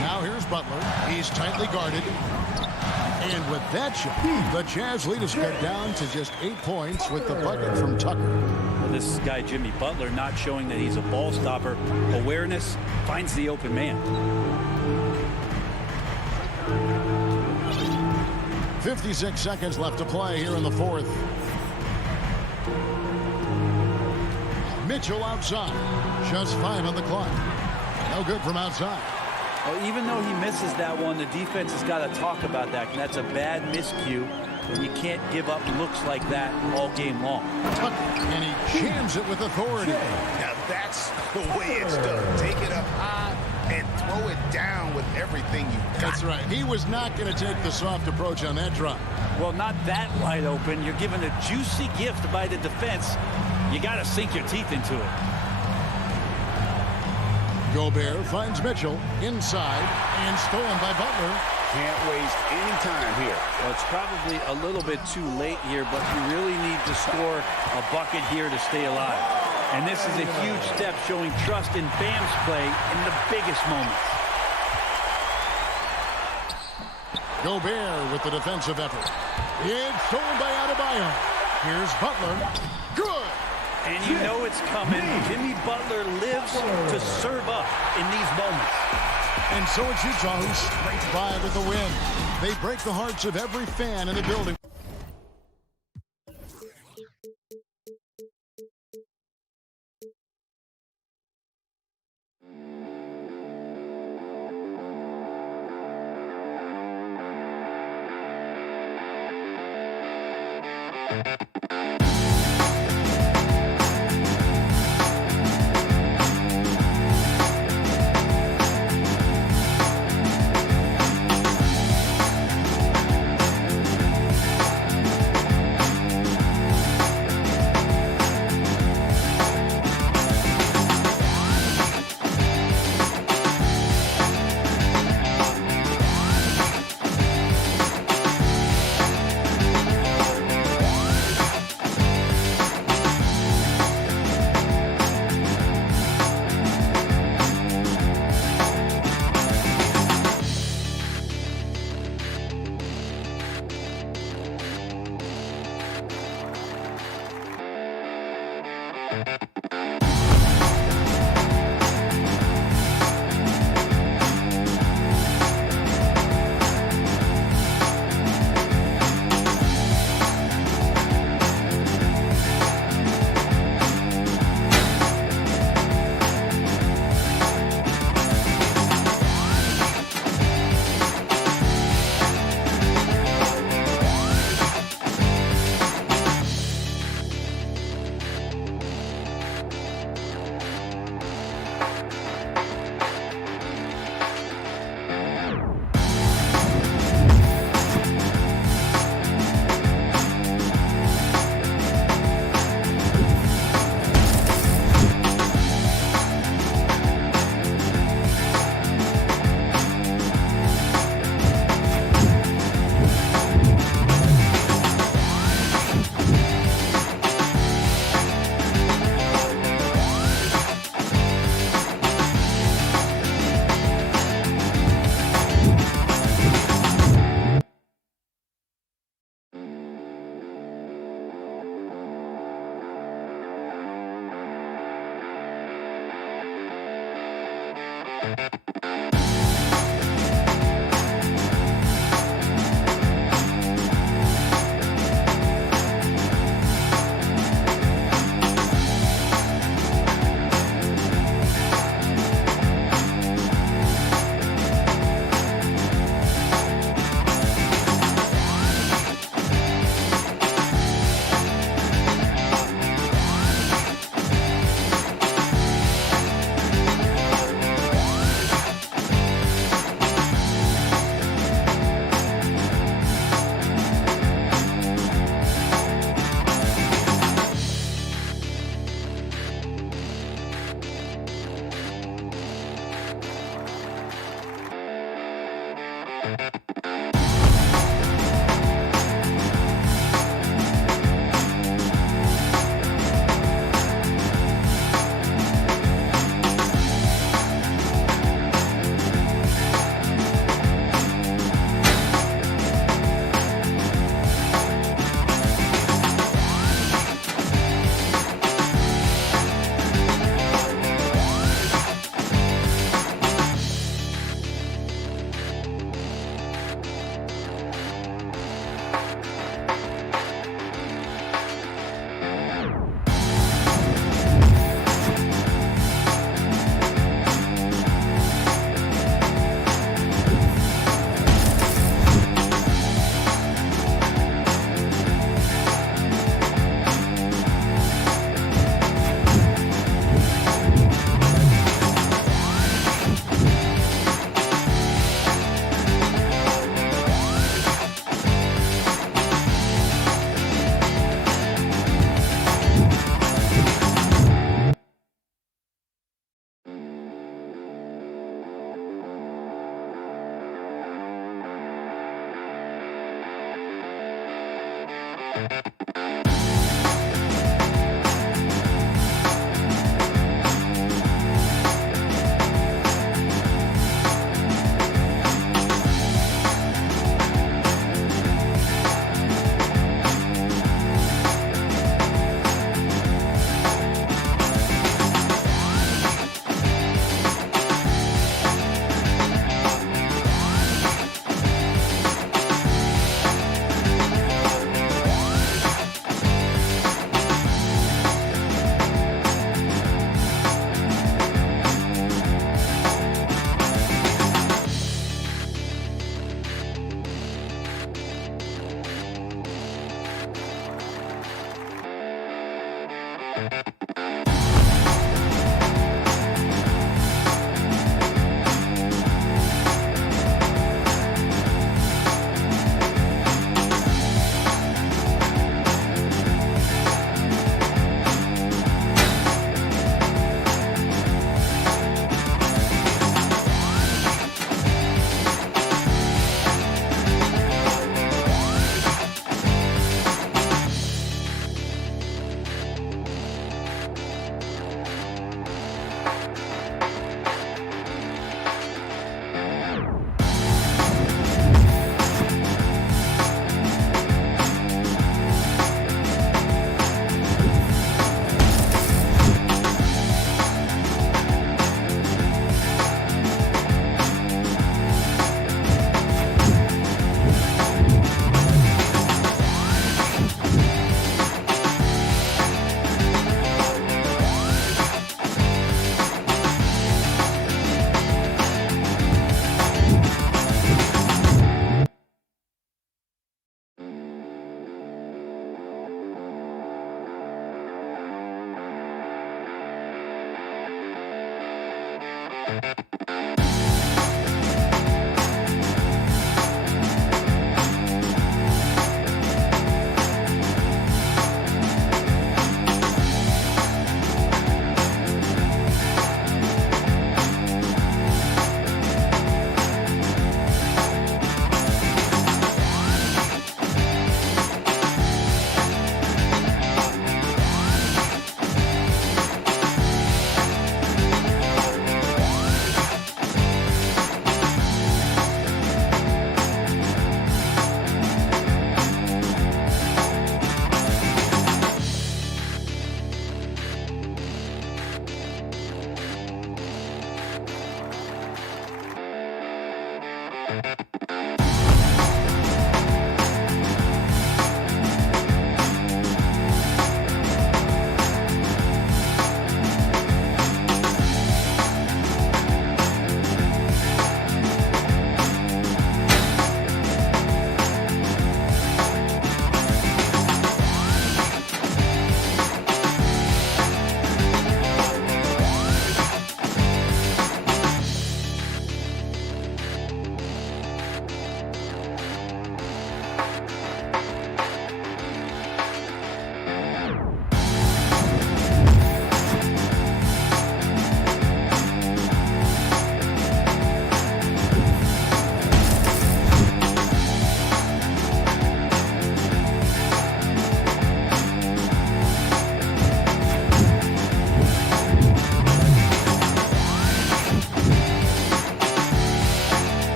Now here's Butler. He's tightly guarded. And with that shot, the Jazz lead is cut down to just 8 points with the bucket from Tucker. This guy, Jimmy Butler, not showing that he's a ball stopper. Awareness, finds the open man. 56 seconds left to play here in the 4th. Mitchell outside. Just 5 on the clock. No good from outside. Well, even though he misses that one, the defense has got to talk about that. And that's a bad miscue. And you can't give up looks like that all game long. And he jams it with authority. Now that's the way it's done. Take it up high and throw it down with everything you got. That's right. He was not going to take the soft approach on that drop. Well, not that wide open. You're given a juicy gift by the defense. You got to sink your teeth into it. Gobert finds Mitchell inside and stolen by Butler. Can't waste any time here. Well, it's probably a little bit too late here, but you really need to score a bucket here to stay alive. And this is a huge step showing trust in Bam's play in the biggest moments. Gobert with the defensive effort. It's stolen by Adebayo. Here's Butler. Good! And you know it's coming. Jimmy Butler lives to serve up in these moments. And so it's Utah who scraped by with the win. They break the hearts of every fan in the building.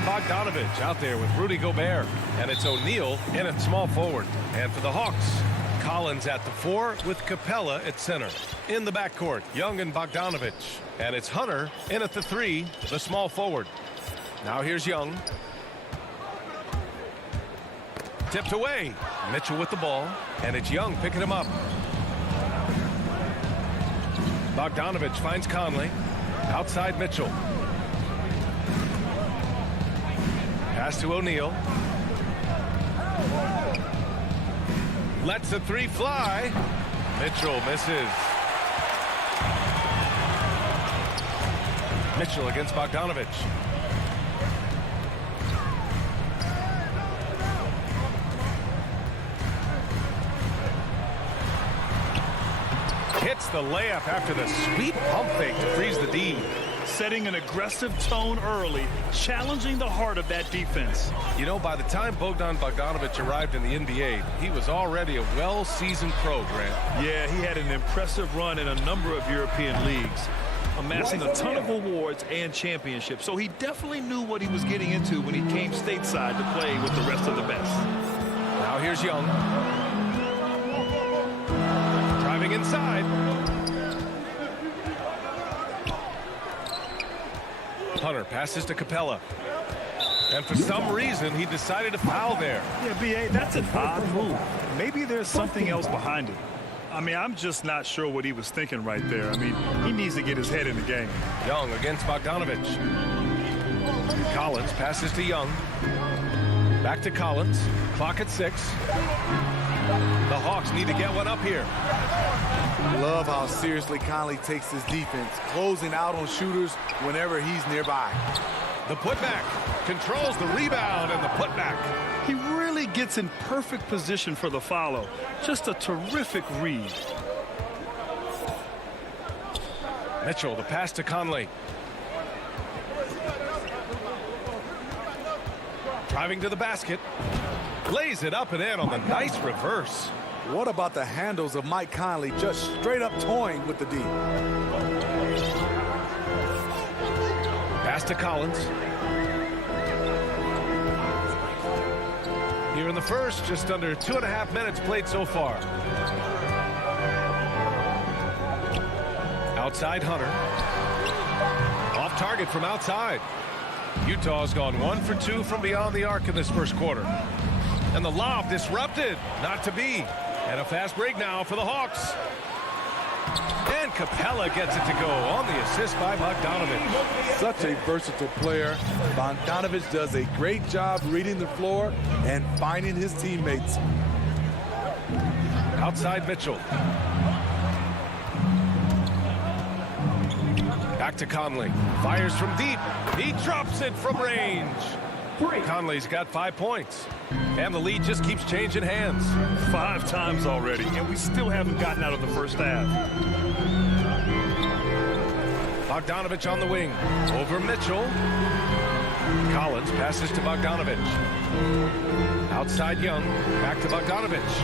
Bogdanovich out there with Rudy Gobert, and it's O'Neal in at small forward. And for the Hawks, Collins at the 4 with Capella at center. In the backcourt, Young and Bogdanovich, and it's Hunter in at the 3, the small forward. Now here's Young. Tipped away. Mitchell with the ball, and it's Young picking him up. Bogdanovich finds Conley. Outside Mitchell. Pass to O'Neal. Lets the 3 fly. Mitchell misses. Mitchell against Bogdanovich. Hits the layup after the sweet pump fake to freeze the D. Setting an aggressive tone early, challenging the heart of that defense. You know, by the time Bogdan Bogdanovich arrived in the NBA, he was already a well-seasoned pro, Grant. Yeah, he had an impressive run in a number of European leagues, amassing a ton of awards and championships. So he definitely knew what he was getting into when he came stateside to play with the rest of the best. Now here's Young. Driving inside. Hunter passes to Capella. And for some reason, he decided to foul there. Yeah, B.A., that's an odd move. Maybe there's something else behind it. I mean, I'm just not sure what he was thinking right there. I mean, he needs to get his head in the game. Young against Bogdanovich. Collins passes to Young. Back to Collins. Clock at 6. The Hawks need to get one up here. Love how seriously Conley takes his defense, closing out on shooters whenever he's nearby. The putback controls the rebound and the putback. He really gets in perfect position for the follow. Just a terrific read. Mitchell, the pass to Conley. Driving to the basket. Lays it up and in on the nice reverse. What about the handles of Mike Conley just straight up toying with the D? Pass to Collins. Here in the first, just under 2.5 minutes played so far. Outside Hunter. Off target from outside. Utah's gone 1 for 2 from beyond the arc in this first quarter. And the lob disrupted. Not to be. And a fast break now for the Hawks. And Capella gets it to go on the assist by Bogdanovich. Such a versatile player. Bogdanovich does a great job reading the floor and finding his teammates. Outside Mitchell. Back to Conley. Fires from deep. He drops it from range. Conley's got 5 points. And the lead just keeps changing hands. 5 times already, and we still haven't gotten out of the first half. Bogdanovich on the wing. Over Mitchell. Collins passes to Bogdanovich. Outside Young. Back to Bogdanovich.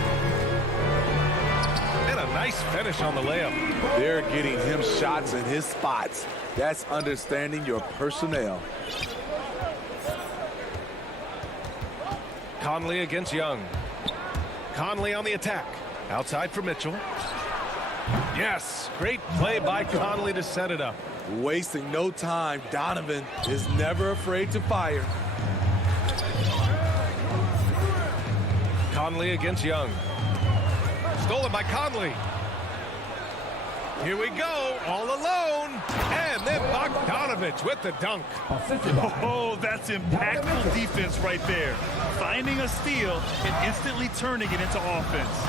And a nice finish on the layup. They're getting him shots in his spots. That's understanding your personnel. Conley against Young. Conley on the attack. Outside for Mitchell. Yes, great play by Conley to set it up. Wasting no time. Donovan is never afraid to fire. Conley against Young. Stolen by Conley. Here we go, all alone. And then Bogdanovich with the dunk. Oh, that's impactful defense right there. Finding a steal and instantly turning it into offense.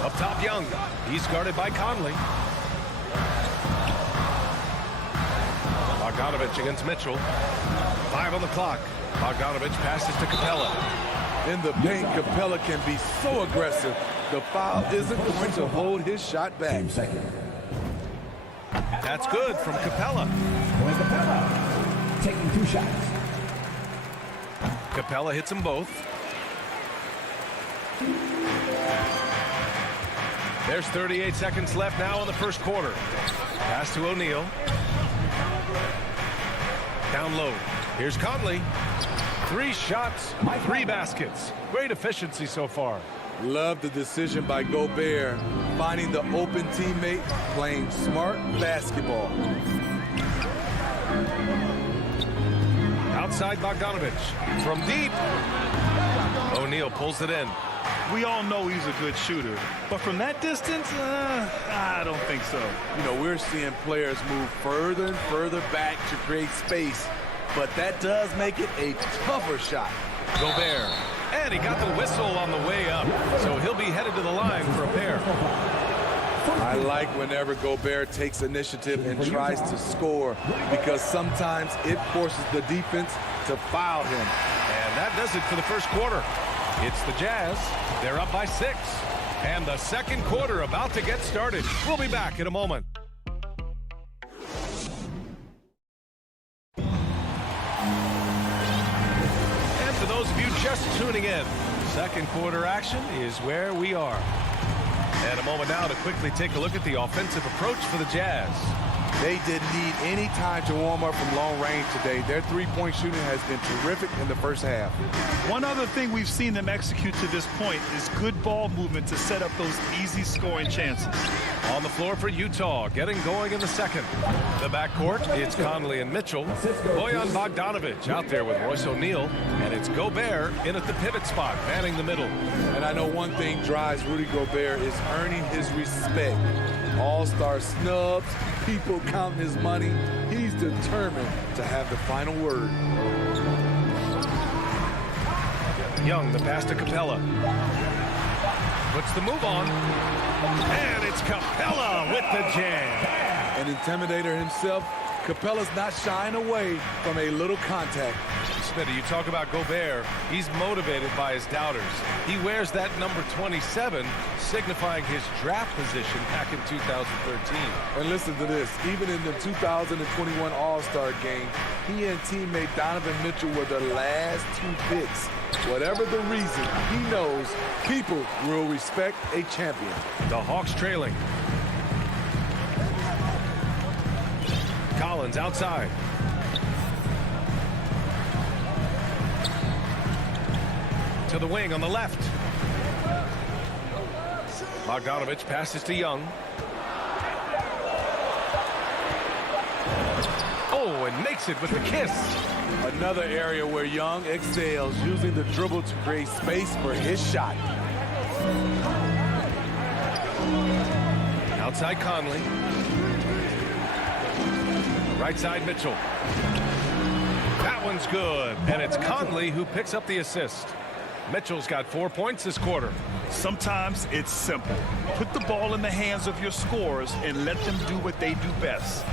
Up top, Young. He's guarded by Conley. Bogdanovich against Mitchell. 5 on the clock. Bogdanovich passes to Capella. In the paint, Capella can be so aggressive. The foul isn't going to hold his shot back. That's good from Capella. Capella taking 2 shots. Capella hits them both. There's 38 seconds left now in the first quarter. Pass to O'Neal. Down low. Here's Conley. 3 shots, 3 baskets. Great efficiency so far. Love the decision by Gobert, finding the open teammate, playing smart basketball. Outside Bogdanovich. From deep. O'Neal pulls it in. We all know he's a good shooter, but from that distance, I don't think so. You know, we're seeing players move further and further back to create space, but that does make it a tougher shot. Gobert. And he got the whistle on the way up, so he'll be headed to the line for a pair. I like whenever Gobert takes initiative and tries to score, because sometimes it forces the defense to foul him. And that does it for the first quarter. It's the Jazz. They're up by 6. And the second quarter about to get started. We'll be back in a moment. And for those of you just tuning in, second quarter action is where we are. And a moment now to quickly take a look at the offensive approach for the Jazz. They didn't need any time to warm up from long range today. Their three-point shooting has been terrific in the first half. One other thing we've seen them execute to this point is good ball movement to set up those easy scoring chances. On the floor for Utah, getting going in the second. The backcourt, it's Conley and Mitchell. Bojan Bogdanovich out there with Royce O'Neal. And it's Gobert in at the pivot spot, manning the middle. And I know one thing drives Rudy Gobert is earning his respect. All-star snubs, people counting his money. He's determined to have the final word. Young, the pass to Capella. Puts the move on. And it's Capella with the jam. An intimidator himself, Capella's not shying away from a little contact. Smitty, you talk about Gobert. He's motivated by his doubters. He wears that number 27, signifying his draft position back in 2013. And listen to this. Even in the 2021 All-Star game, he and teammate Donovan Mitchell were the last 2 picks. Whatever the reason, he knows people will respect a champion. The Hawks trailing. Collins outside. To the wing on the left. Bogdanovich passes to Young. Oh, and makes it with the kiss. Another area where Young excels, using the dribble to create space for his shot. Outside Conley. Right side Mitchell. That one's good. And it's Conley who picks up the assist. Mitchell's got 4 points this quarter. Sometimes it's simple. Put the ball in the hands of your scorers and let them do what they do best.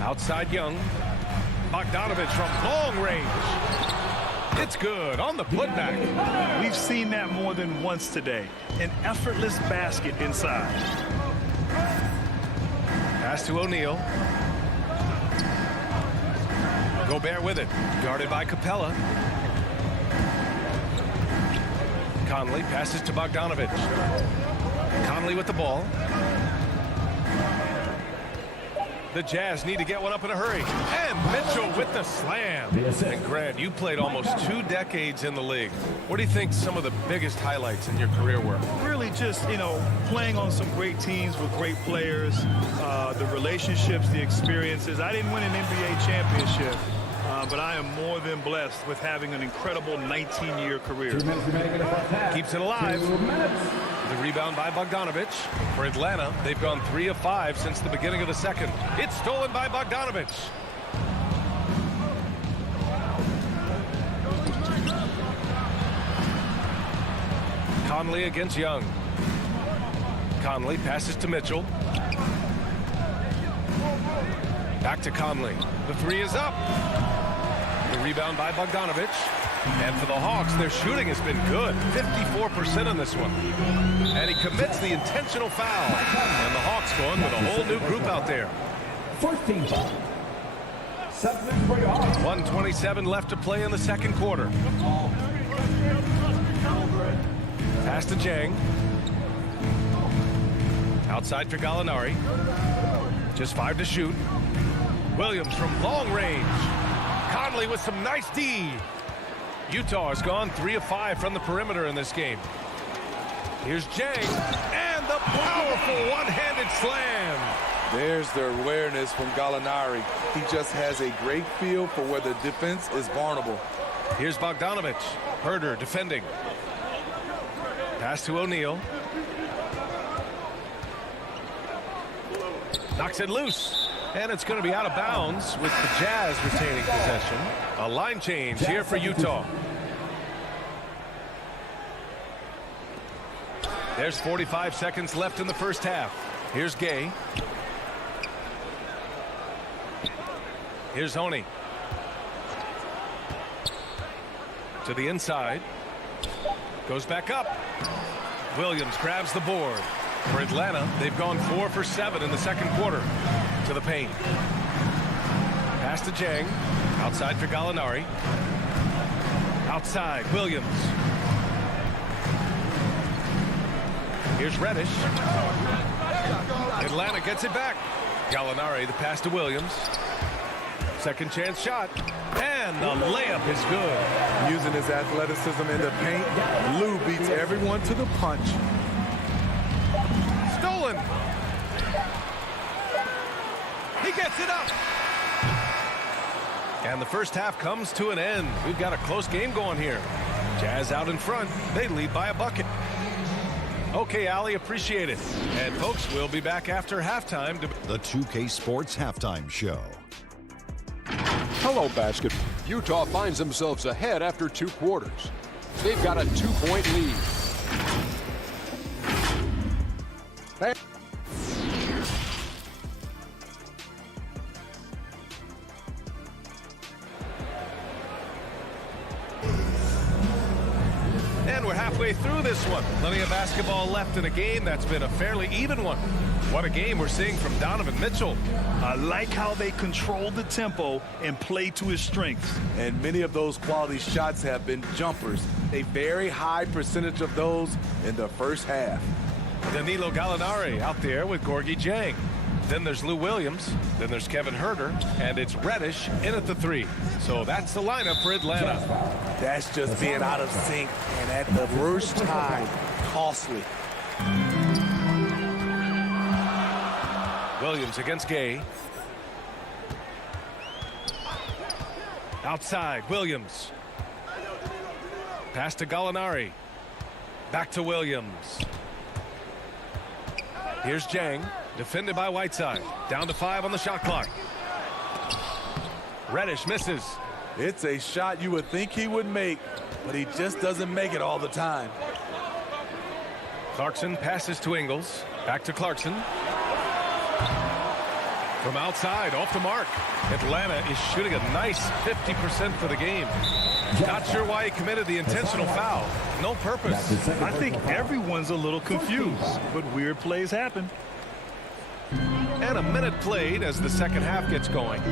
Outside Young. Bogdanovich from long range. It's good on the putback. We've seen that more than once today. An effortless basket inside. Pass to O'Neal. Gobert with it. Guarded by Capella. Conley passes to Bogdanovich. Conley with the ball. The Jazz need to get one up in a hurry. And Mitchell with the slam. And Grant, you played almost 2 decades in the league. What do you think some of the biggest highlights in your career were? Really just, playing on some great teams with great players, the relationships, the experiences. I didn't win an NBA championship, but I am more than blessed with having an incredible 19-year career. Keeps it alive. The rebound by Bogdanovic. For Atlanta, they've gone 3 of 5 since the beginning of the second. It's stolen by Bogdanovic. Conley against Young. Conley passes to Mitchell. Back to Conley. The 3 is up. The rebound by Bogdanovic. And for the Hawks, their shooting has been good. 54% on this one. And he commits the intentional foul. And the Hawks going with a whole new group out there. 14 foul. 1:27 left to play in the second quarter. Pass to Jang. Outside for Gallinari. Just 5 to shoot. Williams from long range. Conley with some nice D. Utah has gone 3 of 5 from the perimeter in this game. Here's Jang. And the powerful one-handed slam. There's the awareness from Gallinari. He just has a great feel for where the defense is vulnerable. Here's Bogdanovic. Herder defending. Pass to O'Neal. Knocks it loose. And it's going to be out of bounds with the Jazz retaining possession. A line change here for Utah. There's 45 seconds left in the first half. Here's Gay. Here's Honey. To the inside. Goes back up. Williams grabs the board. For Atlanta, they've gone 4 for 7 in the second quarter. To the paint. Pass to Jang. Outside for Gallinari. Outside, Williams. Here's Reddish. Atlanta gets it back. Gallinari, the pass to Williams. Second chance shot. And the layup is good. Using his athleticism in the paint, Lou beats everyone to the punch. Stolen. He gets it up. And the first half comes to an end. We've got a close game going here. Jazz out in front. They lead by a bucket. Okay, Ali, appreciate it. And folks, we'll be back after halftime. The 2K Sports Halftime Show. Hello, basketball. Utah finds themselves ahead after 2 quarters. They've got a 2-point lead. And we're halfway through this one. Plenty of basketball left in a game that's been a fairly even one. What a game we're seeing from Donovan Mitchell. I like how they control the tempo and play to his strengths. And many of those quality shots have been jumpers. A very high percentage of those in the first half. Danilo Gallinari out there with Gorgie Jang. Then there's Lou Williams. Then there's Kevin Herter. And it's Reddish in at the 3. So that's the lineup for Atlanta. That's just being out of sync and at the worst time, costly. Williams against Gay. Outside, Williams. Pass to Gallinari. Back to Williams. Here's Jang. Defended by Whiteside. Down to 5 on the shot clock. Reddish misses. It's a shot you would think he would make, but he just doesn't make it all the time. Clarkson passes to Ingles. Back to Clarkson. From outside, off the mark. Atlanta is shooting a nice 50% for the game. Not sure why he committed the intentional foul. No purpose. I think everyone's a little confused, but weird plays happen. And a minute played as the second half gets going.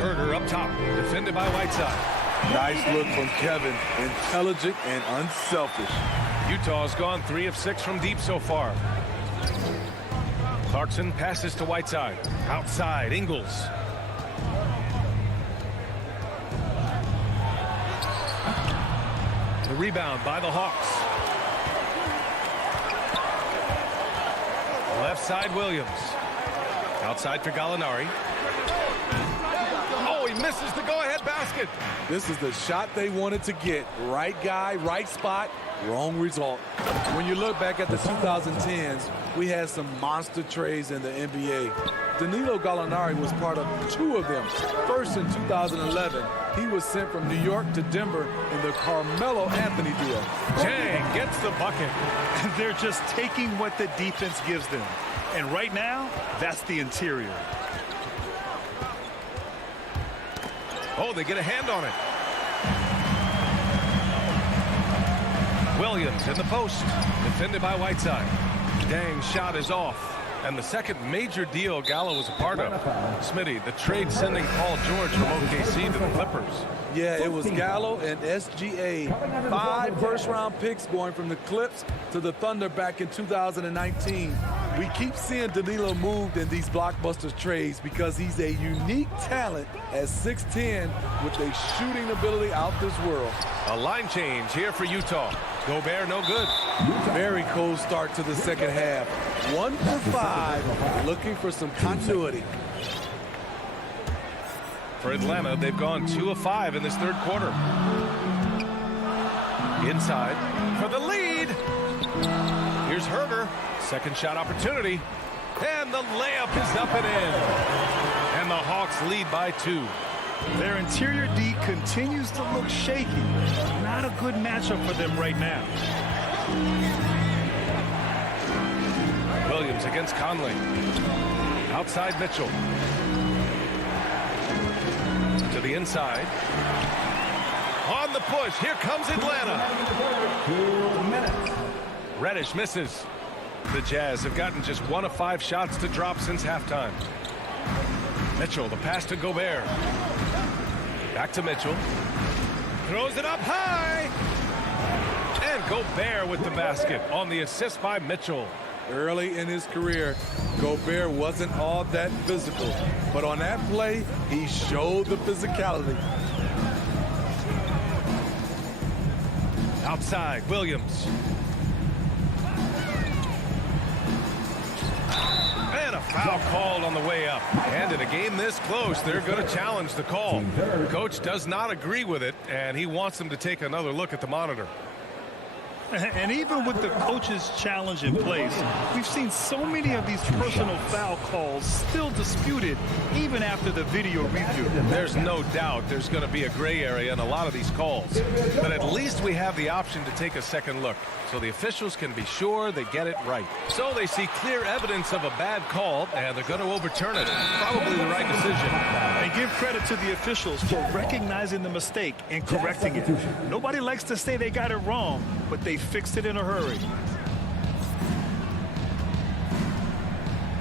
Herter up top, defended by Whiteside. Nice look from Kevin. Intelligent and unselfish. Utah's gone 3 of 6 from deep so far. Clarkson passes to Whiteside. Outside, Ingles. The rebound by the Hawks. Left side, Williams. Outside for Gallinari. Oh, he misses the go-ahead basket. This is the shot they wanted to get. Right guy, right spot, wrong result. When you look back at the 2010s, we had some monster trades in the NBA. Danilo Gallinari was part of 2 of them. First in 2011, he was sent from New York to Denver in the Carmelo Anthony deal. Jang gets the bucket. They're just taking what the defense gives them. And right now, that's the interior. Oh, they get a hand on it. Williams in the post. Defended by Whiteside. Dang's shot is off. And the second major deal Gallo was a part of. Smitty, the trade sending Paul George from OKC to the Clippers. Yeah, it was Gallo and SGA. 5 first-round picks going from the Clips to the Thunder back in 2019. We keep seeing Danilo moved in these blockbuster trades because he's a unique talent at 6'10" with a shooting ability out this world. A line change here for Utah. Gobert no good. Very cold start to the second half. 1 for 5, looking for some continuity. For Atlanta, they've gone 2 of 5 in this third quarter. Inside for the lead. Here's Herder. Second shot opportunity. And the layup is up and in. And the Hawks lead by 2. Their interior D continues to look shaky. Not a good matchup for them right now. Williams against Conley. Outside Mitchell. To the inside. On the push. Here comes Atlanta. Reddish misses. The Jazz have gotten just 1 of 5 shots to drop since halftime. Mitchell, the pass to Gobert. Back to Mitchell. Throws it up high. And Gobert with the basket on the assist by Mitchell. Early in his career, Gobert wasn't all that physical. But on that play, he showed the physicality. Outside, Williams. And a foul called on the way up. And in a game this close, they're going to challenge the call. Coach does not agree with it, and he wants them to take another look at the monitor. And even with the coach's challenge in place, we've seen so many of these personal foul calls still disputed even after the video review. There's no doubt there's going to be a gray area in a lot of these calls. But at least we have the option to take a second look so the officials can be sure they get it right. So they see clear evidence of a bad call, and they're going to overturn it. Probably the right decision. And give credit to the officials for recognizing the mistake and correcting it. Nobody likes to say they got it wrong, but they fixed it in a hurry.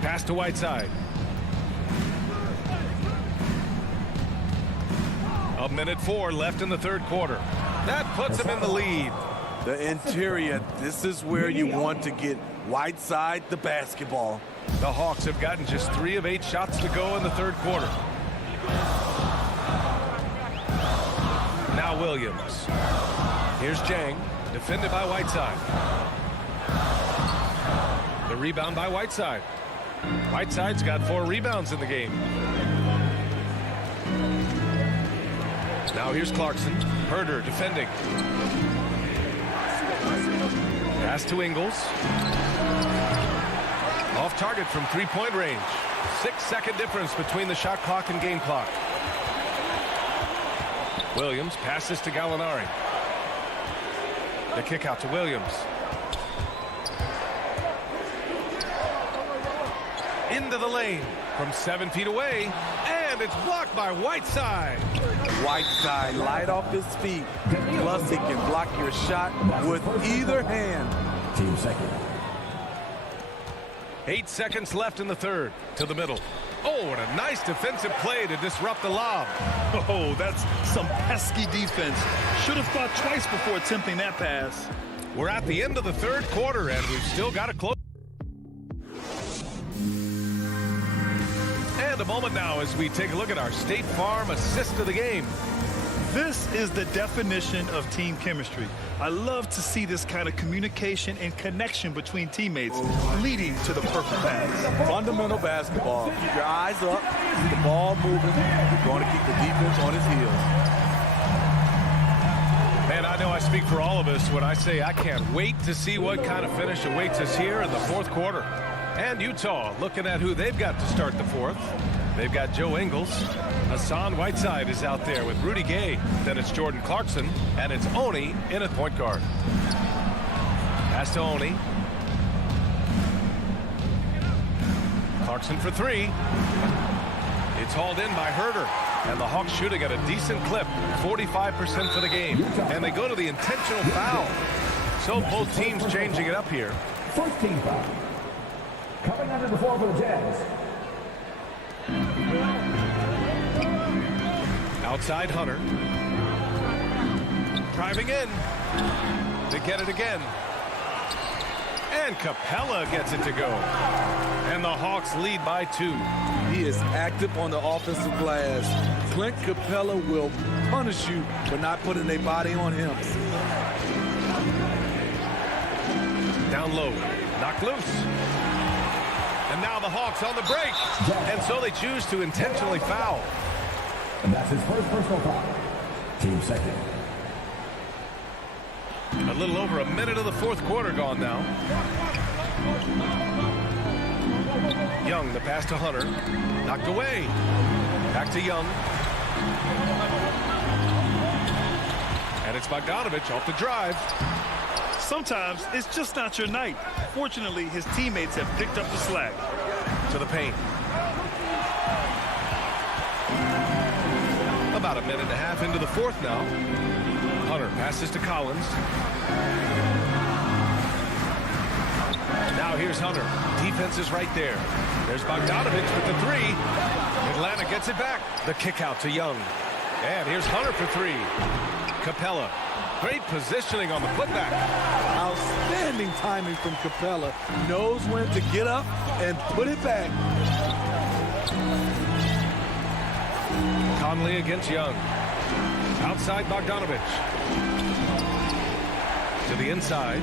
Pass to Whiteside. A minute 4 left in the third quarter. That puts him in the lead. The interior, this is where you want to get Whiteside the basketball. The Hawks have gotten just 3 of 8 shots to go in the third quarter. Now Williams. Here's Jang, defended by Whiteside. The rebound by Whiteside. Whiteside's got 4 rebounds in the game. Now here's Clarkson. Herder defending. Pass to Ingles. Off target from 3-point range. 6-second difference between the shot clock and game clock. Williams passes to Gallinari. The kick out to Williams. Into the lane from 7 feet away, and it's blocked by Whiteside. Whiteside light off his feet. Plus, he can block your shot with either hand. Team second. 8 seconds left in the third. To the middle. Oh, and a nice defensive play to disrupt the lob. Oh, that's some pesky defense. Should have thought twice before attempting that pass. We're at the end of the third quarter, and we've still got a close. And a moment now as we take a look at our State Farm assist of the game. This is the definition of team chemistry. I love to see this kind of communication and connection between teammates leading to the perfect pass. Fundamental basketball. Keep your eyes up, keep the ball moving. You're going to keep the defense on its heels. Man, I know I speak for all of us when I say I can't wait to see what kind of finish awaits us here in the fourth quarter. And Utah looking at who they've got to start the fourth. They've got Joe Ingles. Hassan Whiteside is out there with Rudy Gay. Then it's Jordan Clarkson. And it's Oni in at point guard. Pass to Oni. Clarkson for three. It's hauled in by Herter. And the Hawks shooting at a decent clip. 45% for the game. And they go to the intentional foul. So both teams changing it up here. First team foul. Coming under the floor for the Jazz. Outside Hunter. Driving in. They get it again. And Capella gets it to go. And the Hawks lead by 2. He is active on the offensive glass. Clint Capella will punish you for not putting a body on him. Down low. Knocked loose. And now the Hawks on the break. And so they choose to intentionally foul. And that's his first personal foul. Team second. A little over a minute of the fourth quarter gone now. Young, the pass to Hunter. Knocked away. Back to Young. And it's Bogdanovich off the drive. Sometimes it's just not your night. Fortunately, his teammates have picked up the slack. To the paint. About a minute and a half into the fourth now. Hunter passes to Collins. Now here's Hunter. Defense is right there. There's Bogdanovich with the three. Atlanta gets it back. The kick out to Young. And here's Hunter for three. Capella. Great positioning on the putback. Outstanding timing from Capella. Knows when to get up and put it back. Conley against Young. Outside Bogdanovich. To the inside.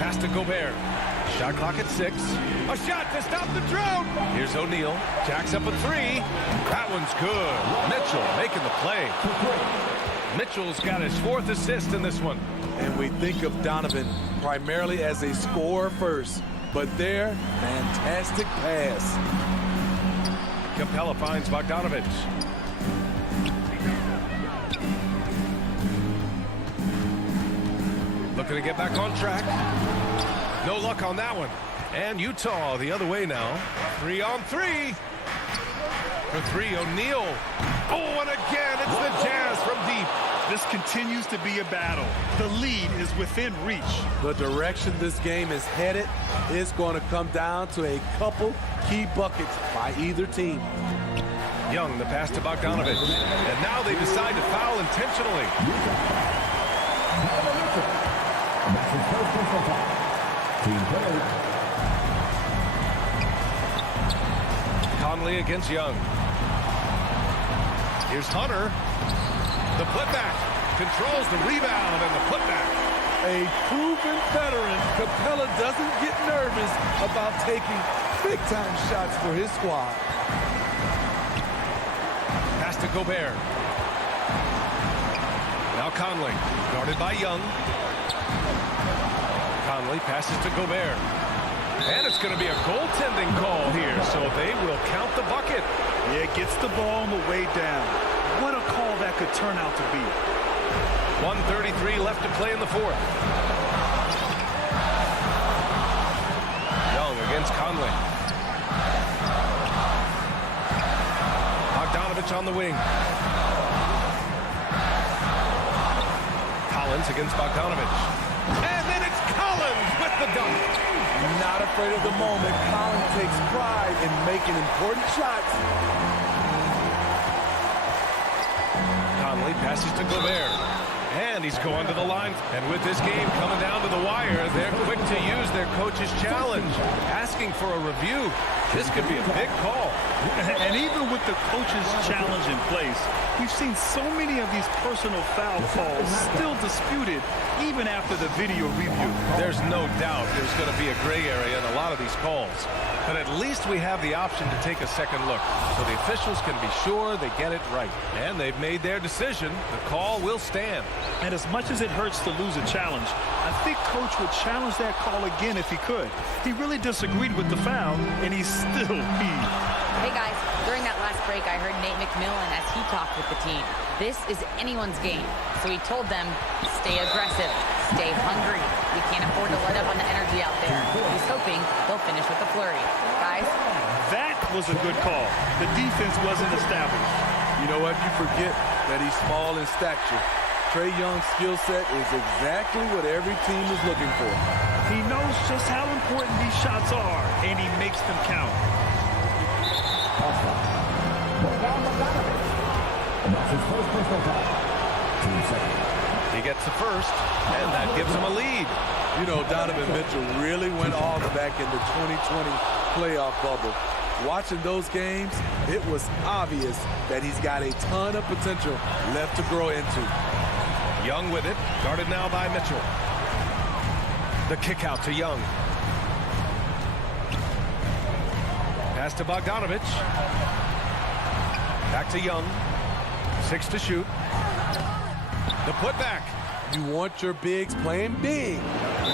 Pass to Gobert. Shot clock at 6. A shot to stop the drought. Here's O'Neal. Jacks up a three. That one's good. Mitchell making the play. Mitchell's got his 4th assist in this one. And we think of Donovan primarily as a scorer first. But there, fantastic pass. Capella finds Bogdanovich. Looking to get back on track. No luck on that one. And Utah the other way now. 3 on 3. For 3, O'Neal. Oh, and again, it's the Jazz from deep. This continues to be a battle. The lead is within reach. The direction this game is headed is going to come down to a couple key buckets by either team. Young, the pass to Bogdanovich. And now they decide to foul intentionally. And that's his first personal foul. Team third. Conley against Young. Here's Hunter. The putback. Controls the rebound and the putback. A proven veteran, Capella doesn't get nervous about taking big-time shots for his squad. Pass to Gobert. Now Conley, guarded by Young. Conley passes to Gobert. And it's going to be a goaltending call here, so they will count the bucket. Yeah, gets the ball on the way down. What a call that could turn out to be. 1:33 left to play in the fourth. Young against Conley. Bogdanovich on the wing. Collins against Bogdanovich. And then it's Collins with the dunk. Not afraid of the moment. Collins takes pride in making important shots. Conley passes to Gobert. And he's going to the line. And with this game coming down to the wire, they're quick to use their coach's challenge, asking for a review. This could be a big call. And even with the coach's challenge in place, we've seen so many of these personal foul calls still disputed even after the video review. There's no doubt there's going to be a gray area in a lot of these calls. But at least we have the option to take a second look, so the officials can be sure they get it right. And they've made their decision. The call will stand. And as much as it hurts to lose a challenge, I think Coach would challenge that call again if he could. He really disagreed with the foul, and he's still peeved. Hey guys, during that last break, I heard Nate McMillan as he talked with the team. This is anyone's game. So he told them, stay aggressive, stay hungry. We can't afford to let up on the energy out there. He's hoping they'll finish with a flurry. Guys? That was a good call. The defense wasn't established. You know what? You forget that he's small in stature. Trae Young's skill set is exactly what every team is looking for. He knows just how important these shots are, and he makes them count. He gets the first, and that gives him a lead. You know, Donovan Mitchell really went off back in the 2020 playoff bubble. Watching those games, it was obvious that he's got a ton of potential left to grow into. Young with it, guarded now by Mitchell. The kick out to Young. Pass to Bogdanovich. Back to Young. 6 to shoot. The putback. You want your bigs playing big.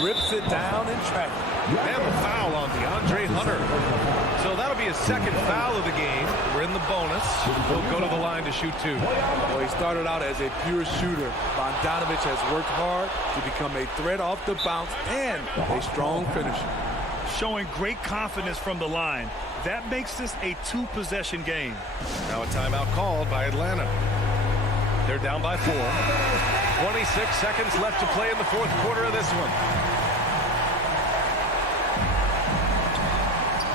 Rips it down in traffic. And the foul on DeAndre Hunter. So that'll be his second foul of the game. We're in the bonus. He'll go to the line to shoot 2. Well, he started out as a pure shooter. Bogdanovich has worked hard to become a threat off the bounce and a strong finisher. Showing great confidence from the line. That makes this a 2-possession game. Now a timeout called by Atlanta. They're down by 4. 26 seconds left to play in the fourth quarter of this one.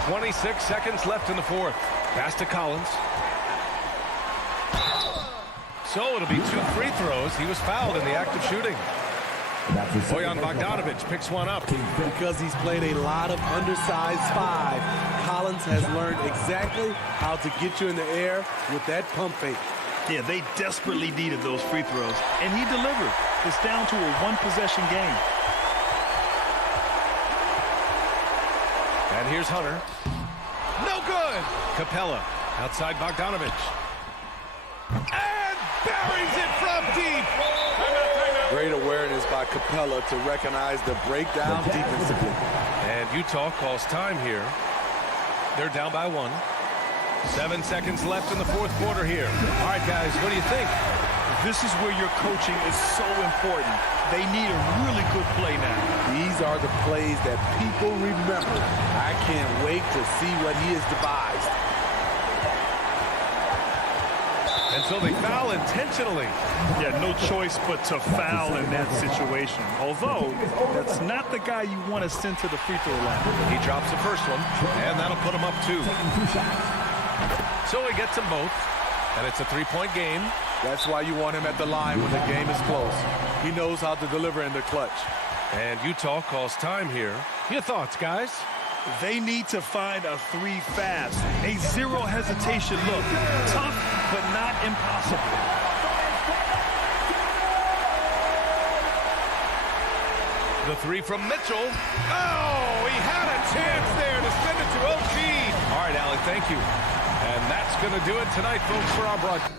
26 seconds left in the fourth. Pass to Collins. So it'll be 2 free throws. He was fouled in the act of shooting. Bojan Bogdanovich picks one up. Because he's played a lot of undersized 5, Collins has learned exactly how to get you in the air with that pump fake. Yeah, they desperately needed those free throws, and he delivered. It's down to a 1-possession game. And here's Hunter. No good! Capella outside Bogdanovich. And buries it from deep! Great awareness by Capella to recognize the breakdown defensively. And Utah calls time here. They're down by 1. 7 seconds left in the fourth quarter here. All right, guys, what do you think? This is where your coaching is so important. They need a really good play now. These are the plays that people remember. I can't wait to see what he has devised. And so they foul intentionally. Yeah, no choice but to foul in that situation. Although, that's not the guy you want to send to the free throw line. He drops the first one, and that'll put him up 2. So he gets them both, and it's a 3-point game. That's why you want him at the line when the game is close. He knows how to deliver in the clutch. And Utah calls time here. Your thoughts, guys? They need to find a 3 fast. A 0 hesitation look. Tough, but not impossible. The 3 from Mitchell. Oh, he had a chance there to send it to OG. All right, Allie, thank you. And that's going to do it tonight, folks, for our broadcast.